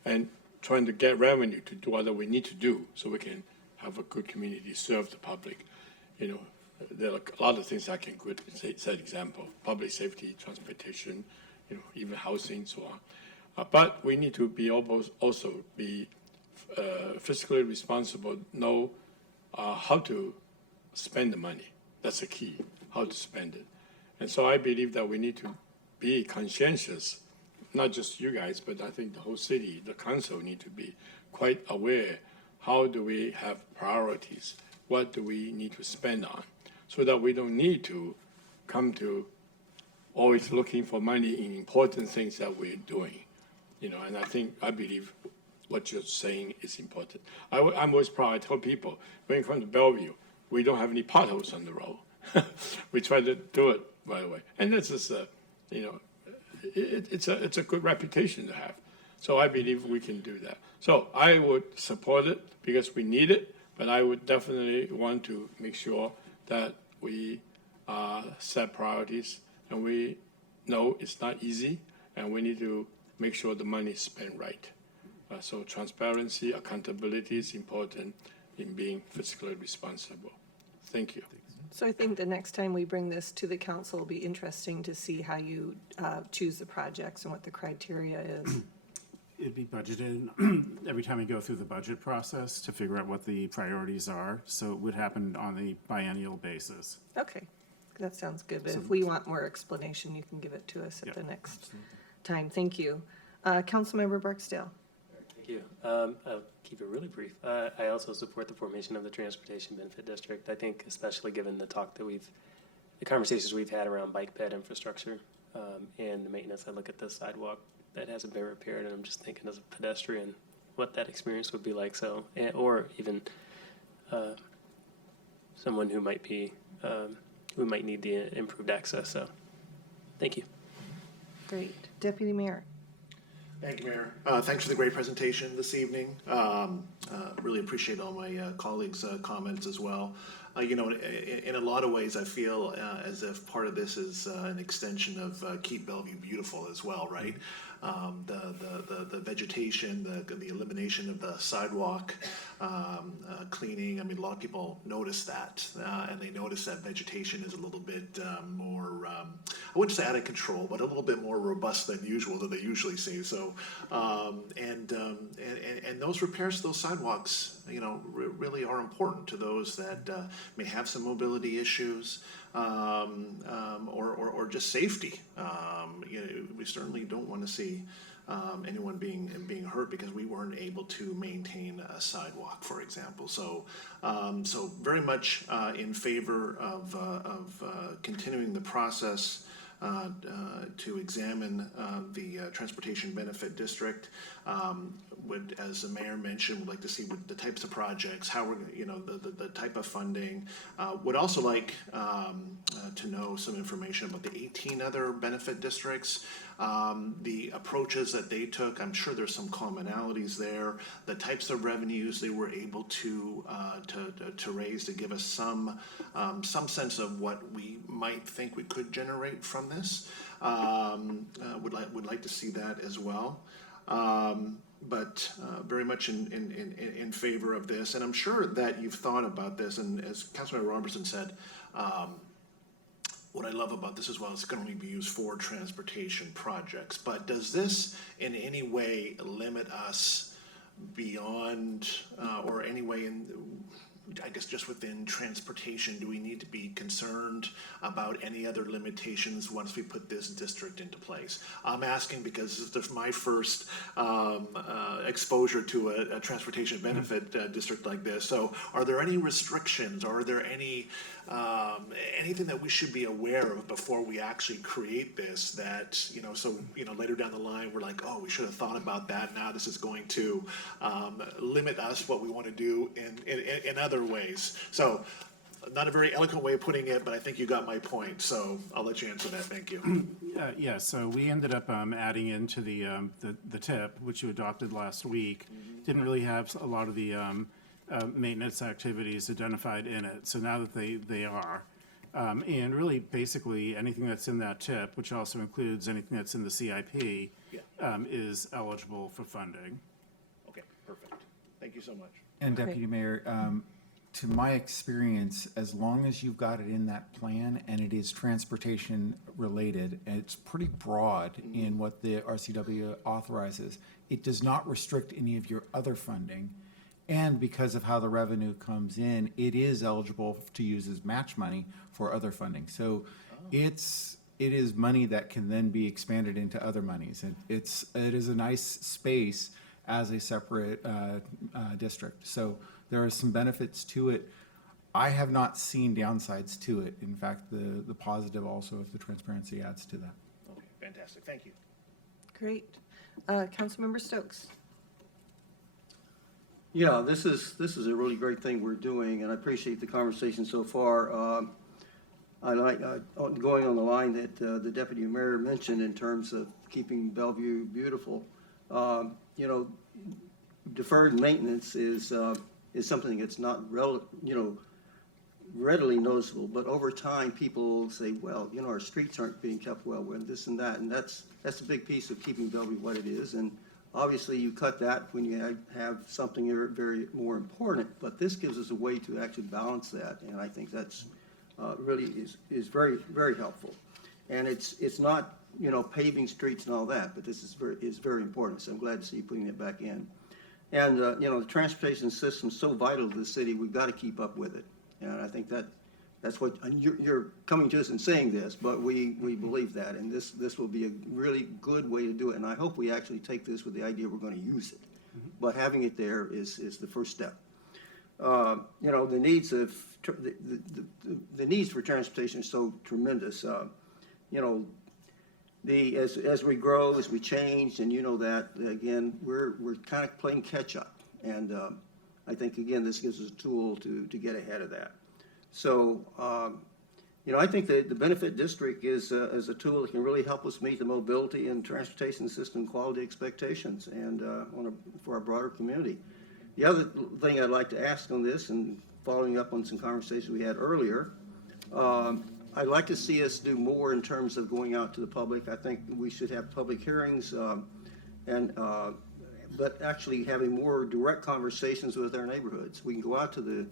and trying to get revenue to do what we need to do so we can have a good community, serve the public. There are a lot of things I can set example, public safety, transportation, even housing, so on. But we need to be also be fiscally responsible, know how to spend the money. That's the key, how to spend it. And so I believe that we need to be conscientious, not just you guys, but I think the whole city, the council need to be quite aware. How do we have priorities? What do we need to spend on? So that we don't need to come to always looking for money in important things that we're doing. And I believe what you're saying is important. I'm always proud. I tell people, when you come to Bellevue, we don't have any potholes on the road. We try to do it right away. And this is, it's a good reputation to have. So I believe we can do that. So I would support it because we need it, but I would definitely want to make sure that we set priorities, and we know it's not easy, and we need to make sure the money is spent right. So transparency, accountability is important in being fiscally responsible. Thank you. So I think the next time we bring this to the council, it'll be interesting to see how you choose the projects and what the criteria is. It'd be budgeted every time we go through the budget process to figure out what the priorities are. So it would happen on a biennial basis. Okay, that sounds good. But if we want more explanation, you can give it to us at the next time. Thank you. Councilmember Barksdale. Thank you. I'll keep it really brief. I also support the formation of the Transportation Benefit District. I think especially given the conversations we've had around bike ped infrastructure and the maintenance. I look at the sidewalk that hasn't been repaired, and I'm just thinking as a pedestrian what that experience would be like. So, or even someone who might need the improved access. So, thank you. Great. Deputy Mayor. Thank you, Mayor. Thanks for the great presentation this evening. Really appreciate all my colleagues' comments as well. In a lot of ways, I feel as if part of this is an extension of Keep Bellevue Beautiful as well, right? The vegetation, the elimination of the sidewalk, cleaning. I mean, a lot of people notice that, and they notice that vegetation is a little bit more, I wouldn't say out of control, but a little bit more robust than usual that they usually see. So, and those repairs to those sidewalks, really are important to those that may have some mobility issues, or just safety. We certainly don't want to see anyone being hurt because we weren't able to maintain a sidewalk, for example. So, very much in favor of continuing the process to examine the Transportation Benefit District. Would, as the mayor mentioned, would like to see what the types of projects, how we're, the type of funding. Would also like to know some information about the 18 other benefit districts, the approaches that they took. I'm sure there's some commonalities there. The types of revenues they were able to raise to give us some sense of what we might think we could generate from this. Would like to see that as well. But very much in favor of this. And I'm sure that you've thought about this, and as Councilmember Robertson said, what I love about this as well is it can only be used for transportation projects. But does this in any way limit us beyond, or any way in, I guess just within transportation, do we need to be concerned about any other limitations once we put this district into place? I'm asking because this is my first exposure to a transportation benefit district like this. So are there any restrictions, or are there any anything that we should be aware of before we actually create this that, so later down the line we're like, oh, we should have thought about that. Now this is going to limit us what we want to do in other ways. So not a very eloquent way of putting it, but I think you got my point. So I'll let you answer that. Thank you. Yeah, so we ended up adding into the TIP, which you adopted last week. Didn't really have a lot of the maintenance activities identified in it. So now that they are, and really basically anything that's in that TIP, which also includes anything that's in the CIP, is eligible for funding. Okay, perfect. Thank you so much. And Deputy Mayor, to my experience, as long as you've got it in that plan and it is transportation related, and it's pretty broad in what the RCW authorizes, it does not restrict any of your other funding. And because of how the revenue comes in, it is eligible to use as match money for other funding. So it is money that can then be expanded into other monies. It is a nice space as a separate district. So there are some benefits to it. I have not seen downsides to it. In fact, the positive also if the transparency adds to that. Okay, fantastic. Thank you. Great. Councilmember Stokes. Yeah, this is a really great thing we're doing, and I appreciate the conversation so far. I like going on the line that the deputy mayor mentioned in terms of keeping Bellevue beautiful. Deferred maintenance is something that's not readily noticeable, but over time people say, well, our streets aren't being kept well, and this and that, and that's a big piece of keeping Bellevue what it is. And obviously you cut that when you have something very more important, but this gives us a way to actually balance that, and I think that's really is very, very helpful. And it's not paving streets and all that, but this is very important, so I'm glad to see you putting it back in. And the transportation system is so vital to the city, we've got to keep up with it. And I think that's what you're coming to us and saying this, but we believe that, and this will be a really good way to do it. And I hope we actually take this with the idea we're going to use it, but having it there is the first step. The needs of the needs for transportation are so tremendous. As we grow, as we change, and that again, we're kind of playing catch up, and I think again this gives us a tool to get ahead of that. So I think that the benefit district is a tool that can really help us meet the mobility and transportation system quality expectations, and for our broader community. The other thing I'd like to ask on this, and following up on some conversations we had earlier, I'd like to see us do more in terms of going out to the public. I think we should have public hearings, but actually having more direct conversations with our neighborhoods. We can go out to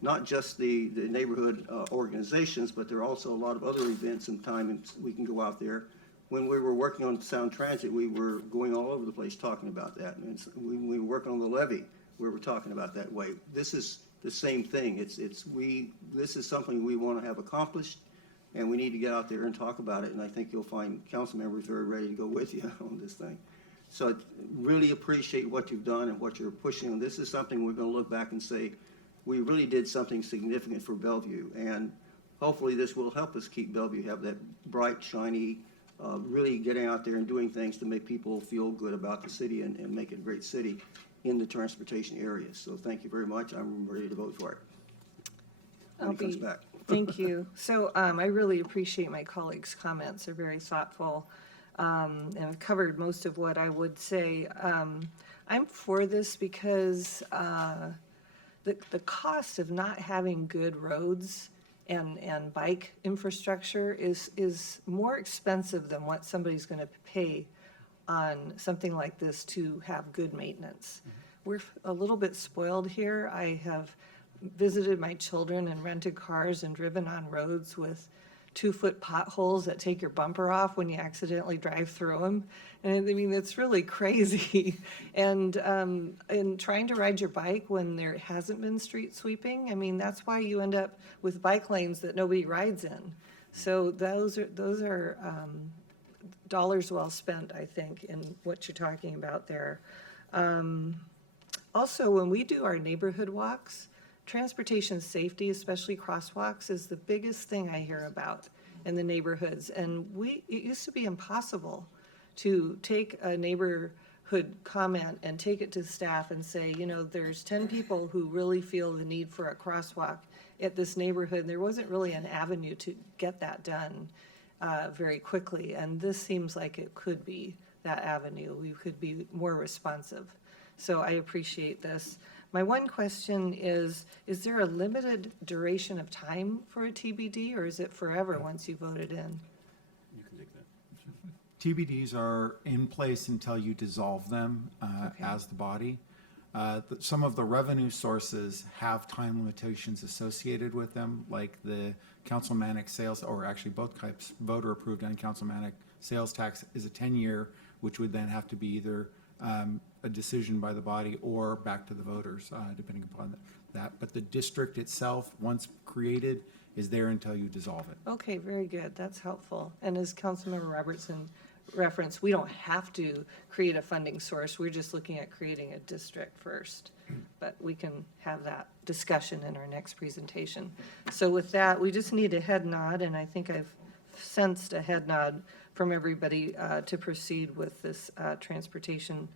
not just the neighborhood organizations, but there are also a lot of other events and times we can go out there. When we were working on Sound Transit, we were going all over the place talking about that. And when we were working on the levee, we were talking about that way. This is the same thing. This is something we want to have accomplished, and we need to get out there and talk about it. And I think you'll find council members very ready to go with you on this thing. So I really appreciate what you've done and what you're pushing. And this is something we're going to look back and say, we really did something significant for Bellevue. And hopefully this will help us keep Bellevue, have that bright, shiny, really getting out there and doing things to make people feel good about the city and make it a great city in the transportation area. So thank you very much. I'm ready to vote for it when it comes back. Thank you. So I really appreciate my colleagues' comments. They're very thoughtful and have covered most of what I would say. I'm for this because the cost of not having good roads and bike infrastructure is more expensive than what somebody's going to pay on something like this to have good maintenance. We're a little bit spoiled here. I have visited my children and rented cars and driven on roads with 2-foot potholes that take your bumper off when you accidentally drive through them. And I mean, it's really crazy. And trying to ride your bike when there hasn't been street sweeping, I mean, that's why you end up with bike lanes that nobody rides in. So those are dollars well spent, I think, in what you're talking about there. Also, when we do our neighborhood walks, transportation safety, especially crosswalks, is the biggest thing I hear about in the neighborhoods. And it used to be impossible to take a neighborhood comment and take it to staff and say, you know, there's 10 people who really feel the need for a crosswalk at this neighborhood. And there wasn't really an avenue to get that done very quickly. And this seems like it could be that avenue. We could be more responsive. So I appreciate this. My one question is there a limited duration of time for a TBD, or is it forever once you vote it in? You can take that. TBDs are in place until you dissolve them as the body. Some of the revenue sources have time limitations associated with them, like the councilmanic sales, or actually both types, voter approved and councilmanic sales tax is a 10-year, which would then have to be either a decision by the body or back to the voters, depending upon that. But the district itself, once created, is there until you dissolve it. Okay, very good. That's helpful. And as Councilmember Robertson referenced, we don't have to create a funding source. We're just looking at creating a district first. But we can have that discussion in our next presentation. So with that, we just need a head nod, and I think I've sensed a head nod from everybody to proceed with this transportation,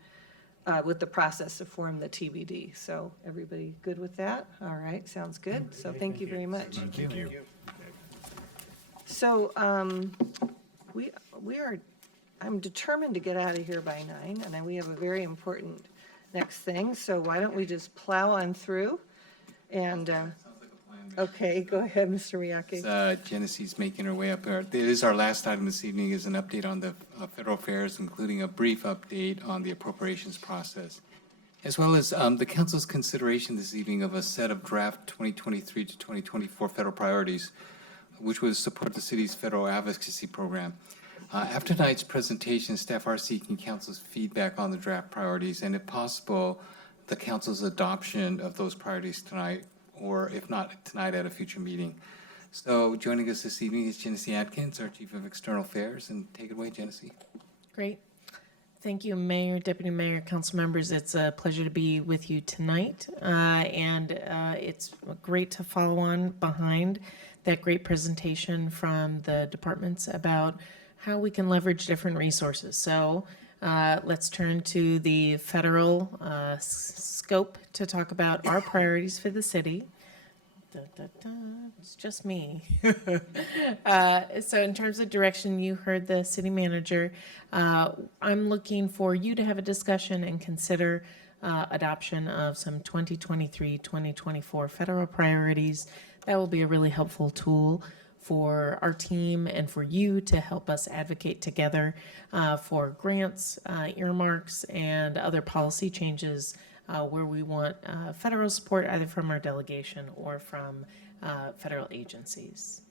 with the process to form the TBD. So everybody good with that? All right, sounds good. So thank you very much. Thank you. So I'm determined to get out of here by 9, and then we have a very important next thing. So why don't we just plow on through? And okay, go ahead, Mr. Miyake. Genesee's making her way up here. It is our last item this evening, is an update on the federal affairs, including a brief update on the appropriations process, as well as the council's consideration this evening of a set of draft 2023 to 2024 federal priorities, which would support the city's federal advocacy program. After tonight's presentation, staff are seeking council's feedback on the draft priorities, and if possible, the council's adoption of those priorities tonight, or if not tonight, at a future meeting. So joining us this evening is Genesee Atkins, our Chief of External Affairs, and take it away, Genesee. Great. Thank you, Mayor, Deputy Mayor, council members. It's a pleasure to be with you tonight, and it's great to follow on behind that great presentation from the departments about how we can leverage different resources. So let's turn to the federal scope to talk about our priorities for the city. It's just me. So in terms of direction, you heard the city manager. I'm looking for you to have a discussion and consider adoption of some 2023-2024 federal priorities. That will be a really helpful tool for our team and for you to help us advocate together for grants, earmarks, and other policy changes where we want federal support either from our delegation or from federal agencies.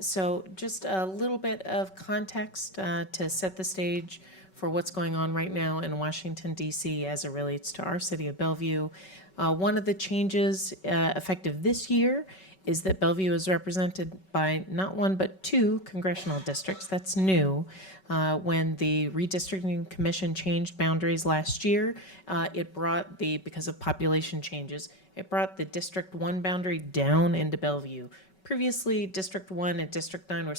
So just a little bit of context to set the stage for what's going on right now in Washington, D.C. as it relates to our city of Bellevue. One of the changes effective this year is that Bellevue is represented by not one but 2 congressional districts. That's new. When the redistricting commission changed boundaries last year, it brought because of population changes, it brought the District 1 boundary down into Bellevue, Previously, District 1 and District 9 were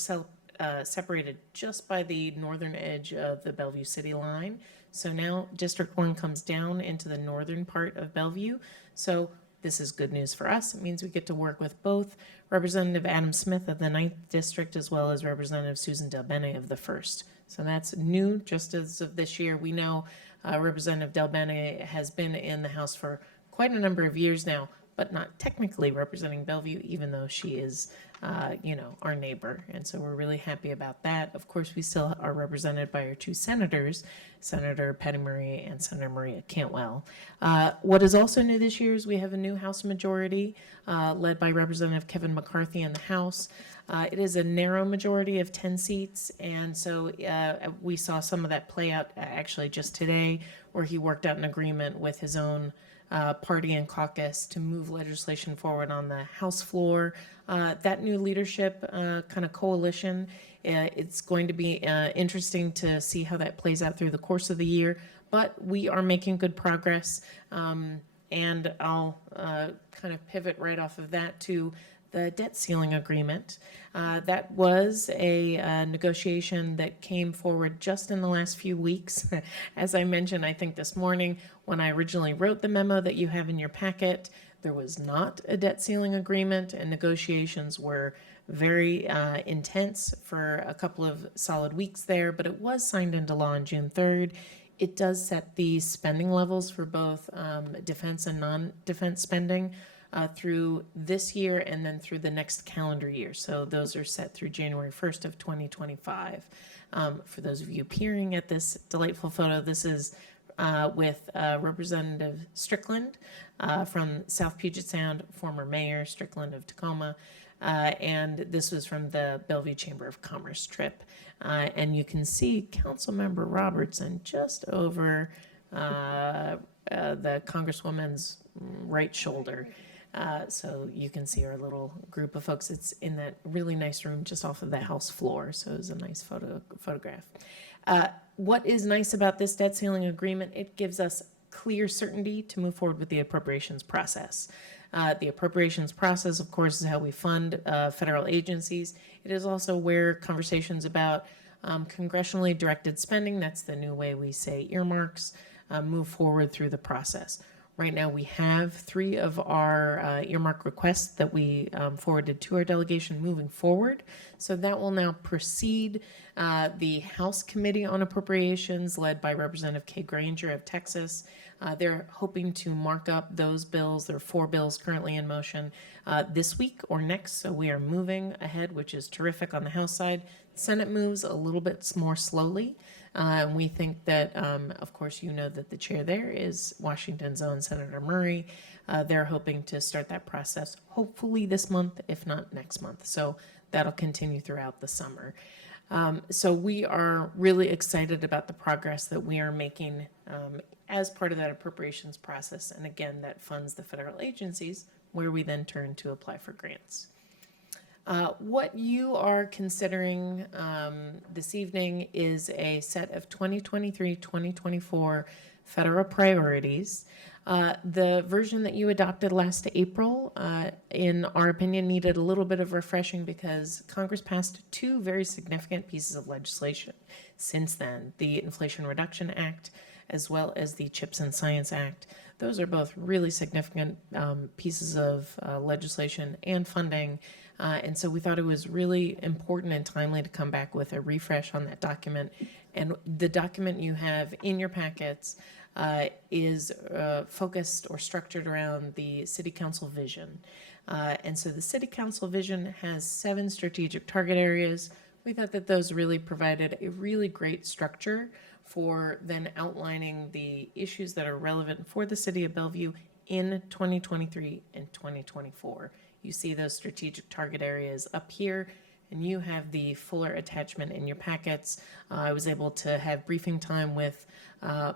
separated just by the northern edge of the Bellevue city line. So now District 1 comes down into the northern part of Bellevue. So this is good news for us. It means we get to work with both Representative Adam Smith of the 9th District as well as Representative Susan Del Bene of the 1st. So that's new just as of this year. We know Representative Del Bene has been in the House for quite a number of years now, but not technically representing Bellevue, even though she is, our neighbor. And so we're really happy about that. Of course, we still are represented by our two senators, Senator Patty Murray and Senator Maria Cantwell. What is also new this year is we have a new House majority led by Representative Kevin McCarthy in the House. It is a narrow majority of 10 seats, and so we saw some of that play out actually just today, where he worked out an agreement with his own party and caucus to move legislation forward on the House floor. That new leadership kind of coalition, it's going to be interesting to see how that plays out through the course of the year, but we are making good progress, and I'll kind of pivot right off of that to the debt ceiling agreement. That was a negotiation that came forward just in the last few weeks. As I mentioned, I think this morning, when I originally wrote the memo that you have in your packet, there was not a debt ceiling agreement, and negotiations were very intense for a couple of solid weeks there, but it was signed into law on June 3rd. It does set the spending levels for both defense and non-defense spending through this year and then through the next calendar year. So those are set through January 1st of 2025. For those of you peering at this delightful photo, this is with Representative Strickland from South Puget Sound, former Mayor Strickland of Tacoma, and this was from the Bellevue Chamber of Commerce trip. And you can see Councilmember Robertson just over the Congresswoman's right shoulder. So you can see our little group of folks. It's in that really nice room just off of the House floor. So it was a nice photograph. What is nice about this debt ceiling agreement, it gives us clear certainty to move forward with the appropriations process. The appropriations process, of course, is how we fund federal agencies. It is also where conversations about congressionally directed spending, that's the new way we say earmarks, move forward through the process. Right now, we have 3 of our earmark requests that we forwarded to our delegation moving forward. So that will now proceed. The House Committee on Appropriations, led by Representative Kay Granger of Texas, they're hoping to mark up those bills. There are 4 bills currently in motion this week or next. So we are moving ahead, which is terrific on the House side. The Senate moves a little bit more slowly. And we think that, of course, you know that the chair there is Washington's own Senator Murray. They're hoping to start that process hopefully this month, if not next month. So that'll continue throughout the summer. So we are really excited about the progress that we are making as part of that appropriations process. And again, that funds the federal agencies where we then turn to apply for grants. What you are considering this evening is a set of 2023-2024 federal priorities. The version that you adopted last April, in our opinion, needed a little bit of refreshing because Congress passed 2 very significant pieces of legislation since then, the Inflation Reduction Act as well as the CHIPS and Science Act. Those are both really significant pieces of legislation and funding. And so we thought it was really important and timely to come back with a refresh on that document. And the document you have in your packets is focused or structured around the City Council vision. And so the City Council vision has 7 strategic target areas. We thought that those really provided a really great structure for then outlining the issues that are relevant for the City of Bellevue in 2023 and 2024. You see those strategic target areas up here, and you have the fuller attachment in your packets. I was able to have briefing time with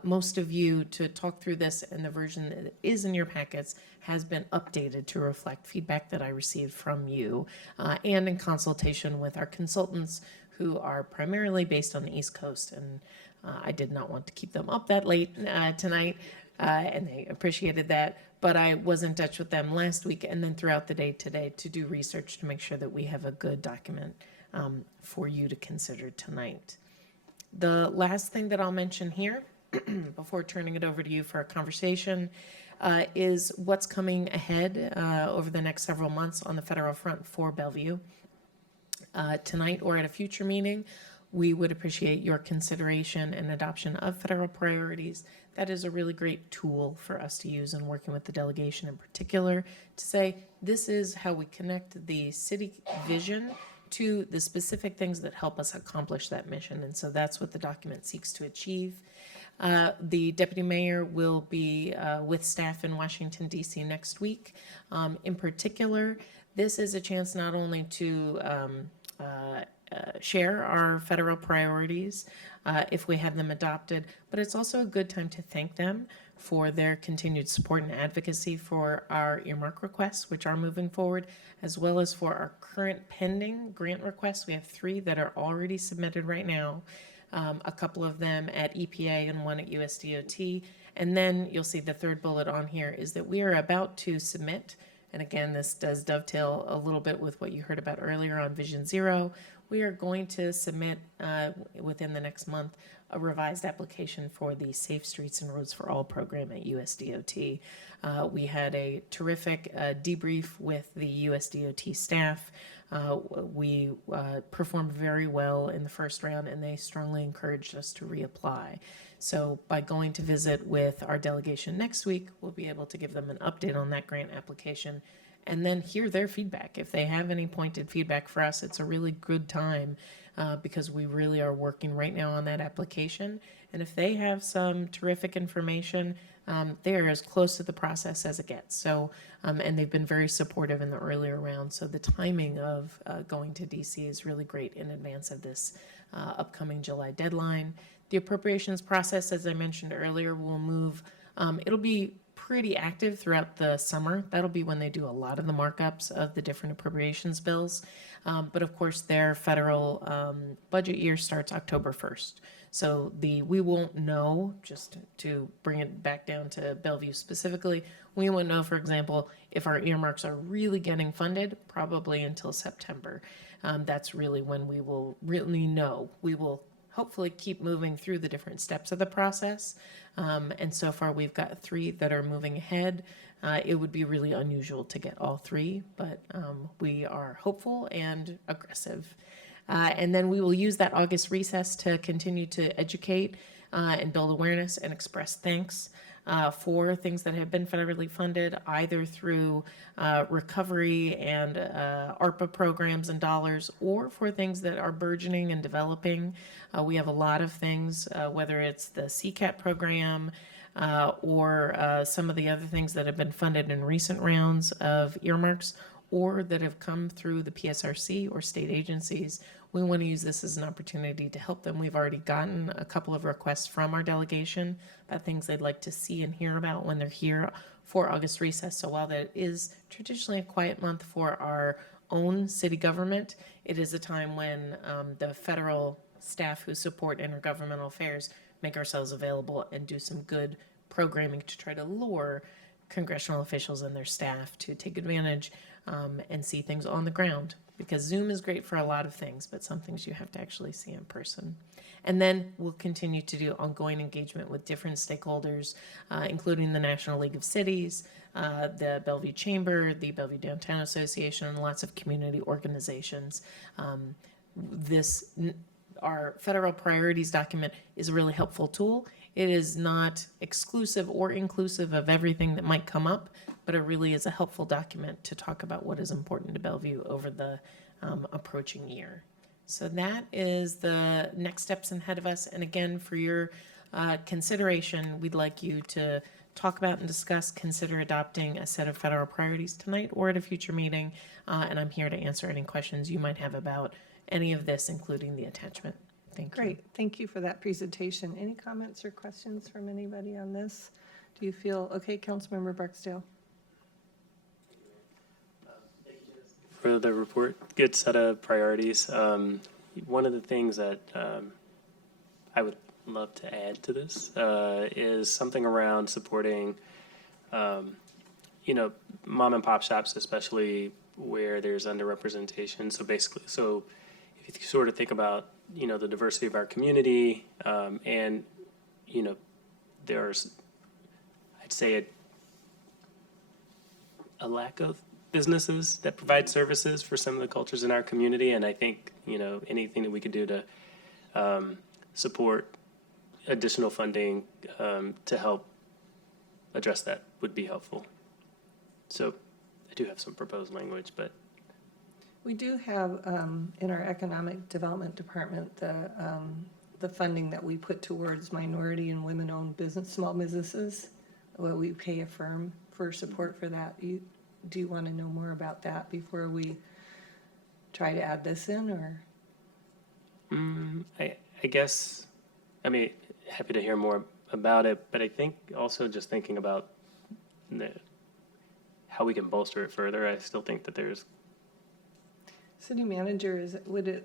most of you to talk through this, and the version that is in your packets has been updated to reflect feedback that I received from you and in consultation with our consultants who are primarily based on the East Coast. And I did not want to keep them up that late tonight. and they appreciated that. But I was in touch with them last week and then throughout the day today to do research to make sure that we have a good document for you to consider tonight. The last thing that I'll mention here before turning it over to you for a conversation is what's coming ahead over the next several months on the federal front for Bellevue. Tonight or at a future meeting, we would appreciate your consideration and adoption of federal priorities. That is a really great tool for us to use in working with the delegation in particular to say, this is how we connect the city vision to the specific things that help us accomplish that mission. And so that's what the document seeks to achieve. The deputy mayor will be with staff in Washington, D.C. next week. In particular, this is a chance not only to share our federal priorities if we have them adopted, but it's also a good time to thank them for their continued support and advocacy for our earmark requests, which are moving forward, as well as for our current pending grant requests. We have 3 that are already submitted right now, a couple of them at EPA and 1 at USDOT. And then you'll see the third bullet on here is that we are about to submit, and again, this does dovetail a little bit with what you heard about earlier on Vision Zero. We are going to submit within the next month a revised application for the Safe Streets and Roads for All program at USDOT. We had a terrific debrief with the USDOT staff. We performed very well in the first round, and they strongly encouraged us to reapply. So by going to visit with our delegation next week, we'll be able to give them an update on that grant application and then hear their feedback. If they have any pointed feedback for us, it's a really good time because we really are working right now on that application. And if they have some terrific information, they are as close to the process as it gets. So, and they've been very supportive in the earlier round. So the timing of going to DC is really great in advance of this upcoming July deadline. The appropriations process, as I mentioned earlier, will move. It'll be pretty active throughout the summer. That'll be when they do a lot of the markups of the different appropriations bills. But of course, their federal budget year starts October 1st. So we won't know, just to bring it back down to Bellevue specifically, we won't know, for example, if our earmarks are really getting funded, probably until September. That's really when we will really know. We will hopefully keep moving through the different steps of the process. And so far, we've got 3 that are moving ahead. It would be really unusual to get all 3, but we are hopeful and aggressive. And then we will use that August recess to continue to educate and build awareness and express thanks for things that have been federally funded, either through recovery and ARPA programs and dollars, or for things that are burgeoning and developing. We have a lot of things, whether it's the CCAT program or some of the other things that have been funded in recent rounds of earmarks, or that have come through the PSRC or state agencies. We want to use this as an opportunity to help them. We've already gotten a couple of requests from our delegation about things they'd like to see and hear about when they're here for August recess. So while that is traditionally a quiet month for our own city government, it is a time when the federal staff who support intergovernmental affairs make ourselves available and do some good programming to try to lure congressional officials and their staff to take advantage and see things on the ground. Because Zoom is great for a lot of things, but some things you have to actually see in person. And then we'll continue to do ongoing engagement with different stakeholders, including the National League of Cities, the Bellevue Chamber, the Bellevue Downtown Association, and lots of community organizations. Our federal priorities document is a really helpful tool. It is not exclusive or inclusive of everything that might come up, but it really is a helpful document to talk about what is important to Bellevue over the approaching year. So that is the next steps ahead of us. And again, for your consideration, we'd like you to talk about and discuss, consider adopting a set of federal priorities tonight or at a future meeting. And I'm here to answer any questions you might have about any of this, including the attachment. Thank you. Great, thank you for that presentation. Any comments or questions from anybody on this? Do you feel, okay, Councilmember Barksdale? For the report, good set of priorities. One of the things that I would love to add to this is something around supporting, mom and pop shops, especially where there's underrepresentation. So basically, if you sort of think about, the diversity of our community, and, there's, I'd say, a lack of businesses that provide services for some of the cultures in our community. And I think, anything that we could do to support additional funding to help address that would be helpful. So I do have some proposed language, but We do have in our economic development department the funding that we put towards minority and women-owned small businesses. Well, we pay a firm for support for that. Do you want to know more about that before we try to add this in, or? I guess, happy to hear more about it, but I think also just thinking about how we can bolster it further, I still think that there's. City manager, would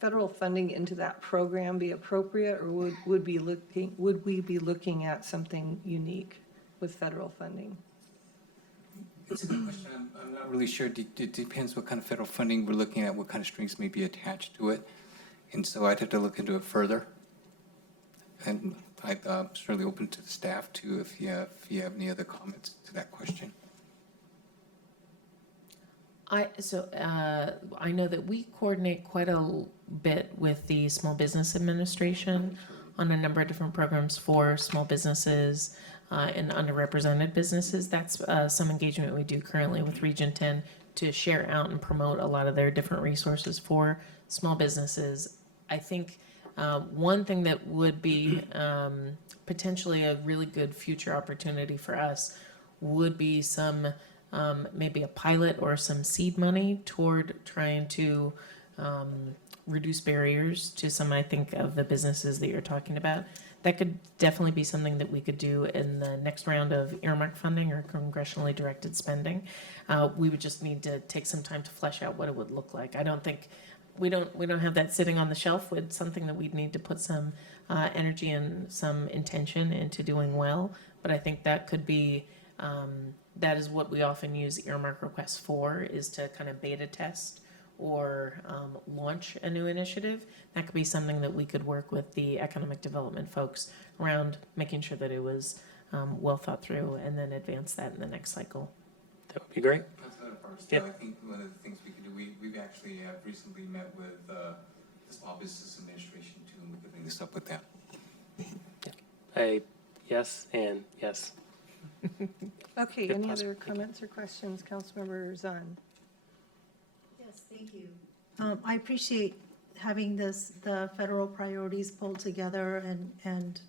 federal funding into that program be appropriate, or would we be looking at something unique with federal funding? It's a good question. I'm not really sure. It depends what kind of federal funding we're looking at, what kind of strings may be attached to it. And so I'd have to look into it further. And I'm certainly open to the staff too, if you have any other comments to that question. I know that we coordinate quite a bit with the Small Business Administration on a number of different programs for small businesses and underrepresented businesses. That's some engagement we do currently with Region 10 to share out and promote a lot of their different resources for small businesses. I think one thing that would be potentially a really good future opportunity for us would be some maybe a pilot or some seed money toward trying to reduce barriers to some, I think, of the businesses that you're talking about. That could definitely be something that we could do in the next round of earmark funding or congressionally directed spending. We would just need to take some time to flesh out what it would look like. I don't think we don't have that sitting on the shelf with something that we'd need to put some energy and some intention into doing well. But I think that could be that is what we often use earmark requests for, is to kind of beta test or launch a new initiative. That could be something that we could work with the economic development folks around, making sure that it was well thought through, and then advance that in the next cycle. That would be great. Yeah. I think one of the things we could do, we've actually recently met with the Small Business Administration too, and we could bring this up with them. Yes and yes. Okay, Good any possible. other comments or questions, Councilmember Zahn? Yes, thank you. I appreciate having the federal priorities pulled together and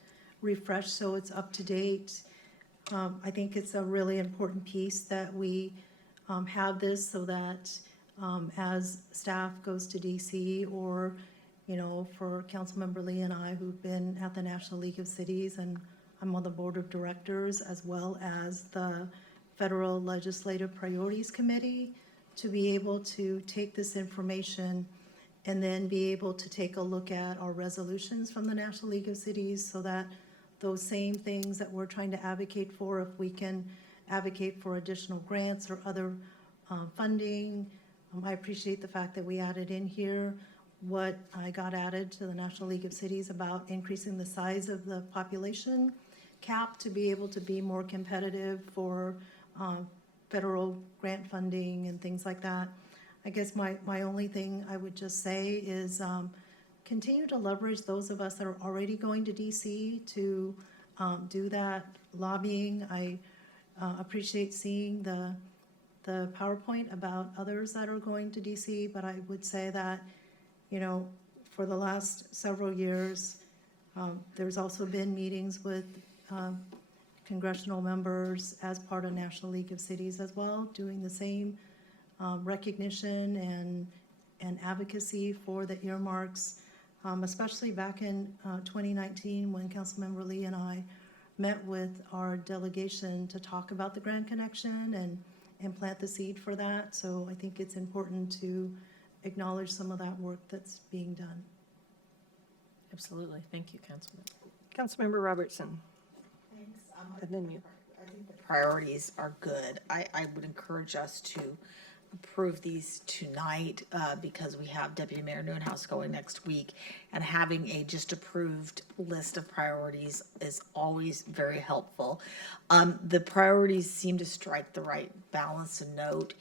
refreshed so it's up to date. I think it's a really important piece that we have this so that as staff goes to DC, or, for Councilmember Lee and I, who've been at the National League of Cities, and I'm on the board of directors, as well as the Federal Legislative Priorities Committee, to be able to take this information and then be able to take a look at our resolutions from the National League of Cities, so that those same things that we're trying to advocate for, if we can advocate for additional grants or other funding. I appreciate the fact that we added in here what I got added to the National League of Cities about increasing the size of the population cap to be able to be more competitive for federal grant funding and things like that. I guess my only thing I would just say is continue to leverage those of us that are already going to DC to do that lobbying. I appreciate seeing the PowerPoint about others that are going to DC, but I would say that, for the last several years, there's also been meetings with congressional members as part of National League of Cities as well, doing the same recognition and advocacy for the earmarks, especially back in 2019 when Councilmember Lee and I met with our delegation to talk about the Grand Connection and plant the seed for that. So I think it's important to acknowledge some of that work that's being done. Absolutely. Thank you, Councilman. Councilmember Robertson. And then you. I think the priorities are good. I would encourage us to approve these tonight because we have Deputy Mayor Newhouse going next week. And having a just approved list of priorities is always very helpful. The priorities seem to strike the right balance and note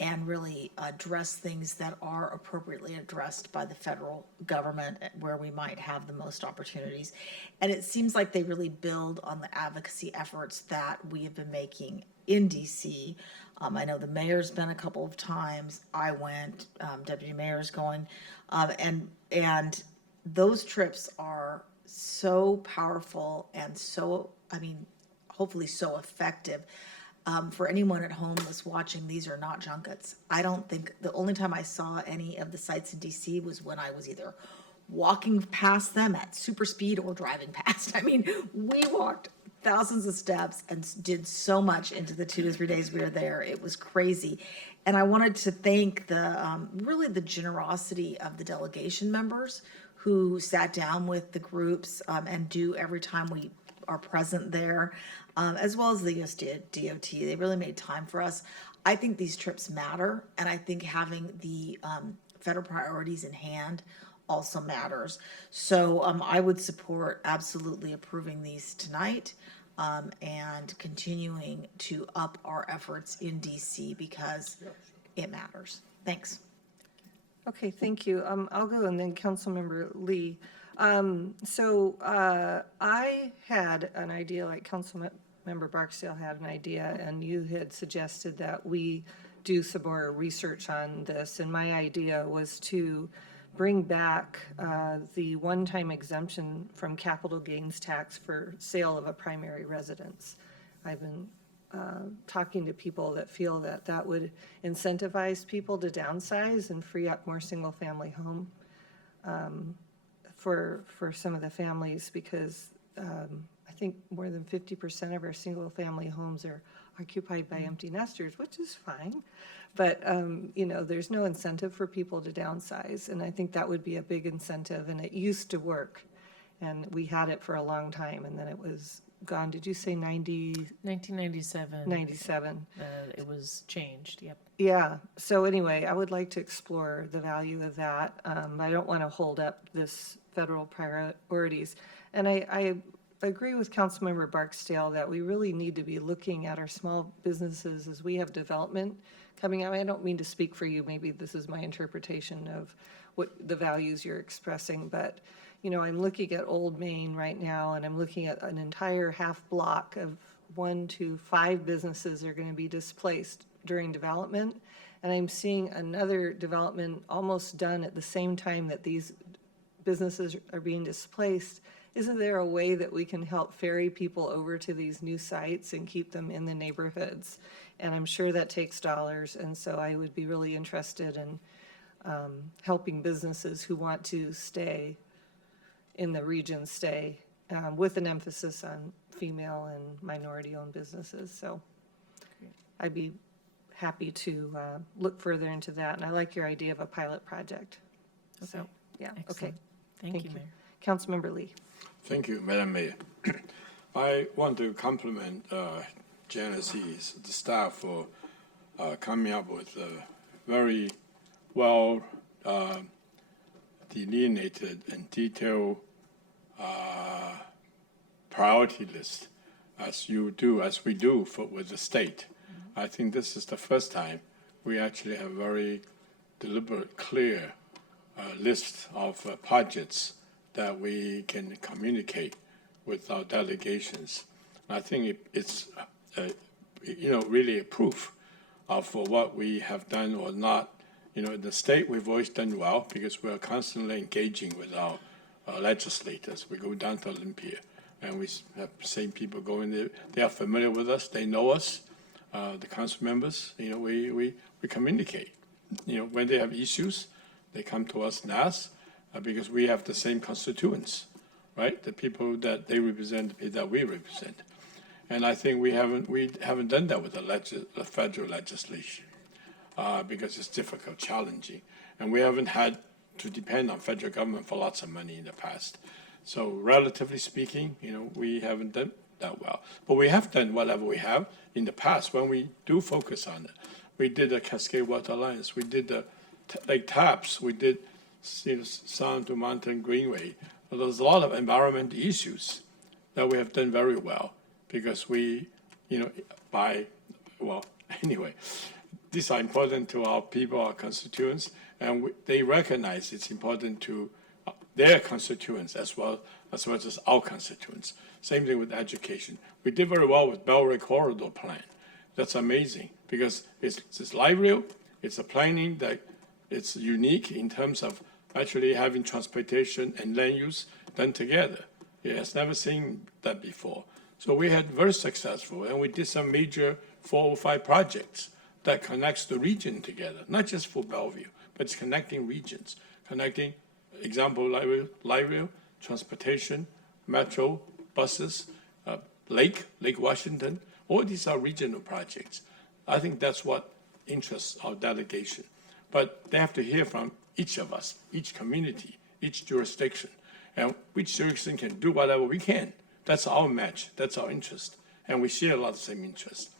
and really address things that are appropriately addressed by the federal government where we might have the most opportunities. And it seems like they really build on the advocacy efforts that we have been making in DC. I know the mayor's been a couple of times. I went, Deputy Mayor's going. And those trips are so powerful and so, hopefully so effective. For anyone at home that's watching, these are not junkets. I don't think, the only time I saw any of the sites in DC was when I was either walking past them at super speed or driving past. We walked thousands of steps and did so much into the 2 to 3 days we were there. It was crazy. And I wanted to thank really the generosity of the delegation members who sat down with the groups and do every time we are present there, as well as the US DOT. They really made time for us. I think these trips matter, and I think having the federal priorities in hand also matters. So I would support absolutely approving these tonight and continuing to up our efforts in DC because it matters. Thanks. Okay, thank you. I'll go and then Councilmember Lee. I had an idea, like Councilmember Barksdale had an idea, and you had suggested that we do some more research on this. And my idea was to bring back the one-time exemption from capital gains tax for sale of a primary residence. I've been talking to people that feel that that would incentivize people to downsize and free up more single-family home for some of the families, because I think more than 50% of our single-family homes are occupied by empty nesters, which is fine. But, there's no incentive for people to downsize, and I think that would be a big incentive, and it used to work. And we had it for a long time, and then it was gone. Did you say 1997. 97. It was changed, yep. Yeah, so anyway, I would like to explore the value of that. I don't want to hold up this federal priorities. And I agree with Councilmember Barksdale that we really need to be looking at our small businesses as we have development coming out. I don't mean to speak for you, maybe this is my interpretation of what the values you're expressing, but I'm looking at Old Main right now, and I'm looking at an entire half block of 1 to 5 businesses are going to be displaced during development. And I'm seeing another development almost done at the same time that these businesses are being displaced. Isn't there a way that we can help ferry people over to these new sites and keep them in the neighborhoods? And I'm sure that takes dollars, and so I would be really interested in helping businesses who want to stay in the region stay, with an emphasis on female and minority-owned businesses. So I'd be happy to look further into that, and I like your idea of a pilot project. Okay. So, yeah, okay. Excellent. Thank you, Mayor. Councilmember Lee. Thank you, Madam Mayor. I want to compliment Genesee's the staff for coming up with a very well delineated and detailed priority list, as we do with the state. I think this is the first time we actually have very deliberate, clear list of projects that we can communicate with our delegations. I think it's really a proof of what we have done or not. In the state, we've always done well because we're constantly engaging with our legislators. We go down to Olympia, and we have the same people going there. They are familiar with us. They know us. The council members, we communicate. When they have issues, they come to us and ask, because we have the same constituents, right? The people that they represent, the people that we represent. And I think we haven't done that with the federal legislation because it's difficult, challenging. And we haven't had to depend on federal government for lots of money in the past. So relatively speaking, we haven't done that well. But we have done whatever we have in the past when we do focus on it. We did the Cascade Water Alliance. We did the Lake Taps. We did Sound to Mountain Greenway. There's a lot of environment issues that we have done very well because we, anyway, these are important to our people, our constituents, and they recognize it's important to their constituents as well as our constituents. Same thing with education. We did very well with Bellevue Corridor Plan. That's amazing because it's light rail, it's a planning that it's unique in terms of actually having transportation and land use done together. It has never seen that before. So we had very successful, and we did some major 4 or 5 projects that connects the region together, not just for Bellevue, but it's connecting regions, connecting, example, light rail, transportation, metro, buses, Lake Washington. All these are regional projects. I think that's what interests our delegation. But they have to hear from each of us, each community, each jurisdiction, and which jurisdiction can do whatever we can. That's our match. That's our interest. And we share a lot of the same interests.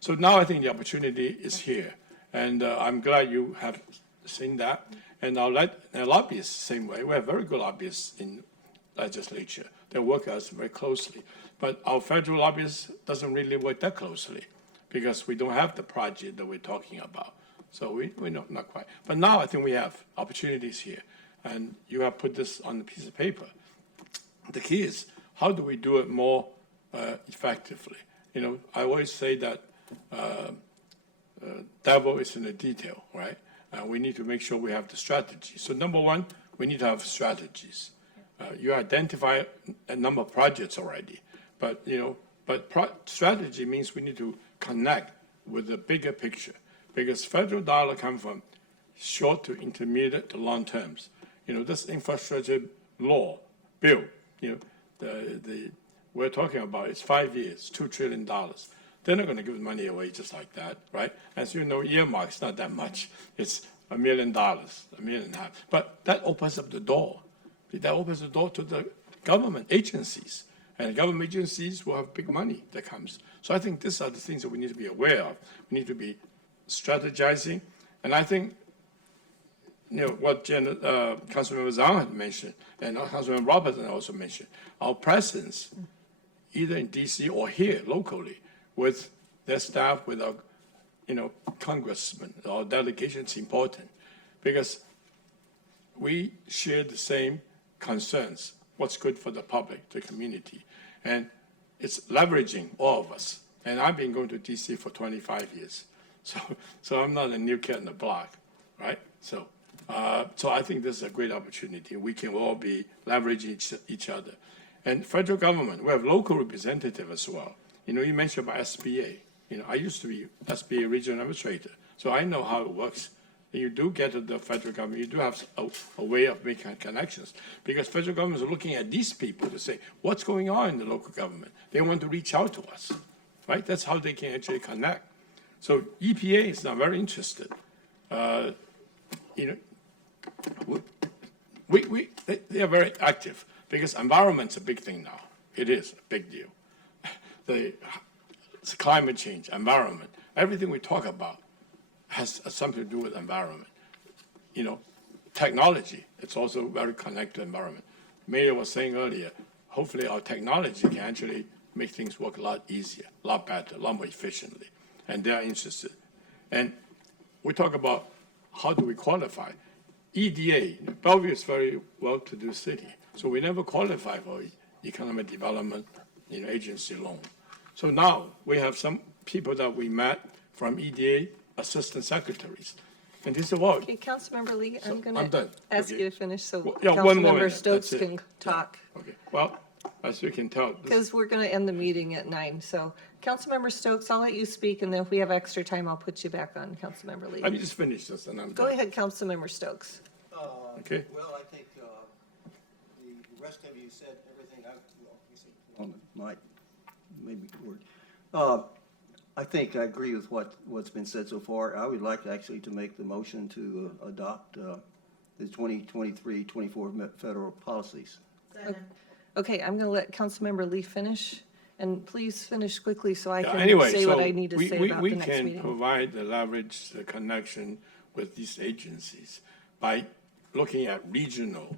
So now I think the opportunity is here. And I'm glad you have seen that. And our lobbyists, same way. We have very good lobbyists in legislature. They work us very closely. But our federal lobbyists doesn't really work that closely because we don't have the project that we're talking about. So we know, not quite. But now I think we have opportunities here. And you have put this on a piece of paper. The key is, how do we do it more effectively? I always say that devil is in the detail, right? We need to make sure we have the strategy. So number one, we need to have strategies. You identify a number of projects already, but strategy means we need to connect with the bigger picture because federal dollar come from short to intermediate to long terms. This infrastructure law bill, we're talking about, it's 5 years, $2 trillion. They're not going to give money away just like that, right? As you know, earmark's not that much. It's $1 million, $1.5 million. But that opens up the door. That opens the door to the government agencies. And government agencies will have big money that comes. So I think these are the things that we need to be aware of. We need to be strategizing. And I think, what Councilmember Zhang had mentioned, and Councilmember Robertson also mentioned, our presence, either in D.C. or here locally, with their staff, with our, congressmen, our delegation is important because we share the same concerns, what's good for the public, the community. And it's leveraging all of us. And I've been going to D.C. for 25 years. So I'm not a new kid on the block, right? So I think this is a great opportunity. We can all be leveraging each other. And federal government, we have local representative as well. You mentioned about SBA. I used to be SBA regional administrator, so I know how it works. You do get to the federal government, you do have a way of making connections because federal government is looking at these people to say, what's going on in the local government? They want to reach out to us, right? That's how they can actually connect. So EPA is now very interested. They are very active because environment's a big thing now. It is a big deal. It's climate change, environment, everything we talk about has something to do with environment. Technology, it's also very connected to environment. Mayor was saying earlier, hopefully our technology can actually make things work a lot easier, a lot better, a lot more efficiently. And they're interested. And we talk about how do we qualify. EDA, Bellevue is a very well-to-do city, so we never qualify for economic development agency loan. So now we have some people that we met from EDA, assistant secretaries. And they said, well, Okay, Councilmember Lee, I'm going I'm to done. ask Okay. you to finish so one more Councilmember minute, Stokes that's it. can talk. okay, well, as you can tell, Because we're going to end the meeting at 9. So Councilmember Stokes, I'll let you speak, and then if we have extra time, I'll put you back on, Councilmember Lee. let me just finish this and I'm Go done. ahead, Councilmember Stokes. Okay. Well, I think the rest of you said everything you said on the mic, maybe word. I think I agree with what's been said so far. I would like actually to make the motion to adopt the 2023-24 federal policies. Okay, I'm going to let Councilmember Lee finish, and please finish quickly so I Yeah, can anyway, say what so I need to say about the next We can meeting. provide the leverage, the connection with these agencies by looking at regional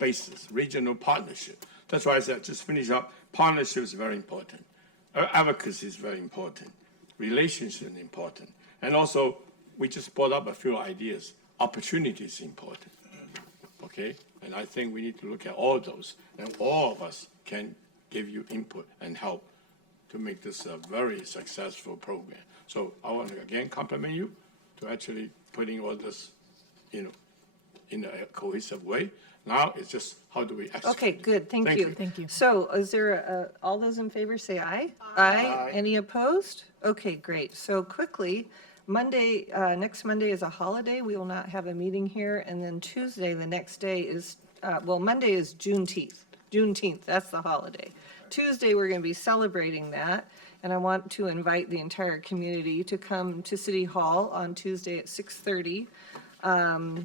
basis, regional partnership. That's why I said, just finish up, partnership is very important. Advocacy is very important. Relationship is important. And also, we just brought up a few ideas. Opportunity is important, okay? And I think we need to look at all those, and all of us can give you input and help to make this a very successful program. So I want to again compliment you to actually putting all this, in a cohesive way. Now it's just how do we execute? Okay, good, thank you. Thank you. So is there, all those in favor say aye? Aye. Any opposed? Okay, great. So quickly, Monday, next Monday is a holiday. We will not have a meeting here. And then Tuesday, the next day is, Monday is Juneteenth, that's the holiday. Tuesday, we're going to be celebrating that. And I want to invite the entire community to come to City Hall on Tuesday at 6:30.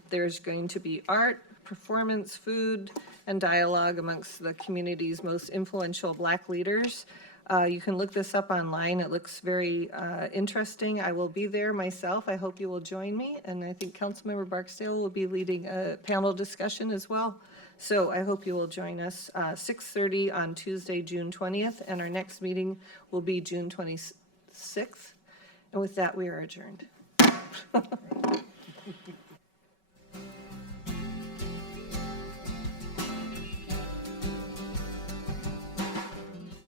There's going to be art, performance, food, and dialogue amongst the community's most influential Black leaders. You can look this up online. It looks very interesting. I will be there myself. I hope you will join me. And I think Councilmember Barksdale will be leading a panel discussion as well. So I hope you will join us 6:30 on Tuesday, June 20th. And our next meeting will be June 26th. And with that, we are adjourned.